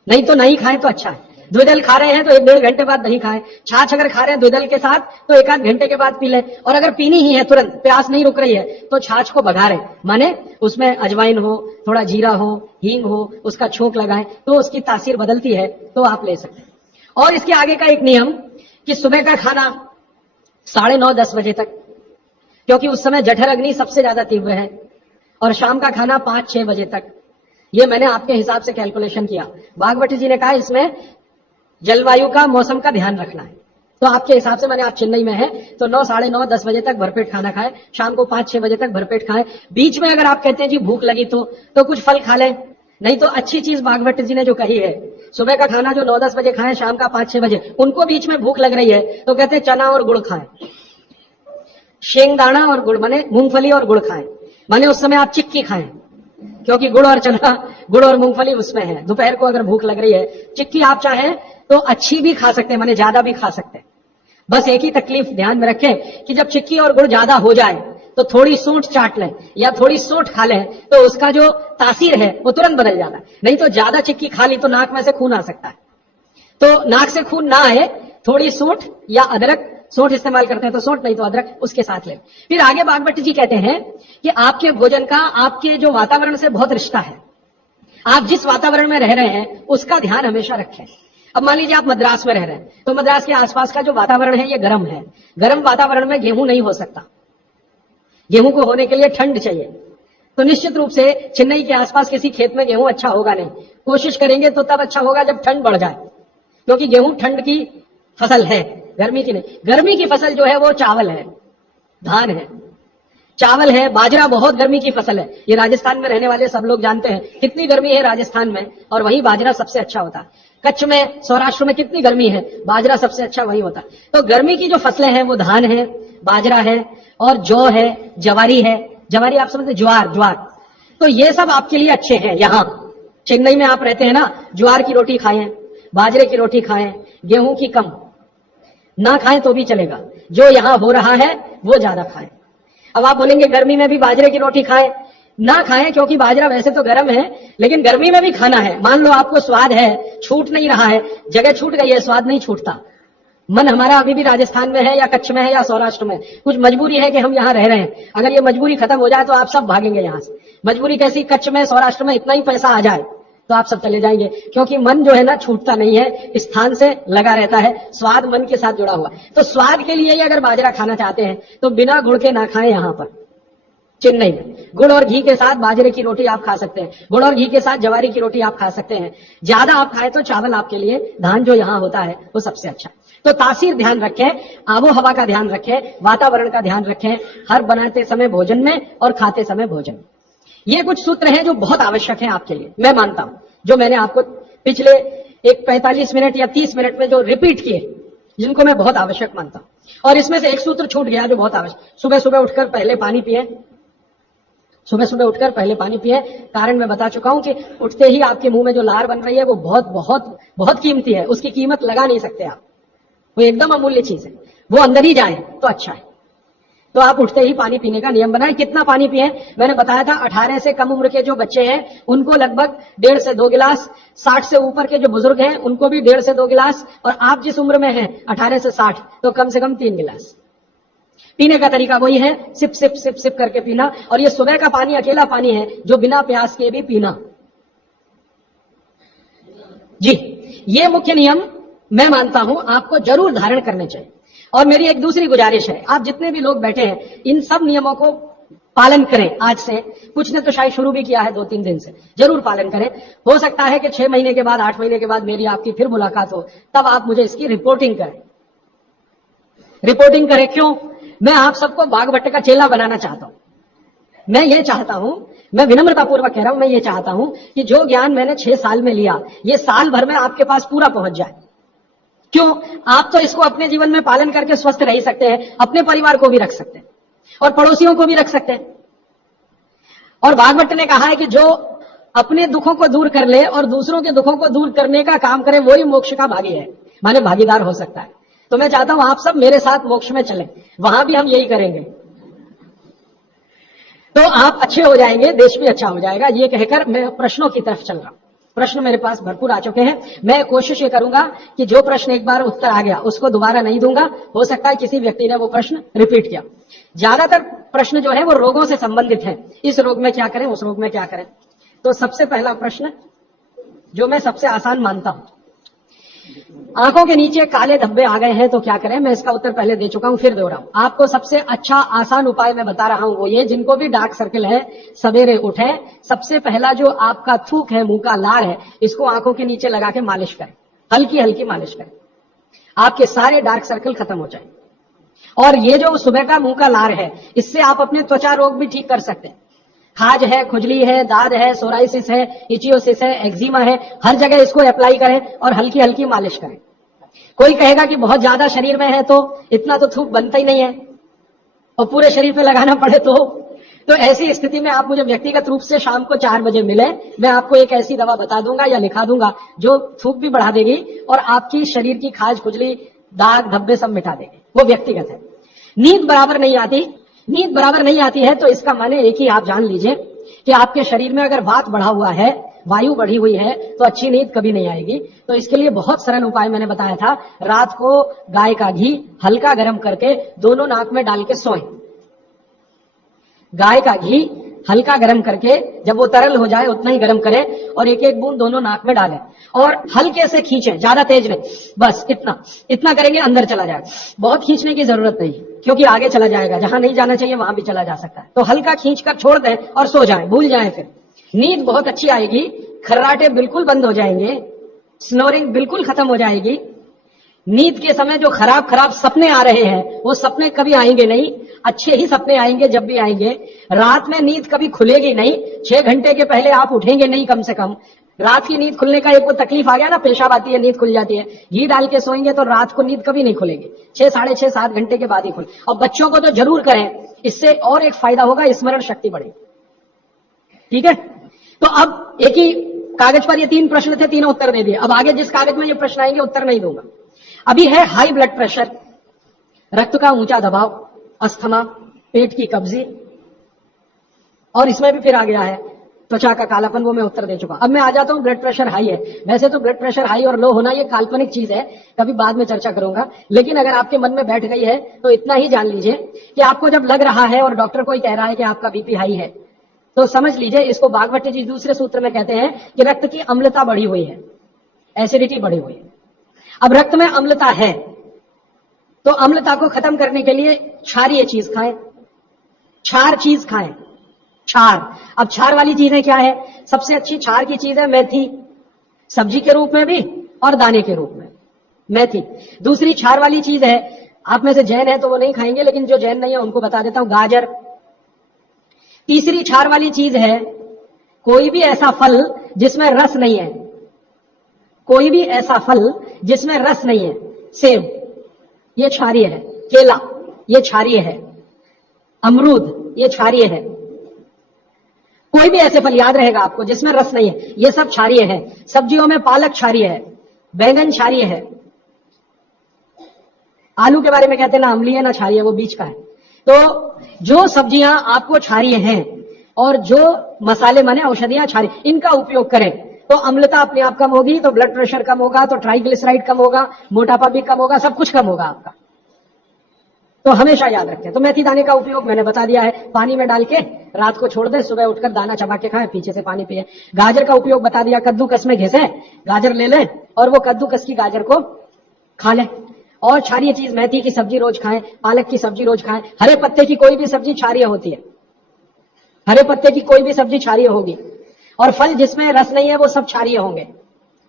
नहीं तो नहीं खाएं तो अच्छा है। द्विदल खा रहे हैं तो 1-1.5 घंटे बाद नहीं खाएं। छाछ अगर खा रहे हैं द्विदल के साथ तो 1-8 घंटे के बाद पी लें। और अगर पीनी ही है तुरंत, प्यास नहीं रुक रही है, तो छाछ को बघारें, माने उसमें अजवाइन हो, थोड़ा जीरा हो, हींग हो, उसका छोंक लगाएं तो उसकी तासीर बदलती है, तो आप ले सकते हैं। और इसके आगे का एक नियम कि सुबह का खाना 9:30-10 बजे तक, क्योंकि उस समय जठर अग्नि सबसे ज्यादा तीव्र है, और शाम का खाना 5-6 बजे तक। ये मैंने आपके हिसाब से कैलकुलेशन किया। भागवती जी ने कहा इसमें जलवायु का, मौसम का ध्यान रखना है, तो आपके हिसाब से मैंने, आप चेन्नई में हैं तो 9, 9:30, 10 बजे तक भरपेट खाना खाएं, शाम को 5-6 बजे तक भरपेट खाएं। बीच में अगर आप कहते हैं जी भूख लगी तो कुछ फल खा लें, नहीं तो अच्छी चीज भागवती जी ने जो कही है, सुबह का खाना जो 9-10 बजे खाएं, शाम का 5-6 बजे, उनको बीच में भूख लग रही है तो कहते हैं चना और गुड़ खाएं, शेंगदाना और गुड़, माने मूंगफली और गुड़ खाएं, माने उस समय आप चिक्की खाएं, क्योंकि गुड़ और चना, गुड़ और मूंगफली उसमें है। दोपहर को अगर भूख लग रही है, चिक्की आप चाहें तो अच्छी भी खा सकते हैं, माने ज्यादा भी खा सकते हैं। बस एक ही तकलीफ ध्यान में रखें कि जब चिक्की और गुड़ ज्यादा हो जाए तो थोड़ी सूंठ चाट लें या थोड़ी सोंठ खा लें, तो उसका जो तासीर है वो तुरंत बदल जाता है। नहीं तो ज्यादा चिक्की खा ली तो नाक में से खून आ सकता है, तो नाक से खून ना आए, थोड़ी सूंठ या अदरक, सोंठ इस्तेमाल करते हैं तो सोंठ, नहीं तो अदरक, उसके साथ लें। फिर आगे भागवती जी कहते हैं कि आपके भोजन का आपके जो वातावरण से बहुत रिश्ता है। आप जिस वातावरण में रह रहे हैं उसका ध्यान हमेशा रखें। अब मान लीजिए आप मद्रास में रह रहे हैं, तो मद्रास के आसपास का जो वातावरण है ये गर्म है। गर्म वातावरण में गेहूं नहीं हो सकता, गेहूं को होने के लिए ठंड चाहिए। तो निश्चित रूप से चेन्नई के आसपास किसी खेत में गेहूं अच्छा होगा नहीं। कोशिश करेंगे तो तब अच्छा होगा जब ठंड बढ़ जाए, क्योंकि गेहूं ठंड की फसल है, गर्मी की नहीं। गर्मी की फसल जो है वो चावल है, धान है, चावल है, बाजरा बहुत गर्मी की फसल है। ये राजस्थान में रहने वाले सब लोग जानते हैं कितनी गर्मी है राजस्थान में, और वहीं बाजरा सबसे अच्छा होता है। कच्छ में, सौराष्ट्र में कितनी गर्मी है, बाजरा सबसे अच्छा वही होता है। तो गर्मी की जो फसलें हैं वो धान है, बाजरा है, और जौ है, जवारी है। जवारी आप समझते, ज्वार। तो ये सब आपके लिए अच्छे हैं। यहाँ चेन्नई में आप रहते हैं ना, ज्वार की रोटी खाएं, बाजरे की रोटी खाएं, गेहूं की कम ना खाएं तो भी चलेगा, जो यहां हो रहा है वो ज्यादा खाएं। अब आप बोलेंगे गर्मी में भी बाजरे की रोटी खाएं, ना खाएं, क्योंकि बाजरा वैसे तो गर्म है, लेकिन गर्मी में भी खाना है। मान लो आपको स्वाद है, छूट नहीं रहा है, जगह छूट गई है, स्वाद नहीं छूटता, मन हमारा अभी भी राजस्थान में है या कच्छ में है या सौराष्ट्र में, कुछ मजबूरी है कि हम यहाँ रह रहे हैं। अगर ये मजबूरी खत्म हो जाए तो आप सब भागेंगे यहाँ से। मजबूरी कैसी, कच्छ में, सौराष्ट्र में इतना ही पैसा आ जाए तो आप सब चले जाएंगे, क्योंकि मन जो है ना छूटता नहीं है, स्थान से लगा रहता है, स्वाद मन के साथ जुड़ा हुआ। तो स्वाद के लिए ही अगर बाजरा खाना चाहते हैं तो बिना गुड़ के ना खाएं। यहाँ पर चेन्नई में गुड़ और घी के साथ बाजरे की रोटी आप खा सकते हैं, गुड़ और घी के साथ जवारी की रोटी आप खा सकते हैं। ज्यादा आप खाएं तो चावल आपके लिए, धान जो यहाँ होता है वो सबसे अच्छा। तो तासीर ध्यान रखें, आबो हवा का ध्यान रखें, वातावरण का ध्यान रखें, हर बनाते समय भोजन में और खाते समय भोजन। ये कुछ सूत्र हैं जो बहुत आवश्यक हैं आपके लिए, मैं मानता हूं, जो मैंने आपको पिछले एक 45 मिनट या 30 मिनट में जो रिपीट किए, जिनको मैं बहुत आवश्यक मानता हूं। और इसमें से एक सूत्र छूट गया जो बहुत आवश्यक, सुबह सुबह उठकर पहले पानी पिए। सुबह सुबह उठकर पहले पानी पिए। कारण मैं बता चुका हूं कि उठते ही आपके मुंह में जो लार बन रही है वो बहुत बहुत बहुत कीमती है, उसकी कीमत लगा नहीं सकते आप, वो एकदम अमूल्य चीज है, वो अंदर ही जाए तो अच्छा है। तो आप उठते ही पानी पीने का नियम बनाएं। कितना पानी पिए, मैंने बताया था 18 से कम उम्र के जो बच्चे हैं उनको लगभग 1.5 से 2 गिलास, 60 से ऊपर के जो बुजुर्ग हैं उनको भी 1.5 से 2 गिलास, और आप जिस उम्र में हैं 18 से 60 तो कम से कम 3 गिलास। पीने का तरीका वही है, सिप सिप सिप सिप करके पीना। और ये सुबह का पानी अकेला पानी है जो बिना प्यास के भी पीना। जी, ये मुख्य नियम मैं मानता हूं आपको जरूर धारण करने चाहिए। और मेरी एक दूसरी गुजारिश है, आप जितने भी लोग बैठे हैं इन सब नियमों को पालन करें। आज से, कुछ ने तो शायद शुरू भी किया है 2-3 दिन से, जरूर पालन करें। हो सकता है कि 6 महीने के बाद, 8 महीने के बाद मेरी आपकी फिर मुलाकात हो, तब आप मुझे इसकी रिपोर्टिंग करें। रिपोर्टिंग करें क्यों? मैं आप सबको बाघभट्ट का चेला बनाना चाहता हूं। मैं ये चाहता हूं, मैं विनम्रतापूर्वक कह रहा हूं, मैं ये चाहता हूं कि जो ज्ञान मैंने 6 साल में लिया, ये साल भर में आपके पास पूरा पहुंच जाए। क्यों? आप तो इसको अपने जीवन में पालन करके स्वस्थ रह सकते हैं, अपने परिवार को भी रख सकते हैं और पड़ोसियों को भी रख सकते हैं। और भागवत ने कहा है कि जो अपने दुखों को दूर कर ले और दूसरों के दुखों को दूर करने का काम करे, वही मोक्ष का भागी है, माने भागीदार हो सकता है। तो मैं चाहता हूं आप सब मेरे साथ मोक्ष में चलें, वहां भी हम यही करेंगे, तो आप अच्छे हो जाएंगे, देश भी अच्छा हो जाएगा। ये कहकर मैं प्रश्नों की तरफ चल रहा हूं। प्रश्न मेरे पास भरपूर आ चुके हैं। मैं कोशिश ये करूंगा कि जो प्रश्न एक बार उत्तर आ गया उसको दोबारा नहीं दूंगा। हो सकता है किसी व्यक्ति ने वो प्रश्न रिपीट किया। ज्यादातर प्रश्न जो है वो रोगों से संबंधित है। इस रोग में क्या करें, उस रोग में क्या करें। तो सबसे पहला प्रश्न जो मैं सबसे आसान मानता हूं, आंखों के नीचे काले धब्बे आ गए हैं तो क्या करें। मैं इसका उत्तर पहले दे चुका हूं, फिर दे रहा हूं। आपको सबसे अच्छा आसान उपाय मैं बता रहा हूं वो ये, जिनको भी डार्क सर्कल है सवेरे उठे, सबसे पहला जो आपका थूक है, मुंह का लार है, इसको आंखों के नीचे लगा के मालिश करें, हल्की हल्की मालिश करें। आपके सारे डार्क सर्कल खत्म हो जाए। और ये जो सुबह का मुंह का लार है, इससे आप अपने त्वचा रोग भी ठीक कर सकते हैं। खाज है, खुजली है, दाद है, सोराइसिस है, इचियोसिस है, एक्जिमा है, हर जगह इसको अप्लाई करें और हल्की हल्की मालिश करें। कोई कहेगा कि बहुत ज्यादा शरीर में है तो इतना तो थूक बनता ही नहीं है और पूरे शरीर पे लगाना पड़े तो ऐसी स्थिति में आप मुझे व्यक्तिगत रूप से शाम को 4 बजे मिले, मैं आपको एक ऐसी दवा बता दूंगा या लिखा दूंगा जो थूक भी बढ़ा देगी और आपकी शरीर की खाज, खुजली, दाग, धब्बे सब मिटा देगी। वो व्यक्तिगत है। नींद बराबर नहीं आती, नींद बराबर नहीं आती है तो इसका माने एक ही आप जान लीजिए कि आपके शरीर में अगर वात बढ़ा हुआ है, वायु बढ़ी हुई है, तो अच्छी नींद कभी नहीं आएगी। तो इसके लिए बहुत सरल उपाय मैंने बताया था। रात को गाय का घी हल्का गर्म करके दोनों नाक में डाल के सोएं। गाय का घी हल्का गर्म करके जब वो तरल हो जाए उतना ही गर्म करें और एक एक बूंद दोनों नाक में डालें और हल्के से खींचें, ज्यादा तेज नहीं, बस इतना करेंगे अंदर चला जाएगा। बहुत खींचने की जरूरत नहीं क्योंकि आगे चला जाएगा, जहां नहीं जाना चाहिए वहां भी चला जा सकता है। तो हल्का खींचकर छोड़ दें और सो जाएं, भूल जाएं। फिर नींद बहुत अच्छी आएगी, खर्राटे बिल्कुल बंद हो जाएंगे, स्नोरिंग बिल्कुल खत्म हो जाएगी। नींद के समय जो खराब खराब सपने आ रहे हैं वो सपने कभी आएंगे नहीं, अच्छे ही सपने आएंगे जब भी आएंगे। रात में नींद कभी खुलेगी नहीं, 6 घंटे के पहले आप उठेंगे नहीं कम से कम। रात की नींद खुलने का एक वो तकलीफ आ गया ना, पेशाब आती है, नींद खुल जाती है। घी डाल के सोएंगे तो रात को नींद कभी नहीं खुलेगी, 6, साढ़े 6, 7 घंटे के बाद ही खुले। और बच्चों को तो जरूर करें, इससे और एक फायदा होगा, स्मरण शक्ति बढ़ेगी। ठीक है, तो अब एक ही कागज पर ये 3 प्रश्न थे, तीनों उत्तर दे दिए। अब आगे जिस कागज में ये प्रश्न आएंगे उत्तर नहीं दूंगा। अभी है हाई ब्लड प्रेशर, रक्त का ऊंचा दबाव, अस्थमा, पेट की कब्जी, और इसमें भी फिर आ गया है त्वचा का कालापन, वो मैं उत्तर दे चुका। अब मैं आ जाता हूं ब्लड प्रेशर हाई है। वैसे तो ब्लड प्रेशर हाई और लो होना ये काल्पनिक चीज है, कभी बाद में चर्चा करूंगा, लेकिन अगर आपके मन में बैठ गई है तो इतना ही जान लीजिए कि आपको जब लग रहा है और डॉक्टर कोई कह रहा है कि आपका बीपी हाई है, तो समझ लीजिए, इसको भागवत जी दूसरे सूत्र में कहते हैं कि रक्त की अम्लता बढ़ी हुई है, एसिडिटी बढ़ी हुई है। अब रक्त में अम्लता है तो अम्लता को खत्म करने के लिए क्षारीय चीज खाएं, क्षार चीज खाएं, क्षार। अब क्षार वाली चीजें क्या है? सबसे अच्छी क्षार की चीज है मेथी, सब्जी के रूप में भी और दाने के रूप में मेथी। दूसरी क्षार वाली चीज है, आप में से जैन है तो वो नहीं खाएंगे, लेकिन जो जैन नहीं है उनको बता देता हूं, गाजर। तीसरी क्षार वाली चीज है कोई भी ऐसा फल जिसमें रस नहीं है, कोई भी ऐसा फल जिसमें रस नहीं है। सेब ये क्षारीय है, केला ये क्षारीय है, अमरूद ये क्षारीय है। कोई भी ऐसे फल याद रहेगा आपको जिसमें रस नहीं है, ये सब क्षारीय है। सब्जियों में पालक क्षारीय है, बैंगन क्षारीय है। आलू के बारे में कहते हैं ना अम्लीय ना क्षारीय, वो बीच का है। तो जो सब्जियां आपको क्षारीय हैं और जो मसाले माने औषधियां क्षारीय, इनका उपयोग करें तो अम्लता अपने आप कम होगी, तो ब्लड प्रेशर कम होगा, तो ट्राइग्लिसराइड कम होगा, मोटापा भी कम होगा, सब कुछ कम होगा आपका। तो हमेशा याद रखें। तो मेथी दाने का उपयोग मैंने बता दिया है, पानी में डाल के रात को छोड़ दें, सुबह उठकर दाना चबा के खाएं, पीछे से पानी पिए। गाजर का उपयोग बता दिया, कद्दूकस में घिसे गाजर ले लें और वो कद्दूकस की गाजर को खा लें। और क्षारीय चीज मेथी की सब्जी रोज खाएं, पालक की सब्जी रोज खाएं। हरे पत्ते की कोई भी सब्जी क्षारीय होती है, हरे पत्ते की कोई भी सब्जी क्षारीय होगी, और फल जिसमें रस नहीं है वो सब क्षारीय होंगे।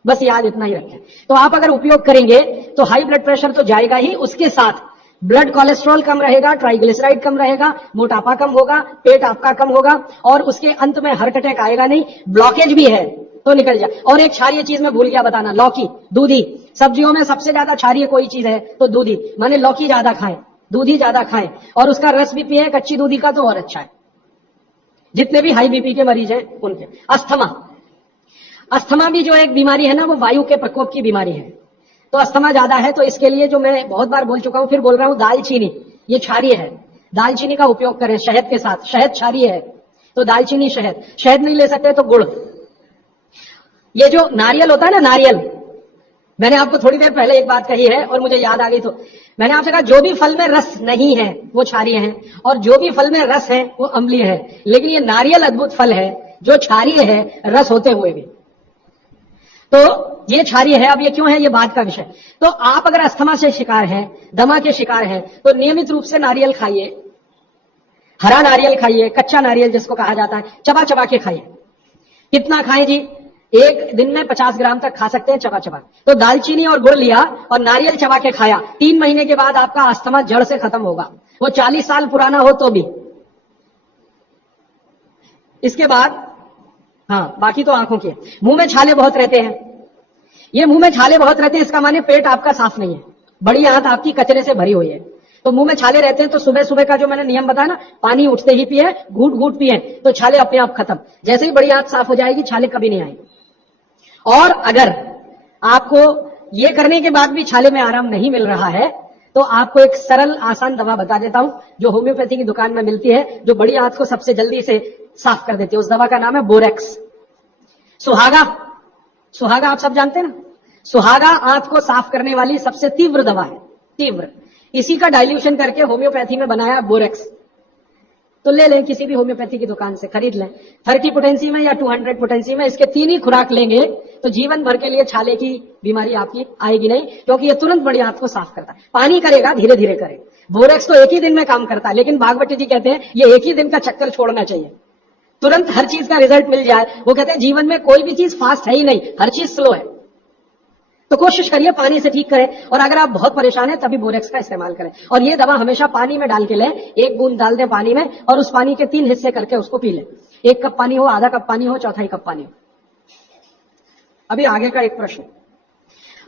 बस याद इतना ही रखें। तो आप अगर उपयोग करेंगे तो हाई ब्लड प्रेशर तो जाएगा ही, उसके साथ ब्लड कोलेस्ट्रॉल कम रहेगा, ट्राइग्लिसराइड कम रहेगा, मोटापा कम होगा, पेट आपका कम होगा, और उसके अंत में हार्ट अटैक आएगा नहीं। ब्लॉकेज भी है तो निकल जाए। और एक क्षारीय चीज मैं भूल गया बताना, लौकी, दूधी। सब्जियों में सबसे ज्यादा क्षारीय कोई चीज है तो दूधी, माने लौकी ज्यादा खाएं, दूधी ज्यादा खाएं, और उसका रस भी पिए कच्ची दूधी का, तो और अच्छा है। जितने भी हाई बीपी के मरीज हैं उनके। अस्थमा, अस्थमा भी जो एक बीमारी है ना, वो वायु के प्रकोप की बीमारी है। तो अस्थमा ज्यादा है तो इसके लिए जो मैं बहुत बार बोल चुका हूं, फिर बोल रहा हूं, दालचीनी ये क्षारीय है, दालचीनी का उपयोग करें शहद के साथ। शहद क्षारीय है तो दालचीनी, शहद नहीं ले सकते तो गुड़। ये जो नारियल होता है ना, नारियल, मैंने आपको थोड़ी देर पहले एक बात कही है और मुझे याद आ गई, तो मैंने आपसे कहा जो भी फल में रस नहीं है वो क्षारीय है, और जो भी फल में रस है वो अम्लीय है। लेकिन ये नारियल अद्भुत फल है जो क्षारीय है रस होते हुए भी। तो ये क्षारीय है। अब ये क्यों है, ये बात का विषय। तो आप अगर अस्थमा से शिकार हैं, दमा के शिकार हैं, तो नियमित रूप से नारियल खाइए, हरा नारियल खाइए, कच्चा नारियल जिसको कहा जाता है, चबा चबा के खाइए। कितना खाएं जी? एक दिन में 50 ग्राम तक खा सकते हैं चबा चबा। तो दालचीनी और गुड़ लिया और नारियल चबा के खाया, 3 महीने के बाद आपका अस्थमा जड़ से खत्म होगा, वो 40 साल पुराना हो तो भी। इसके बाद हाँ, बाकी तो आंखों की। मुंह में छाले बहुत रहते हैं, ये मुंह में छाले बहुत रहते हैं इसका माने पेट आपका साफ नहीं है, बड़ी आंत आपकी कचरे से भरी हुई है। तो मुंह में छाले रहते हैं तो सुबह सुबह का जो मैंने नियम बताया ना, पानी उठते ही पिए, घूट घूट पिए, तो छाले अपने आप खत्म। जैसे ही बड़ी आंत साफ हो जाएगी छाले कभी नहीं आएंगे। और अगर आपको ये करने के बाद भी छाले में आराम नहीं मिल रहा है तो आपको एक सरल आसान दवा बता देता हूं जो होम्योपैथी की दुकान में मिलती है, जो बड़ी आंत को सबसे जल्दी से साफ कर देती है। उस दवा का नाम है बोरेक्स। सुहागा, सुहागा आप सब जानते हैं ना, सुहागा आंत को साफ करने वाली सबसे तीव्र दवा है, तीव्र। इसी का डाइल्यूशन करके होम्योपैथी में बनाया बोरेक्स। तो ले लें, किसी भी होम्योपैथी की दुकान से खरीद लें, 30 पोटेंसी में या 200 पोटेंसी में। इसके 3 ही खुराक लेंगे तो जीवन भर के लिए छाले की बीमारी आपकी आएगी नहीं, क्योंकि ये तुरंत बड़ी आंत को साफ करता है। पानी करेगा, धीरे धीरे करे। बोरेक्स तो एक ही दिन में काम करता है, लेकिन भागवती जी कहते हैं ये एक ही दिन का चक्कर छोड़ना चाहिए, तुरंत हर चीज का रिजल्ट मिल जाए। वो कहते हैं जीवन में कोई भी चीज फास्ट है ही नहीं, हर चीज स्लो है। तो कोशिश करिए पानी से ठीक करें, और अगर आप बहुत परेशान हैं तभी बोरेक्स का इस्तेमाल करें। और ये दवा हमेशा पानी में डाल के लें, 1 बूंद डाल दें पानी में और उस पानी के 3 हिस्से करके उसको पी लें। 1 कप पानी हो, आधा कप पानी हो, चौथाई कप पानी हो। अभी आगे का एक प्रश्न।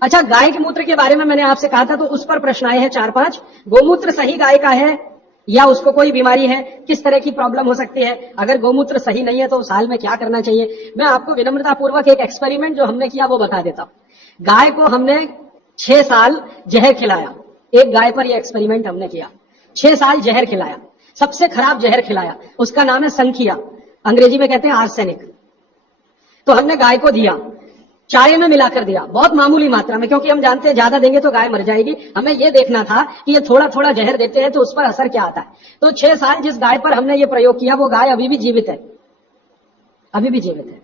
अच्छा, गाय के मूत्र के बारे में मैंने आपसे कहा था, तो उस पर प्रश्न आए हैं 4-5। गोमूत्र सही गाय का है या उसको कोई बीमारी है, किस तरह की प्रॉब्लम हो सकती है, अगर गोमूत्र सही नहीं है तो उस हाल में क्या करना चाहिए। मैं आपको विनम्रता पूर्वक एक एक्सपेरिमेंट जो हमने किया वो बता देता हूं। गाय को हमने 6 साल जहर खिलाया, एक गाय पर यह एक्सपेरिमेंट हमने किया। 6 साल जहर खिलाया, सबसे खराब जहर खिलाया, उसका नाम है संखिया, अंग्रेजी में कहते हैं आर्सेनिक। तो हमने गाय को दिया, चाय में मिलाकर दिया, बहुत मामूली मात्रा में, क्योंकि हम जानते हैं ज्यादा देंगे तो गाय मर जाएगी। हमें यह देखना था कि ये थोड़ा थोड़ा जहर देते हैं तो उस पर असर क्या आता है। तो 6 साल जिस गाय पर हमने ये प्रयोग किया वो गाय अभी भी जीवित है, अभी भी जीवित है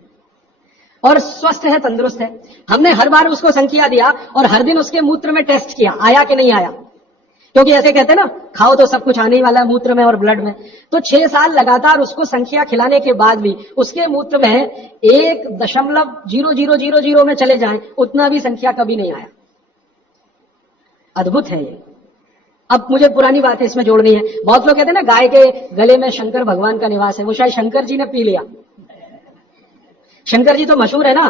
और स्वस्थ है, तंदुरुस्त है। हमने हर बार उसको संखिया दिया और हर दिन उसके मूत्र में टेस्ट किया, आया कि नहीं आया, क्योंकि ऐसे कहते हैं ना, खाओ तो सब कुछ आने ही वाला है मूत्र में और ब्लड में। तो 6 साल लगातार उसको संखिया खिलाने के बाद भी उसके मूत्र में 1.0000 में चले जाएं, उतना भी संख्या कभी नहीं आया। अद्भुत है ये। अब मुझे पुरानी बात इसमें जोड़नी है। बहुत लोग कहते हैं ना गाय के गले में शंकर भगवान का निवास है, वो शायद शंकर जी ने पी लिया। शंकर जी तो मशहूर है ना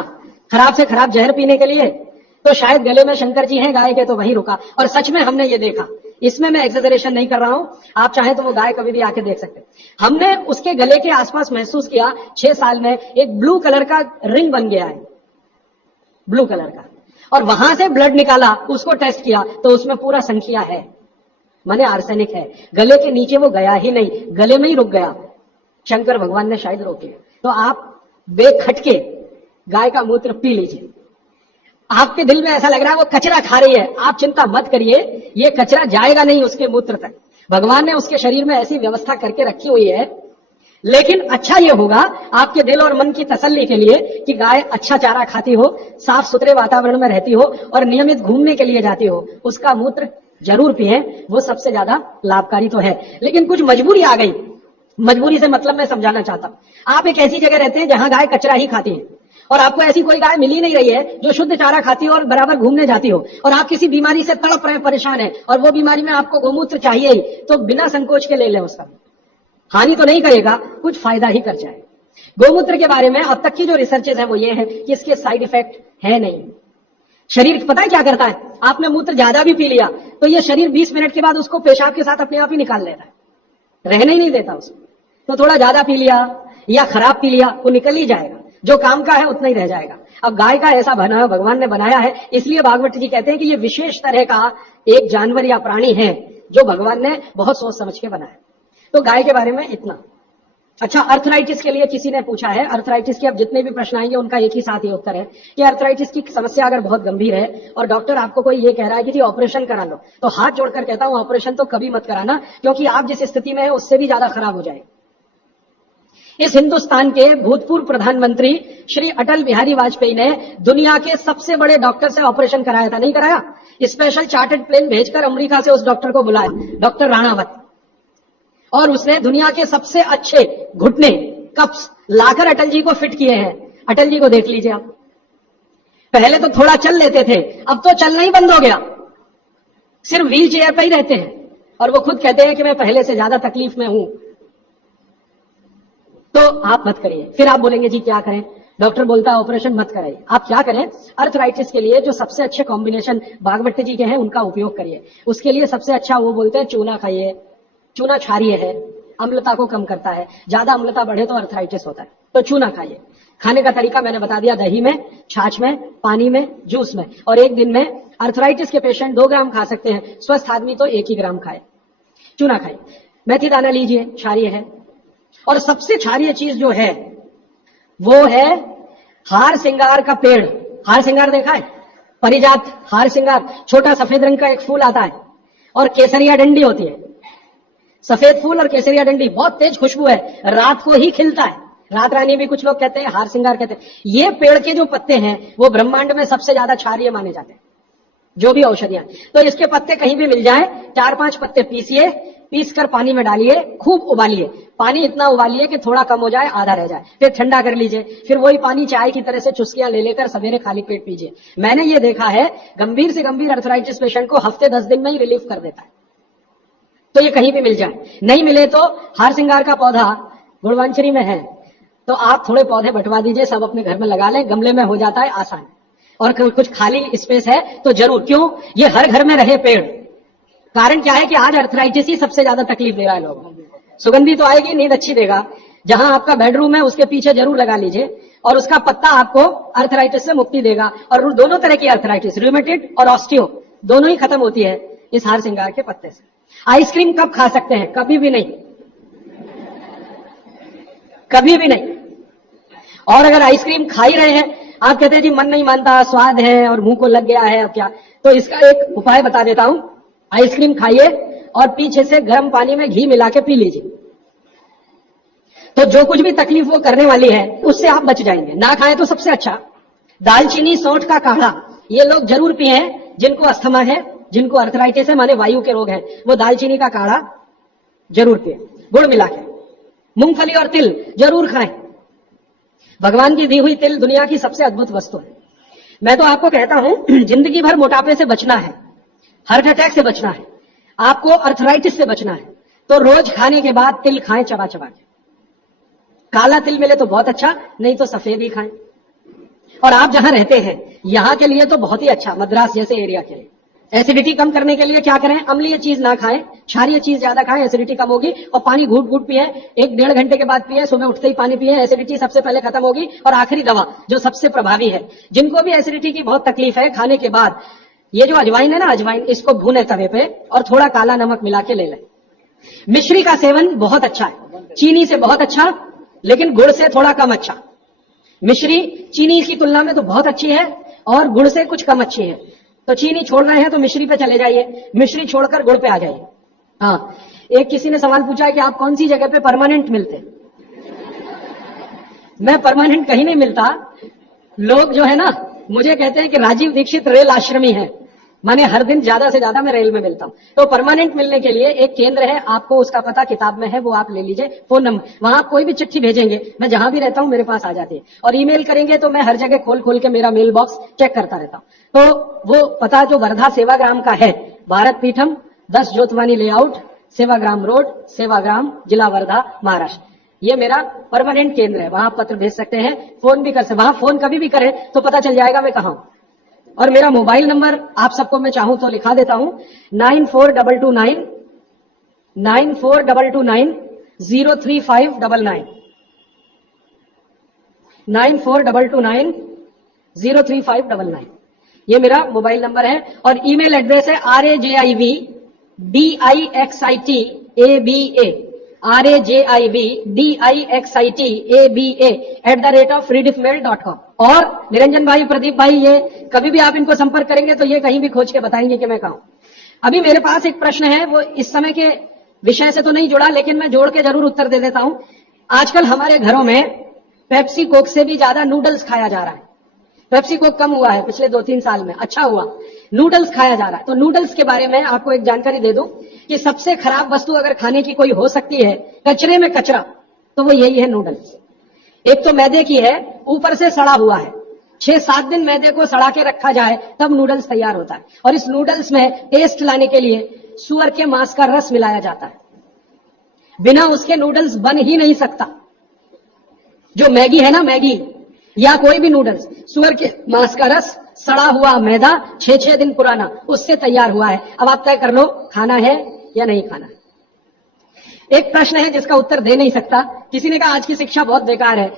खराब से खराब जहर पीने के लिए, तो शायद गले में शंकर जी हैं गाय के, तो वहीं रुका। और सच में हमने ये देखा, इसमें मैं एक्सेजरेशन नहीं कर रहा हूं, आप चाहें तो वो गाय कभी भी आके देख सकते हैं। हमने उसके गले के आसपास महसूस किया 6 साल में एक ब्लू कलर का रिंग बन गया है, ब्लू कलर का, और वहां से ब्लड निकाला, उसको टेस्ट किया तो उसमें पूरा संख्या है, माने आर्सेनिक है। गले के नीचे वो गया ही नहीं, गले में ही रुक गया। शंकर भगवान ने शायद रोक लिया। तो आप बेखटके गाय का मूत्र पी लीजिए। आपके दिल में ऐसा लग रहा है वो कचरा खा रही है, आप चिंता मत करिए, ये कचरा जाएगा नहीं उसके मूत्र तक। भगवान ने उसके शरीर में ऐसी व्यवस्था करके रखी हुई है। लेकिन अच्छा ये होगा आपके दिल और मन की तसल्ली के लिए कि गाय अच्छा चारा खाती हो, साफ सुथरे वातावरण में रहती हो और नियमित घूमने के लिए जाती हो, उसका मूत्र जरूर पिए, वो सबसे ज्यादा लाभकारी तो है। लेकिन कुछ मजबूरी आ गई, मजबूरी से मतलब मैं समझाना चाहता हूं। आप एक ऐसी जगह रहते हैं जहां गाय कचरा ही खाती है और आपको ऐसी कोई गाय मिल ही नहीं रही है जो शुद्ध चारा खाती हो और बराबर घूमने जाती हो, और आप किसी बीमारी से तड़प रहे, परेशान है, और वो बीमारी में आपको गोमूत्र चाहिए ही, तो बिना संकोच के ले लें। उसका हानि तो नहीं करेगा, कुछ फायदा ही कर जाए। गोमूत्र के बारे में अब तक की जो रिसर्चेज है वो ये है कि इसके साइड इफेक्ट है नहीं। शरीर पता है क्या करता है, आपने मूत्र ज्यादा भी पी लिया तो ये शरीर 20 मिनट के बाद उसको पेशाब के साथ अपने आप ही निकाल लेता है, रहने ही नहीं देता उसको। तो थोड़ा ज्यादा पी लिया या खराब पी लिया, वो निकल ही जाएगा, जो काम का है उतना ही रह जाएगा। अब गाय का ऐसा बना भगवान ने बनाया है, इसलिए भागवत जी कहते हैं कि ये विशेष तरह का एक जानवर या प्राणी है जो भगवान ने बहुत सोच समझ के बनाया। तो गाय के बारे में इतना। अच्छा, अर्थराइटिस के लिए किसी ने पूछा है, अर्थराइटिस के अब जितने भी प्रश्न आएंगे उनका एक ही साथ ही उत्तर है कि अर्थराइटिस की समस्या अगर बहुत गंभीर है और डॉक्टर आपको कोई ये कह रहा है कि जी ऑपरेशन करा लो, तो हाथ जोड़कर कहता हूं ऑपरेशन तो कभी मत कराना, क्योंकि आप जिस स्थिति में है उससे भी ज्यादा खराब हो जाए। इस हिंदुस्तान के भूतपूर्व प्रधानमंत्री श्री अटल बिहारी वाजपेयी ने दुनिया के सबसे बड़े डॉक्टर से ऑपरेशन कराया था, नहीं कराया? स्पेशल चार्टर्ड प्लेन भेजकर अमेरिका से उस डॉक्टर को बुलाया, डॉक्टर राणावत, और उसने दुनिया के सबसे अच्छे घुटने कप्स लाकर अटल जी को फिट किए हैं। अटल जी को देख लीजिए आप, पहले तो थोड़ा चल लेते थे, अब तो चलना ही बंद हो गया, सिर्फ व्हील चेयर पर ही रहते हैं, और वो खुद कहते हैं कि मैं पहले से ज्यादा तकलीफ में हूं। तो आप मत करिए। फिर आप बोलेंगे जी क्या करें, डॉक्टर बोलता है ऑपरेशन मत कराइए। आप क्या करें, अर्थराइटिस के लिए जो सबसे अच्छे कॉम्बिनेशन बागवट जी के हैं उनका उपयोग करिए। उसके लिए सबसे अच्छा वो बोलते हैं चूना खाइए, चूना क्षारीय है, अम्लता को कम करता है, ज्यादा अम्लता बढ़े तो अर्थराइटिस होता है, तो चूना खाइए। खाने का तरीका मैंने बता दिया, दही में, छाछ में, पानी में, जूस में, और एक दिन में अर्थराइटिस के पेशेंट 2 ग्राम खा सकते हैं, स्वस्थ आदमी तो 1 ही ग्राम खाए। चूना खाइए, मेथी दाना लीजिए, क्षारीय है। और सबसे क्षारीय चीज जो है वो है हार सिंगार का पेड़। हार सिंगार देखा है? परिजात हार सिंगार, छोटा सफेद रंग का एक फूल आता है और केसरिया डंडी होती है। सफेद फूल और केसरिया डंडी, बहुत तेज खुशबू है, रात को ही खिलता है, रात रानी भी कुछ लोग कहते हैं, हार सिंगार कहते हैं। ये पेड़ के जो पत्ते हैं वो ब्रह्मांड में सबसे ज्यादा क्षारीय माने जाते हैं, जो भी औषधियां। तो इसके पत्ते कहीं भी मिल जाए, 4-5 पत्ते पीसिए, पीसकर पानी में डालिए, खूब उबालिए, पानी इतना उबालिए कि थोड़ा कम हो जाए, आधा रह जाए, फिर ठंडा कर लीजिए, फिर वही पानी चाय की तरह से चुस्कियां ले लेकर सवेरे खाली पेट पीजिए। मैंने ये देखा है, गंभीर से गंभीर अर्थराइटिस पेशेंट को हफ्ते 10 दिन में ही रिलीफ कर देता है। तो ये कहीं भी मिल जाए, नहीं मिले तो हार सिंगार का पौधा गुड़वांचरी में है, तो आप थोड़े पौधे बंटवा दीजिए, सब अपने घर में लगा लें, गमले में हो जाता है आसान। और कुछ खाली स्पेस है तो जरूर, क्यों, ये हर घर में रहे पेड़। कारण क्या है कि आज अर्थराइटिस ही सबसे ज्यादा तकलीफ दे रहा है लोगों को। सुगंधी तो आएगी, नींद अच्छी देगा। जहां आपका बेडरूम है उसके पीछे जरूर लगा लीजिए, और उसका पत्ता आपको अर्थराइटिस से मुक्ति देगा। और दोनों तरह की अर्थराइटिस, रूमेटिड और ऑस्टियो, दोनों ही खत्म होती है इस हार सिंगार के पत्ते से। आइसक्रीम कब खा सकते हैं? कभी भी नहीं, कभी भी नहीं। और अगर आइसक्रीम खा ही रहे हैं, आप कहते हैं जी मन नहीं मानता, स्वाद है और मुंह को लग गया है, अब क्या, तो इसका एक उपाय बता देता हूं। आइसक्रीम खाइए और पीछे से गर्म पानी में घी मिला के पी लीजिए, तो जो कुछ भी तकलीफ वो करने वाली है उससे आप बच जाएंगे। ना खाएं तो सबसे अच्छा। दालचीनी सौंठ का काढ़ा ये लोग जरूर पिए, जिनको अस्थमा है, जिनको अर्थराइटिस है, माने वायु के रोग हैं, वो दालचीनी का काढ़ा जरूर पिए, गुड़ मिला के। मूंगफली और तिल जरूर खाएं, भगवान की दी हुई तिल दुनिया की सबसे अद्भुत वस्तु है। मैं तो आपको कहता हूं, जिंदगी भर मोटापे से बचना है, हार्ट अटैक से बचना है, आपको अर्थराइटिस से बचना है, तो रोज खाने के बाद तिल खाएं, चबा चबा के। काला तिल मिले तो बहुत अच्छा, नहीं तो सफेद ही खाएं। और आप जहां रहते हैं यहां के लिए तो बहुत ही अच्छा, मद्रास जैसे एरिया के लिए। एसिडिटी कम करने के लिए क्या करें, अम्लीय चीज ना खाएं, क्षारीय चीज ज्यादा खाएं, एसिडिटी कम होगी। और पानी घूट घूट पिए, 1-1.5 घंटे के बाद पिए, सुबह उठते ही पानी पिए, एसिडिटी सबसे पहले खत्म होगी। और आखिरी दवा जो सबसे प्रभावी है, जिनको भी एसिडिटी की बहुत तकलीफ है, खाने के बाद ये जो अजवाइन है ना, अजवाइन, इसको भूने तवे पे और थोड़ा काला नमक मिला के ले लें। मिश्री का सेवन बहुत अच्छा है, चीनी से बहुत अच्छा, लेकिन गुड़ से थोड़ा कम अच्छा। मिश्री चीनी की तुलना में तो बहुत अच्छी है और गुड़ से कुछ कम अच्छी है। तो चीनी छोड़ रहे हैं तो मिश्री पे चले जाइए, मिश्री छोड़कर गुड़ पे आ जाइए। हाँ, एक किसी ने सवाल पूछा है कि आप कौन सी जगह पे परमानेंट मिलते हैं। मैं परमानेंट कहीं नहीं मिलता। लोग जो है ना मुझे कहते हैं कि राजीव दीक्षित रेल आश्रमी है, माने हर दिन ज्यादा से ज्यादा मैं रेल में मिलता हूं। तो परमानेंट मिलने के लिए एक केंद्र है, आपको उसका पता किताब में है, वो आप ले लीजिए, फोन नंबर। वहां आप कोई भी चिट्ठी भेजेंगे, मैं जहां भी रहता हूं मेरे पास आ जाती है। और ईमेल करेंगे तो मैं हर जगह खोल खोल के मेरा मेल बॉक्स चेक करता रहता हूं। तो वो पता जो वर्धा सेवाग्राम का है, भारत पीठम 10 ज्योतवानी लेआउट, सेवाग्राम रोड, सेवाग्राम, जिला वर्धा, महाराष्ट्र। ये मेरा परमानेंट केंद्र है, वहां आप पत्र भेज सकते हैं, फोन भी कर सकते, वहां फोन कभी भी करें तो पता चल जाएगा मैं कहां हूं। और मेरा मोबाइल नंबर आप सबको मैं चाहूं तो लिखा देता हूं, 9422903599 9422903599। ये मेरा मोबाइल नंबर है। और ईमेल एड्रेस है RAJIVDIXITABA RAJIBDIXITABA@rediffmail.com। और निरंजन भाई, प्रदीप भाई, ये कभी भी आप इनको संपर्क करेंगे तो ये कहीं भी खोज के बताएंगे कि मैं कहा हूं। अभी मेरे पास एक प्रश्न है, वो इस समय के विषय से तो नहीं जुड़ा, लेकिन मैं जोड़ के जरूर उत्तर दे देता हूं। आजकल हमारे घरों में पेप्सी कोक से भी ज्यादा नूडल्स खाया जा रहा है। पेप्सी कोक कम हुआ है पिछले 2-3 साल में, अच्छा हुआ, नूडल्स खाया जा रहा है। तो नूडल्स के बारे में आपको एक जानकारी दे दूं कि सबसे खराब वस्तु अगर खाने की कोई हो सकती है, कचरे में कचरा, तो वो यही है नूडल्स। एक तो मैदे की है, ऊपर से सड़ा हुआ है। 6-7 दिन मैदे को सड़ा के रखा जाए तब नूडल्स तैयार होता है। और इस नूडल्स में टेस्ट लाने के लिए सुअर के मांस का रस मिलाया जाता है। बिना उसके नूडल्स बन ही नहीं सकता। जो मैगी है ना, मैगी या कोई भी नूडल्स, सुअर के मांस का रस, सड़ा हुआ मैदा, 6-6 दिन पुराना, उससे तैयार हुआ है। अब आप तय कर लो, खाना है या नहीं खाना। एक प्रश्न है जिसका उत्तर दे नहीं सकता। किसी ने कहा आज की शिक्षा बहुत बेकार है,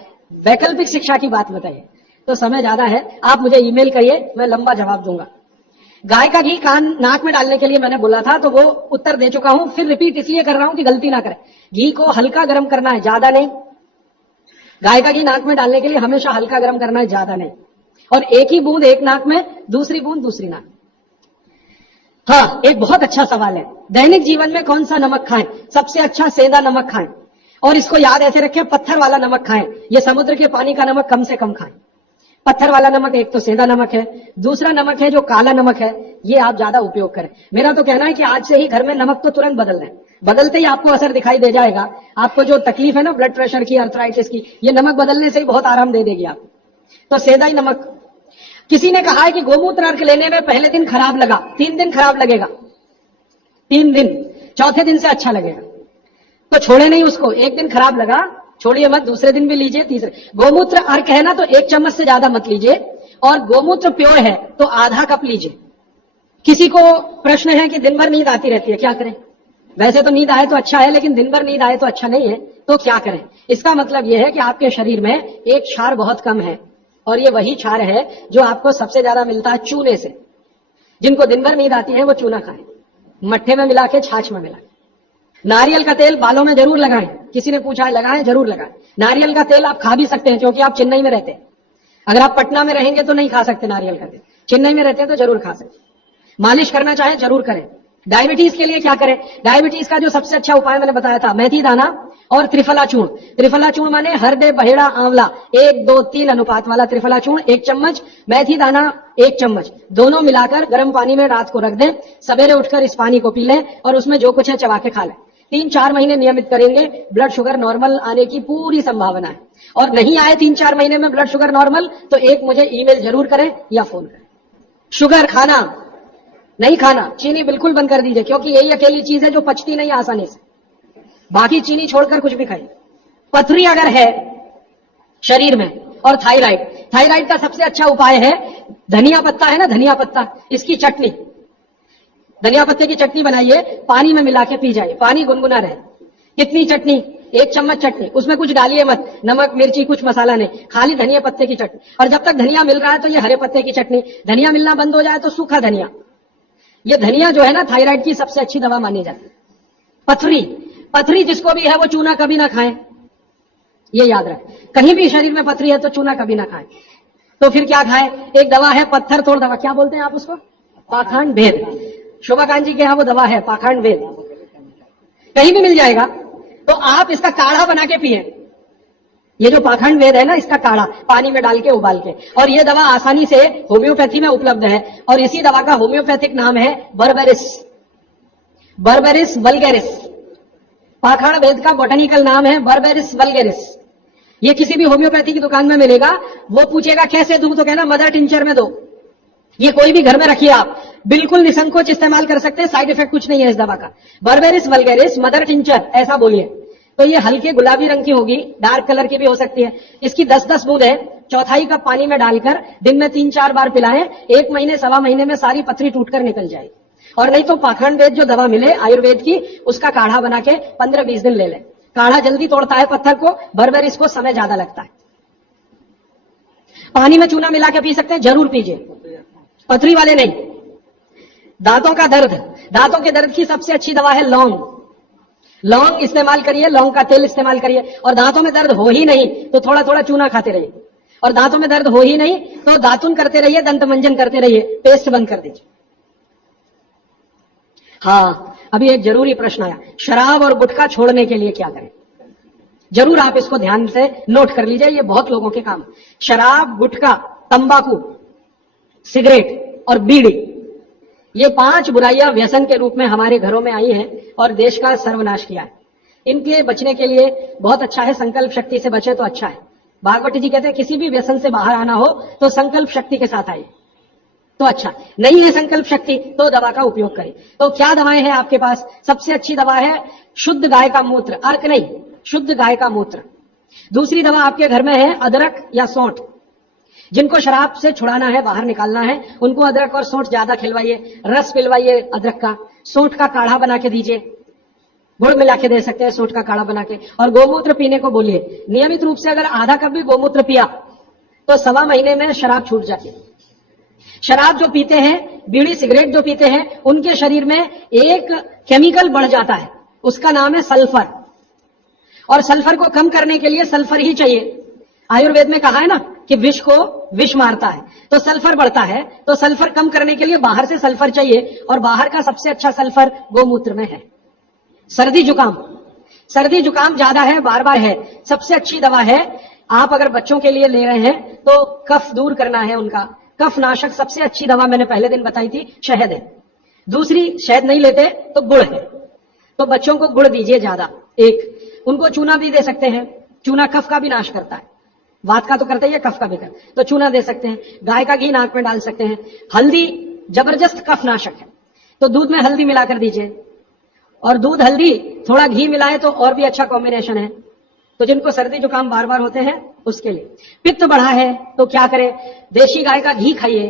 वैकल्पिक शिक्षा की बात बताइए। तो समय ज्यादा है, आप मुझे ईमेल करिए, मैं लंबा जवाब दूंगा। गाय का घी कान नाक में डालने के लिए मैंने बोला था, तो वो उत्तर दे चुका हूं, फिर रिपीट इसलिए कर रहा हूं कि गलती ना करें। घी को हल्का गर्म करना है, ज्यादा नहीं। गाय का घी नाक में डालने के लिए हमेशा हल्का गर्म करना है, ज्यादा नहीं। और एक ही बूंद एक नाक में, दूसरी बूंद दूसरी नाक। हाँ, एक बहुत अच्छा सवाल है, दैनिक जीवन में कौन सा नमक खाएं? सबसे अच्छा सेंधा नमक खाएं। और इसको याद ऐसे रखें, पत्थर वाला नमक खाएं। ये समुद्र के पानी का नमक कम से कम खाएं। पत्थर वाला नमक एक तो सेंधा नमक है, दूसरा नमक है जो काला नमक है, ये आप ज्यादा उपयोग करें। मेरा तो कहना है कि आज से ही घर में नमक तो तुरंत बदल लें, बदलते ही आपको असर दिखाई दे जाएगा। आपको जो तकलीफ है ना ब्लड प्रेशर की, अर्थराइटिस की, ये नमक बदलने से ही बहुत आराम दे देगी आपको। तो सेंधा ही नमक। किसी ने कहा है कि गोमूत्र अर्घ लेने में पहले दिन खराब लगा, 3 दिन खराब लगेगा, 3 दिन, चौथे दिन से अच्छा लगेगा। तो छोड़े नहीं उसको, एक दिन खराब लगा, छोड़िए मत, दूसरे दिन भी लीजिए, तीसरे। गोमूत्र अर्घ है ना, तो 1 चम्मच से ज्यादा मत लीजिए, और गोमूत्र प्योर है तो आधा कप लीजिए। किसी को प्रश्न है कि दिन भर नींद आती रहती है, क्या करें? वैसे तो नींद आए तो अच्छा है, लेकिन दिन भर नींद आए तो अच्छा नहीं है, तो क्या करें? इसका मतलब यह है कि आपके शरीर में एक क्षार बहुत कम है, और ये वही क्षार है जो आपको सबसे ज्यादा मिलता है चूने से। जिनको दिन भर नींद आती है वो चूना खाएं, मट्ठे में मिला के, छाछ में मिला के। नारियल का तेल बालों में जरूर लगाएं। किसी ने पूछा है, लगाएं? जरूर लगाएं। नारियल का तेल आप खा भी सकते हैं, क्योंकि आप चेन्नई में रहते हैं। अगर आप पटना में रहेंगे तो नहीं खा सकते नारियल का तेल, चेन्नई में रहते हैं तो जरूर खा सकते। मालिश करना चाहें जरूर करें। डायबिटीज के लिए क्या करें? डायबिटीज का जो सबसे अच्छा उपाय मैंने बताया था, मेथी दाना और त्रिफला चूर्ण। त्रिफला चूर्ण माने हरडे, बहेड़ा, आंवला, 1-2-3 अनुपात वाला त्रिफला चूर्ण 1 चम्मच, मेथी दाना 1 चम्मच, दोनों मिलाकर गर्म पानी में रात को रख दें। सवेरे उठकर इस पानी को पी लें और उसमें जो कुछ है चबा के खा लें। 3-4 महीने नियमित करेंगे, ब्लड शुगर नॉर्मल आने की पूरी संभावना है। और नहीं आए 3-4 महीने में ब्लड शुगर नॉर्मल, तो एक मुझे ईमेल जरूर करें या फोन करें। शुगर खाना नहीं खाना, चीनी बिल्कुल बंद कर दीजिए, क्योंकि यही अकेली चीज है जो पचती नहीं आसानी से। बाकी चीनी छोड़कर कुछ भी खाइए। पथरी अगर है शरीर में, और थायराइड, थायराइड का सबसे अच्छा उपाय है धनिया पत्ता है ना, धनिया पत्ता, इसकी चटनी, धनिया पत्ते की चटनी बनाइए, पानी में मिला के पी जाइए, पानी गुनगुना रहे। कितनी चटनी? 1 चम्मच चटनी, उसमें कुछ डालिए मत, नमक मिर्ची कुछ मसाला नहीं, खाली धनिया पत्ते की चटनी। और जब तक धनिया मिल रहा है तो ये हरे पत्ते की चटनी, धनिया मिलना बंद हो जाए तो सूखा धनिया। ये धनिया जो है ना, थायराइड की सबसे अच्छी दवा मानी जाती है। पथरी, पथरी जिसको भी है वो चूना कभी ना खाएं, ये याद रखें। कहीं भी शरीर में पथरी है तो चूना कभी ना खाएं। तो फिर क्या खाएं? एक दवा है पत्थर तोड़ दवा, क्या बोलते हैं आप उसको? पाखंड भेद। शोभाकांत जी के यहाँ वो दवा है पाखंड भेद, कहीं भी मिल जाएगा। तो आप इसका काढ़ा बना के पिए। ये जो पाखंड भेद है ना, इसका काढ़ा पानी में डाल के उबाल के, और ये दवा आसानी से होम्योपैथी में उपलब्ध है। और इसी दवा का होम्योपैथिक नाम है बर्बेरिस, बर्बेरिस वल्गेरिस। पाखंड भेद का बोटेनिकल नाम है बर्बेरिस वल्गेरिस। ये किसी भी होम्योपैथी की दुकान में मिलेगा। वो पूछेगा कैसे दूं, तो कहना मदर टिंचर में दो। ये कोई भी घर में रखिए, आप बिल्कुल निसंकोच इस्तेमाल कर सकते हैं, साइड इफेक्ट कुछ नहीं है इस दवा का। बर्बेरिस वल्गेरिस मदर टिंचर ऐसा बोलिए। तो ये हल्के गुलाबी रंग की होगी, डार्क कलर की भी हो सकती है। इसकी 10-10 बूंद है, 1/4 कप पानी में डालकर दिन में 3-4 बार पिलाएं। 1 महीने 1.25 महीने में सारी पथरी टूटकर निकल जाएगी। और नहीं तो पाखंड वेद जो दवा मिले आयुर्वेद की, उसका काढ़ा बना के 15-20 दिन ले लें। काढ़ा जल्दी तोड़ता है पत्थर को, बर्बेरिस को समय ज्यादा लगता है। पानी में चूना मिला के पी सकते हैं, जरूर पीजिए, पथरी वाले नहीं। दांतों का दर्द, दांतों के दर्द की सबसे अच्छी दवा है लौंग। लौंग इस्तेमाल करिए, लौंग का तेल इस्तेमाल करिए। और दांतों में दर्द हो ही नहीं तो थोड़ा थोड़ा चूना खाते रहिए। और दांतों में दर्द हो ही नहीं तो दातुन करते रहिए, दंत मंजन करते रहिए, पेस्ट बंद कर दीजिए। हाँ, अभी एक जरूरी प्रश्न आया, शराब और गुटखा छोड़ने के लिए क्या करें? जरूर आप इसको ध्यान से नोट कर लीजिए, ये बहुत लोगों के काम। शराब, गुटखा, तंबाकू, सिगरेट और बीड़ी, ये 5 बुराइयां व्यसन के रूप में हमारे घरों में आई हैं और देश का सर्वनाश किया है। इनके बचने के लिए बहुत अच्छा है, संकल्प शक्ति से बचे तो अच्छा है। भागवत जी कहते हैं किसी भी व्यसन से बाहर आना हो तो संकल्प शक्ति के साथ आइए तो अच्छा। नहीं है संकल्प शक्ति तो दवा का उपयोग करें। तो क्या दवाएं हैं आपके पास? सबसे अच्छी दवा है शुद्ध गाय का मूत्र, अर्क नहीं, शुद्ध गाय का मूत्र। दूसरी दवा आपके घर में है अदरक या सौंठ। जिनको शराब से छुड़ाना है, बाहर निकालना है, उनको अदरक और सौंठ ज्यादा खिलवाइए, रस पिलवाइए अदरक का, सौंठ का काढ़ा बना के दीजिए, गुड़ मिला के दे सकते हैं सौंठ का काढ़ा बना के। और गोमूत्र पीने को बोलिए, नियमित रूप से अगर आधा कप भी गोमूत्र पिया तो 1.25 महीने में शराब छूट जाती है। शराब जो पीते हैं, बीड़ी सिगरेट जो पीते हैं, उनके शरीर में एक केमिकल बढ़ जाता है, उसका नाम है सल्फर। और सल्फर को कम करने के लिए सल्फर ही चाहिए। आयुर्वेद में कहा है ना कि विष को विष मारता है, तो सल्फर बढ़ता है। तो सल्फर कम करने के लिए बाहर से सल्फर चाहिए, और बाहर का सबसे अच्छा सल्फर गोमूत्र में है। सर्दी जुकाम ज्यादा है, बार बार है, सबसे अच्छी दवा है। आप अगर बच्चों के लिए ले रहे हैं तो कफ दूर करना है उनका, कफ नाशक सबसे अच्छी दवा मैंने पहले दिन बताई थी, शहद है। दूसरी, शहद नहीं लेते तो गुड़ है, तो बच्चों को गुड़ दीजिए ज्यादा। एक, उनको चूना भी दे सकते हैं, चूना कफ का भी नाश करता है, वात का तो करता ही है, कफ का भी करता है, तो चूना दे सकते हैं। गाय का घी नाक में डाल सकते हैं। हल्दी जबरदस्त कफ नाशक है, तो दूध में हल्दी मिलाकर दीजिए, और दूध हल्दी थोड़ा घी मिलाए तो और भी अच्छा कॉम्बिनेशन है। तो जिनको सर्दी जुकाम बार बार होते हैं उसके लिए। पित्त बढ़ा है तो क्या करें? देशी गाय का घी खाइए,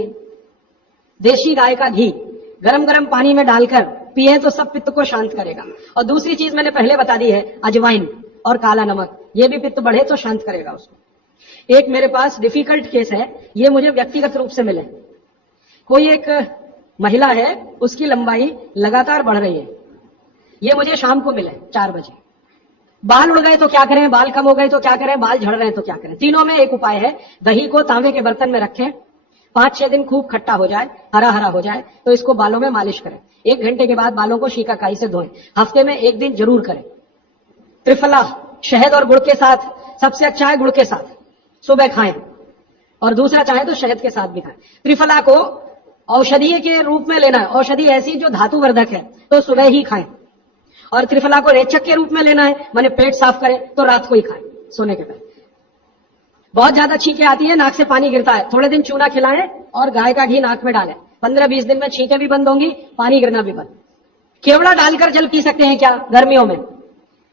देशी गाय का घी गरम गरम पानी में डालकर पिए तो सब पित्त को शांत करेगा। और दूसरी चीज मैंने पहले बता दी है, अजवाइन और काला नमक, ये भी पित्त बढ़े तो शांत करेगा उसको। एक मेरे पास डिफिकल्ट केस है, ये मुझे व्यक्तिगत रूप से मिले। कोई एक महिला है, उसकी लंबाई लगातार बढ़ रही है, ये मुझे शाम को मिले 4 बजे। बाल उड़ गए तो क्या करें, बाल कम हो गए तो क्या करें, बाल झड़ रहे हैं तो क्या करें? तीनों में एक उपाय है, दही को तांबे के बर्तन में रखें, 5-6 दिन खूब खट्टा हो जाए, हरा हरा हो जाए तो इसको बालों में मालिश करें। 1 घंटे के बाद बालों को शीकाकाई से धोएं, हफ्ते में 1 दिन जरूर करें। त्रिफला शहद और गुड़ के साथ, सबसे अच्छा है गुड़ के साथ, सुबह खाएं, और दूसरा चाहे तो शहद के साथ भी खाएं। त्रिफला को औषधीय के रूप में लेना है, औषधि ऐसी जो धातु वर्धक है तो सुबह ही खाएं। और त्रिफला को रेचक के रूप में लेना है, माने पेट साफ करें तो रात को ही खाएं सोने के पहले। बहुत ज्यादा छींकें आती है, नाक से पानी गिरता है, थोड़े दिन चूना खिलाएं और गाय का घी नाक में डालें, 15-20 दिन में छींकें भी बंद होंगी, पानी गिरना भी बंद। केवड़ा डालकर जल पी सकते हैं क्या गर्मियों में?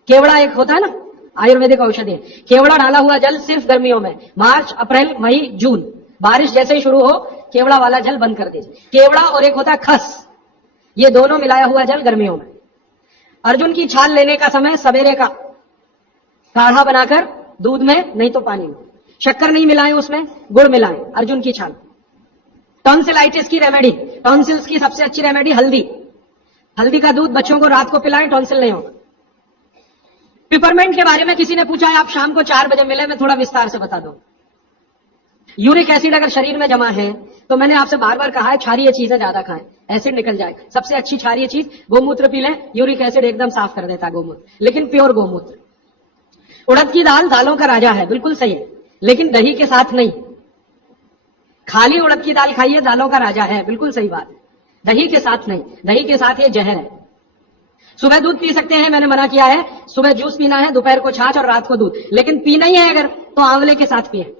केवड़ा एक होता है ना आयुर्वेदिक औषधि, केवड़ा डाला हुआ जल सिर्फ गर्मियों में, मार्च, अप्रैल, मई, जून, बारिश जैसे ही शुरू हो केवड़ा वाला जल बंद कर दीजिए। केवड़ा और एक होता है खस, ये दोनों मिलाया हुआ जल गर्मियों में। अर्जुन की छाल लेने का समय सवेरे का, काढ़ा बनाकर दूध में नहीं तो पानी में, शक्कर नहीं मिलाएं उसमें, गुड़ मिलाएं, अर्जुन की छाल। टॉन्सिलाइटिस की रेमेडी, टॉन्सिल्स की सबसे अच्छी रेमेडी हल्दी, हल्दी का दूध बच्चों को रात को पिलाएं, टॉन्सिल नहीं होगा। पिपरमेंट के बारे में किसी ने पूछा है, आप शाम को 4 बजे मिले, मैं थोड़ा विस्तार से बता दूं। यूरिक एसिड अगर शरीर में जमा है तो मैंने आपसे बार बार कहा है क्षारीय चीजें ज्यादा खाएं, एसिड निकल जाए। सबसे अच्छी क्षारीय चीज गोमूत्र पी लें, यूरिक एसिड एकदम साफ कर देता है गोमूत्र, लेकिन प्योर गोमूत्र। उड़द की दाल दालों का राजा है, बिल्कुल सही है, लेकिन दही के साथ नहीं। खाली उड़द की दाल खाइए, दालों का राजा है, बिल्कुल सही बात है, दही के साथ नहीं, दही के साथ ये जहर है। सुबह दूध पी सकते हैं, मैंने मना किया है, सुबह जूस पीना है, दोपहर को छाछ और रात को दूध, लेकिन पीना ही है अगर तो आंवले के साथ पिए,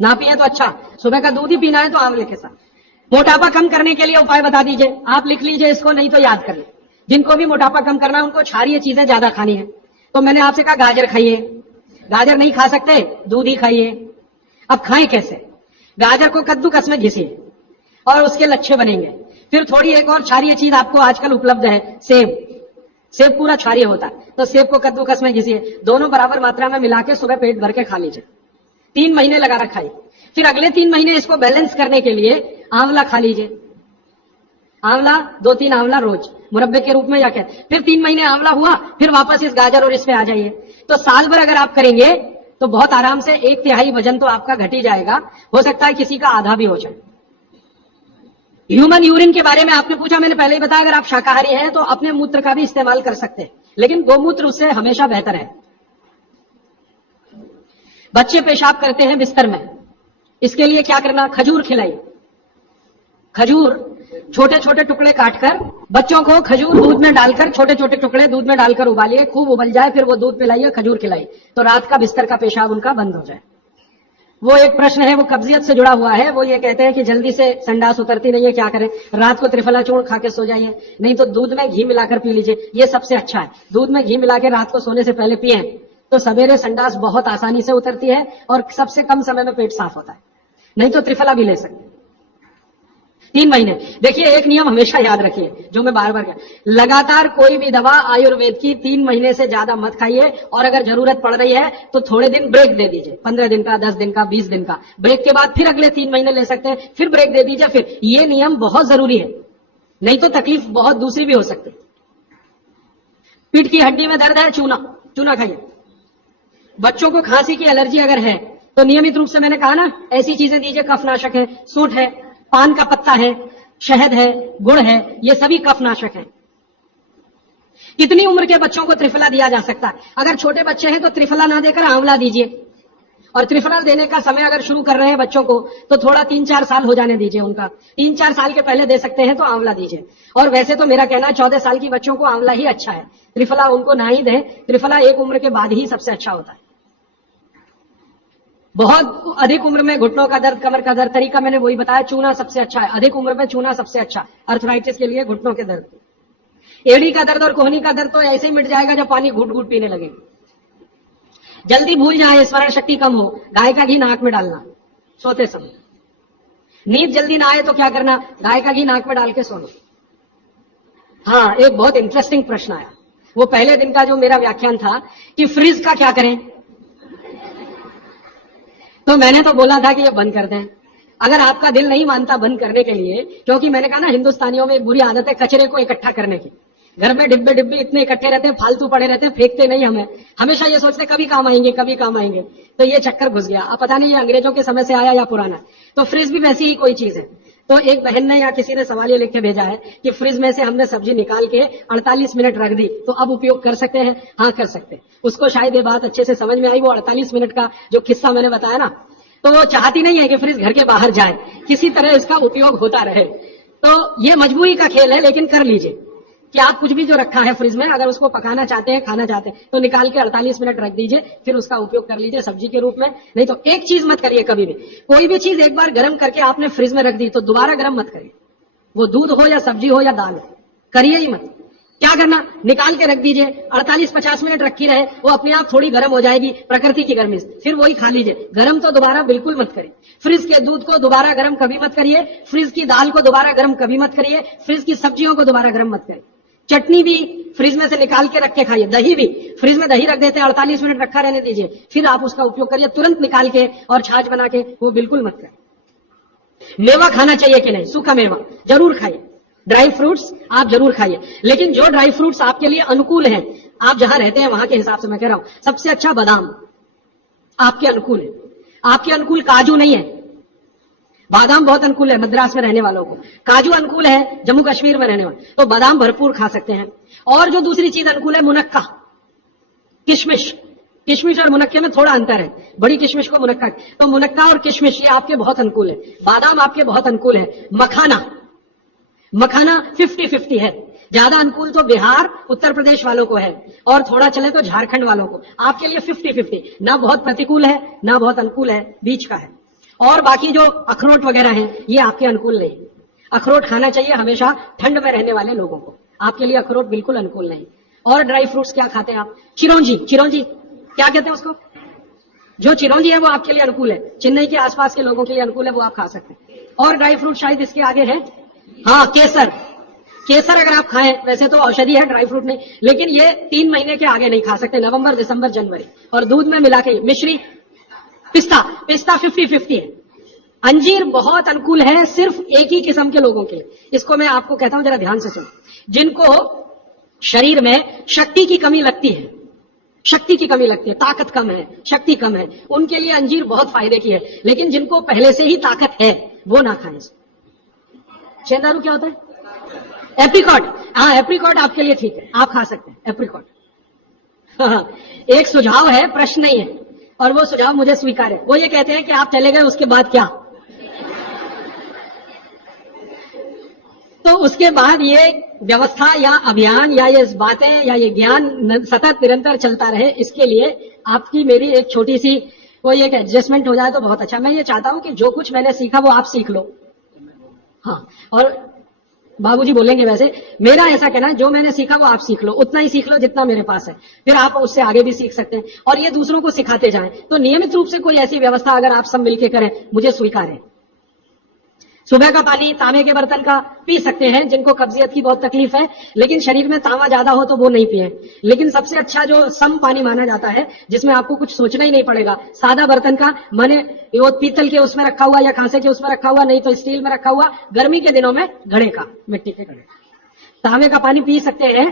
ना पिए तो अच्छा, सुबह का दूध ही पीना है तो आंवले के साथ। मोटापा कम करने के लिए उपाय बता दीजिए, आप लिख लीजिए इसको, नहीं तो याद कर लीजिए। जिनको भी मोटापा कम करना है उनको क्षारीय चीजें ज्यादा खानी है, तो मैंने आपसे कहा गाजर खाइए, गाजर नहीं खा सकते दूध ही खाइए। अब खाएं कैसे? गाजर को कद्दूकस में घिसिए और उसके लच्छे बनेंगे। फिर थोड़ी एक और क्षारीय चीज आपको आजकल उपलब्ध है, सेब, सेब पूरा क्षारीय होता है, तो सेब को कद्दूकस में घिसिए, दोनों बराबर मात्रा में मिला के सुबह पेट भर के खा लीजिए, 3 महीने लगा रखा है। फिर अगले 3 महीने इसको बैलेंस करने के लिए आंवला खा लीजिए। आंवला 2-3 आंवला रोज मुरब्बे के रूप में, या क्या, फिर 3 महीने आंवला हुआ, फिर वापस इस गाजर और इसमें आ जाइए। तो साल भर अगर आप करेंगे तो बहुत आराम से 1/3 वजन तो आपका घट ही जाएगा, हो सकता है किसी का आधा भी हो जाए। ह्यूमन यूरिन के बारे में आपने पूछा, मैंने पहले ही बताया, अगर आप शाकाहारी हैं तो अपने मूत्र का भी इस्तेमाल कर सकते हैं, लेकिन गोमूत्र उससे हमेशा बेहतर है। बच्चे पेशाब करते हैं बिस्तर में, इसके लिए क्या करना, खजूर खिलाइए। खजूर छोटे छोटे टुकड़े काटकर बच्चों को खजूर दूध में डालकर, छोटे छोटे टुकड़े दूध में डालकर उबालिए, खूब उबल जाए, फिर वो दूध पिलाइए, खजूर खिलाइए, तो रात का बिस्तर का पेशाब उनका बंद हो जाए। वो एक प्रश्न है, वो कब्जियत से जुड़ा हुआ है। वो ये कहते हैं कि जल्दी से संडास उतरती नहीं है, क्या करें, रात को त्रिफला चूर्ण खा के सो जाइए, नहीं तो दूध में घी मिलाकर पी लीजिए, ये सबसे अच्छा है। दूध में घी मिला के रात को सोने से पहले पिए तो सवेरे संडास बहुत आसानी से उतरती है और सबसे कम समय में पेट साफ होता है। नहीं तो त्रिफला भी ले सकते 3 महीने। देखिए, एक नियम हमेशा याद रखिए, जो मैं बार बार कह, लगातार कोई भी दवा आयुर्वेद की 3 महीने से ज्यादा मत खाइए, और अगर जरूरत पड़ रही है तो थोड़े दिन ब्रेक दे दीजिए, 15 दिन का, 10 दिन का, 20 दिन का ब्रेक के बाद फिर अगले 3 महीने ले सकते हैं, फिर ब्रेक दे दीजिए। फिर ये नियम बहुत जरूरी है, नहीं तो तकलीफ बहुत दूसरी भी हो सकती है। पीठ की हड्डी में दर्द है, चूना खाइए। बच्चों को खांसी की एलर्जी अगर है तो नियमित रूप से, मैंने कहा ना, ऐसी चीजें दीजिए, कफनाशक है, सूंठ है, पान का पत्ता है, शहद है, गुड़ है, ये सभी कफनाशक है। कितनी उम्र के बच्चों को त्रिफला दिया जा सकता है? अगर छोटे बच्चे हैं तो त्रिफला ना देकर आंवला दीजिए, और त्रिफला देने का समय अगर शुरू कर रहे हैं बच्चों को तो थोड़ा 3-4 साल हो जाने दीजिए उनका, 3-4 साल के पहले दे सकते हैं तो आंवला दीजिए। और वैसे तो मेरा कहना है 14 साल की बच्चों को आंवला ही अच्छा है, त्रिफला उनको ना ही दें, त्रिफला एक उम्र के बाद ही सबसे अच्छा होता है। बहुत अधिक उम्र में घुटनों का दर्द, कमर का दर्द, तरीका मैंने वही बताया, चूना सबसे अच्छा है, अधिक उम्र में चूना सबसे अच्छा, अर्थराइटिस के लिए, घुटनों के दर्द। एड़ी का दर्द और कोहनी का दर्द तो ऐसे ही मिट जाएगा जब पानी घूट घूट पीने लगे। जल्दी भूल जाए, स्मरण शक्ति कम हो, गाय का घी नाक में डालना सोते समय। नींद जल्दी ना आए तो क्या करना, गाय का घी नाक में डाल के सोना। हाँ, एक बहुत इंटरेस्टिंग प्रश्न आया, वो पहले दिन का जो मेरा व्याख्यान था कि फ्रिज का क्या करें, तो मैंने तो बोला था कि ये बंद कर दें। अगर आपका दिल नहीं मानता बंद करने के लिए, क्योंकि मैंने कहा ना, हिंदुस्तानियों में एक बुरी आदत है कचरे को इकट्ठा करने की। घर में डिब्बे इतने इकट्ठे रहते हैं, फालतू पड़े रहते हैं, फेंकते नहीं हमें, हमेशा ये सोचते कभी काम आएंगे, कभी काम आएंगे, तो ये चक्कर घुस गया। अब पता नहीं ये अंग्रेजों के समय से आया या पुराना। तो फ्रिज भी वैसी ही कोई चीज है। तो एक बहन ने या किसी ने सवाल ये लिख के भेजा है कि फ्रिज में से हमने सब्जी निकाल के 48 मिनट रख दी, तो अब उपयोग कर सकते हैं? हाँ, कर सकते हैं। उसको शायद ये बात अच्छे से समझ में आई। वो 48 मिनट का जो किस्सा मैंने बताया ना, तो वो चाहती नहीं है कि फ्रिज घर के बाहर जाए, किसी तरह इसका उपयोग होता रहे। तो ये मजबूरी का खेल है, लेकिन कर लीजिए कि आप कुछ भी जो रखा है फ्रिज में, अगर उसको पकाना चाहते हैं, खाना चाहते हैं, तो निकाल के 48 मिनट रख दीजिए, फिर उसका उपयोग कर लीजिए सब्जी के रूप में। नहीं तो एक चीज मत करिए कभी भी, कोई भी चीज एक बार गर्म करके आपने फ्रिज में रख दी तो दोबारा गर्म मत करिए, वो दूध हो या सब्जी हो या दाल हो, करिए ही मत। क्या करना, निकाल के रख दीजिए, 48-50 मिनट रखी रहे, वो अपने आप थोड़ी गर्म हो जाएगी, प्रकृति की गर्मी से, फिर वही खा लीजिए। गर्म तो दोबारा बिल्कुल मत करिए। फ्रिज के दूध को दोबारा गर्म कभी मत करिए, फ्रिज की दाल को दोबारा गर्म कभी मत करिए, फ्रिज की सब्जियों को दोबारा गर्म मत करिए। चटनी भी फ्रिज में से निकाल के रख के खाइए, दही भी फ्रिज में दही रख देते हैं, 48 मिनट रखा रहने दीजिए, फिर आप उसका उपयोग करिए, तुरंत निकाल के और छाछ बना के, वो बिल्कुल मत करिए। मेवा खाना चाहिए कि नहीं, सूखा मेवा जरूर खाइए, ड्राई फ्रूट्स आप जरूर खाइए, लेकिन जो ड्राई फ्रूट्स आपके लिए अनुकूल हैं, आप जहां रहते हैं वहां के हिसाब से मैं कह रहा हूं, सबसे अच्छा बादाम आपके अनुकूल है। आपके अनुकूल काजू नहीं है, बादाम बहुत अनुकूल है मद्रास में रहने वालों को, काजू अनुकूल है जम्मू कश्मीर में रहने वाले, तो बादाम भरपूर खा सकते हैं। और जो दूसरी चीज अनुकूल है, मुनक्का, किशमिश। किशमिश और मुनक्के में थोड़ा अंतर है, बड़ी किशमिश को मुनक्का, तो मुनक्का और किशमिश ये आपके बहुत अनुकूल है। बादाम आपके बहुत अनुकूल है। मखाना 50-50 है, ज्यादा अनुकूल तो बिहार उत्तर प्रदेश वालों को है, और थोड़ा चले तो झारखंड वालों को। आपके लिए 50-50, ना बहुत प्रतिकूल है ना बहुत अनुकूल है, बीच का है। और बाकी जो अखरोट वगैरह हैं, ये आपके अनुकूल नहीं। अखरोट खाना चाहिए हमेशा ठंड में रहने वाले लोगों को, आपके लिए अखरोट बिल्कुल अनुकूल नहीं। और ड्राई फ्रूट्स क्या खाते हैं आप? चिरौंजी क्या कहते हैं उसको, जो चिरौंजी है वो आपके लिए अनुकूल है, चेन्नई के आसपास के लोगों के लिए अनुकूल है, वो आप खा सकते हैं। और ड्राई फ्रूट शायद इसके आगे है, हाँ, केसर अगर आप खाएं, वैसे तो औषधि है, ड्राई फ्रूट नहीं, लेकिन ये 3 महीने के आगे नहीं खा सकते, नवंबर, दिसंबर, जनवरी। और दूध में मिला के मिश्री, पिस्ता 50-50 है, अंजीर बहुत अनुकूल है सिर्फ एक ही किस्म के लोगों के लिए। इसको मैं आपको कहता हूं, जरा ध्यान से सुनो। जिनको शरीर में शक्ति की कमी लगती है, शक्ति की कमी लगती है, ताकत कम है, शक्ति कम है, उनके लिए अंजीर बहुत फायदे की है। लेकिन जिनको पहले से ही ताकत है वो ना खाएं। चेंदारू क्या होता है? एप्रिकॉट। हाँ, एप्रिकॉट आपके लिए ठीक है, आप खा सकते हैं एप्रिकॉट। एक सुझाव है, प्रश्न नहीं है, और वो सुझाव मुझे स्वीकार है। वो ये कहते हैं कि आप चले गए उसके बाद क्या? तो उसके बाद ये व्यवस्था या अभियान या ये बातें या ये ज्ञान सतत निरंतर चलता रहे, इसके लिए आपकी मेरी एक छोटी सी कोई एक एडजस्टमेंट हो जाए तो बहुत अच्छा। मैं ये चाहता हूं कि जो कुछ मैंने सीखा वो आप सीख लो। हाँ, और बाबूजी बोलेंगे वैसे, मेरा ऐसा कहना है जो मैंने सीखा वो आप सीख लो, उतना ही सीख लो जितना मेरे पास है, फिर आप उससे आगे भी सीख सकते हैं और ये दूसरों को सिखाते जाएं। तो नियमित रूप से कोई ऐसी व्यवस्था अगर आप सब मिलकर करें, मुझे स्वीकार है। सुबह का पानी तांबे के बर्तन का पी सकते हैं जिनको कब्जियत की बहुत तकलीफ है, लेकिन शरीर में तांबा ज्यादा हो तो वो नहीं पिए। लेकिन सबसे अच्छा जो सम पानी माना जाता है, जिसमें आपको कुछ सोचना ही नहीं पड़ेगा, सादा बर्तन का, माने वो पीतल के उसमें रखा हुआ या कांसे के उसमें रखा हुआ, नहीं तो स्टील में रखा हुआ, गर्मी के दिनों में घड़े का, मिट्टी के घड़े, तांबे का पानी पी सकते हैं।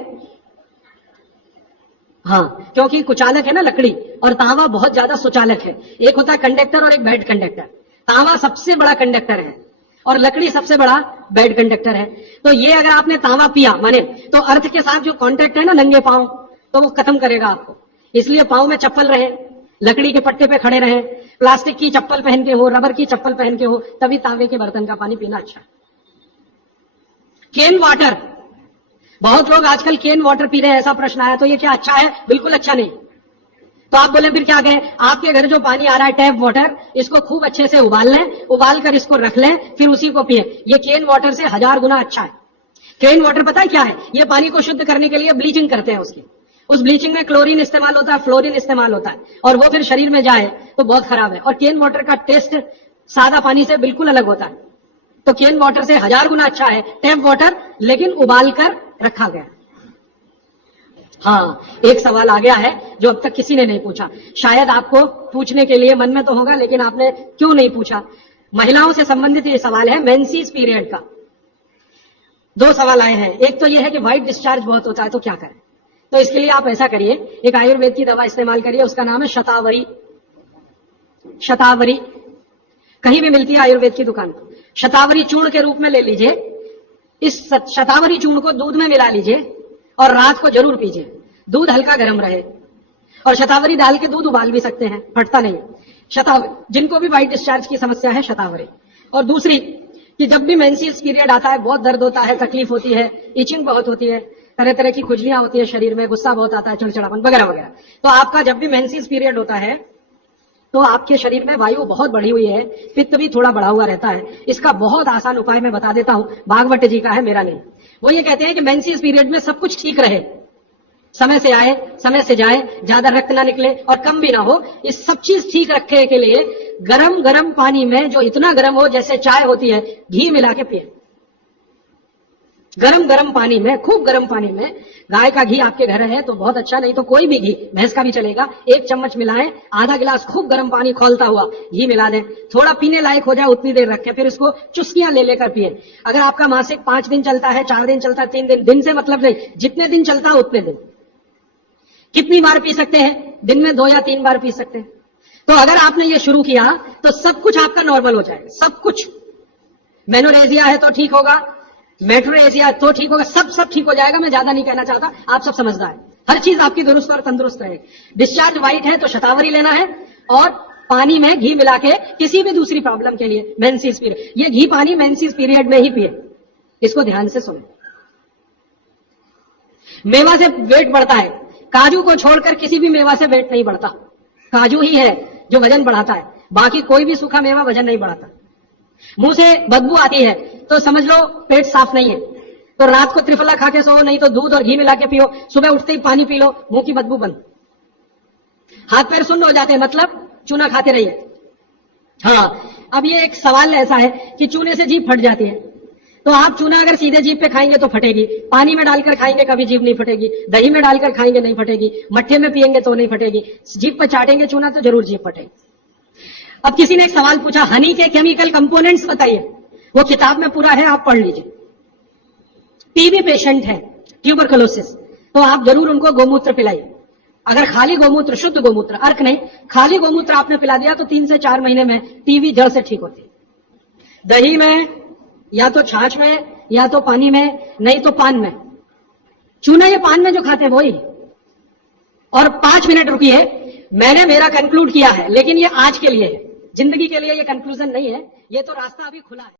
हाँ, क्योंकि कुचालक है ना लकड़ी, और तांबा बहुत ज्यादा सुचालक है। एक होता है कंडक्टर और एक बैड कंडक्टर। तांबा सबसे बड़ा कंडक्टर है और लकड़ी सबसे बड़ा बैड कंडक्टर है। तो ये अगर आपने तांबा पिया माने, तो अर्थ के साथ जो कांटेक्ट है ना नंगे पांव, तो वो खत्म करेगा आपको। इसलिए पांव में चप्पल रहे, लकड़ी के पट्टे पे खड़े रहे, प्लास्टिक की चप्पल पहन के हो, रबर की चप्पल पहन के हो, तभी तांबे के बर्तन का पानी पीना अच्छा। केन वाटर, बहुत लोग आजकल केन वाटर पी रहे हैं। ऐसा प्रश्न आया तो ये क्या अच्छा है? बिल्कुल अच्छा नहीं। तो आप बोले फिर क्या करें? आपके घर जो पानी आ रहा है टैप वाटर, इसको खूब अच्छे से उबाल लें, उबाल कर इसको रख लें, फिर उसी को पिए। ये केन वाटर से 1000 गुना अच्छा है। केन वाटर पता है क्या है? ये पानी को शुद्ध करने के लिए ब्लीचिंग करते हैं उसकी। उस ब्लीचिंग में क्लोरीन इस्तेमाल होता है, फ्लोरीन इस्तेमाल होता है, और वो फिर शरीर में जाए तो बहुत खराब है। और केन वाटर का टेस्ट सादा पानी से बिल्कुल अलग होता है। तो केन वाटर से 1000 गुना अच्छा है टैप वाटर, लेकिन उबाल कर रखा गया। हाँ, एक सवाल आ गया है जो अब तक किसी ने नहीं पूछा, शायद आपको पूछने के लिए मन में तो होगा, लेकिन आपने क्यों नहीं पूछा। महिलाओं से संबंधित ये सवाल है, मेंसेस पीरियड का। 2 सवाल आए हैं। एक तो ये है कि व्हाइट डिस्चार्ज बहुत होता है तो क्या करें। तो इसके लिए आप ऐसा करिए, एक आयुर्वेद की दवा इस्तेमाल करिए, उसका नाम है शतावरी। शतावरी कहीं भी मिलती है आयुर्वेद की दुकान पर। शतावरी चूर्ण के रूप में ले लीजिए। इस शतावरी चूर्ण को दूध में मिला लीजिए और रात को जरूर पीजिए। दूध हल्का गर्म रहे, और शतावरी डाल के दूध उबाल भी सकते हैं, फटता नहीं। शतावरी, जिनको भी व्हाइट डिस्चार्ज की समस्या है, शतावरी। और दूसरी कि जब भी मेंसेस पीरियड आता है, बहुत दर्द होता है, तकलीफ होती है, इचिंग बहुत होती है, तरह तरह की खुजलियां होती है शरीर में, गुस्सा बहुत आता है, चिड़चिड़ापन वगैरह वगैरह, तो आपका जब भी मेंसेस पीरियड होता है तो आपके शरीर में वायु बहुत बढ़ी हुई है, पित्त भी थोड़ा बढ़ा हुआ रहता है। इसका बहुत आसान उपाय मैं बता देता हूं, भागवत जी का है, मेरा नहीं। वो ये कहते हैं कि मेंसेस पीरियड में सब कुछ ठीक रहे, समय से आए, समय से जाए, ज्यादा रक्त ना निकले और कम भी ना हो, इस सब चीज ठीक रखने के लिए गरम गरम पानी में, जो इतना गरम हो जैसे चाय होती है, घी मिला के पिए। गरम गरम पानी में, खूब गरम पानी में, गाय का घी आपके घर है तो बहुत अच्छा, नहीं तो कोई भी घी, भैंस का भी चलेगा, 1 चम्मच मिलाएं, आधा गिलास खूब गरम पानी खौलता हुआ घी मिला दें, थोड़ा पीने लायक हो जाए उतनी देर रखें, फिर इसको चुस्कियां ले लेकर पिए। अगर आपका मासिक 5 दिन चलता है, 4 दिन चलता है, 3 दिन, दिन से मतलब नहीं, जितने दिन चलता है उतने दिन। कितनी बार पी सकते हैं? दिन में 2 या 3 बार पी सकते हैं। तो अगर आपने ये शुरू किया तो सब कुछ आपका नॉर्मल हो जाएगा, सब कुछ। मेनोरेजिया है तो ठीक होगा, मेट्रोरेजिया तो ठीक होगा, सब ठीक हो जाएगा। मैं ज्यादा नहीं कहना चाहता, आप सब समझदार है, हर चीज आपकी दुरुस्त और तंदुरुस्त रहेगी। डिस्चार्ज व्हाइट है तो शतावरी लेना है, और पानी में घी मिला के किसी भी दूसरी प्रॉब्लम के लिए, मेंसेस पीरियड, ये घी पानी मेंसेस पीरियड में ही पिए। इसको ध्यान से सुनो। मेवा से वेट बढ़ता है, काजू को छोड़कर किसी भी मेवा से वेट नहीं बढ़ता। काजू ही है जो वजन बढ़ाता है, बाकी कोई भी सूखा मेवा वजन नहीं बढ़ाता। मुंह से बदबू आती है तो समझ लो पेट साफ नहीं है, तो रात को त्रिफला खा के सो, नहीं तो दूध और घी मिला के पियो, सुबह उठते ही पानी पी लो, मुंह की बदबू बंद। हाथ पैर सुन्न हो जाते हैं, मतलब चूना खाते रहिए। हाँ, अब ये एक सवाल ऐसा है कि चूने से जीभ फट जाती है, तो आप चूना अगर सीधे जीभ पे खाएंगे तो फटेगी, पानी में डालकर खाएंगे कभी जीभ नहीं फटेगी, दही में डालकर खाएंगे नहीं फटेगी, मट्ठे में पिएंगे तो नहीं फटेगी, जीभ पे चाटेंगे चूना तो जरूर जीभ फटेगी। अब किसी ने एक सवाल पूछा, हनी के केमिकल कंपोनेंट्स बताइए। वो किताब में पूरा है, आप पढ़ लीजिए। टीबी पेशेंट है, ट्यूबरकुलोसिस, तो आप जरूर उनको गोमूत्र पिलाइए। अगर खाली गोमूत्र, शुद्ध गोमूत्र, अर्क नहीं, खाली गोमूत्र आपने पिला दिया तो 3 से 4 महीने में टीबी जड़ से ठीक होती है। दही में, या तो छाछ में, या तो पानी में, नहीं तो पान में। चूना ये पान में जो खाते हैं वही। और 5 मिनट रुकिए, मैंने मेरा कंक्लूड किया है, लेकिन ये आज के लिए है, जिंदगी के लिए ये कंक्लूजन नहीं है, ये तो रास्ता अभी खुला है।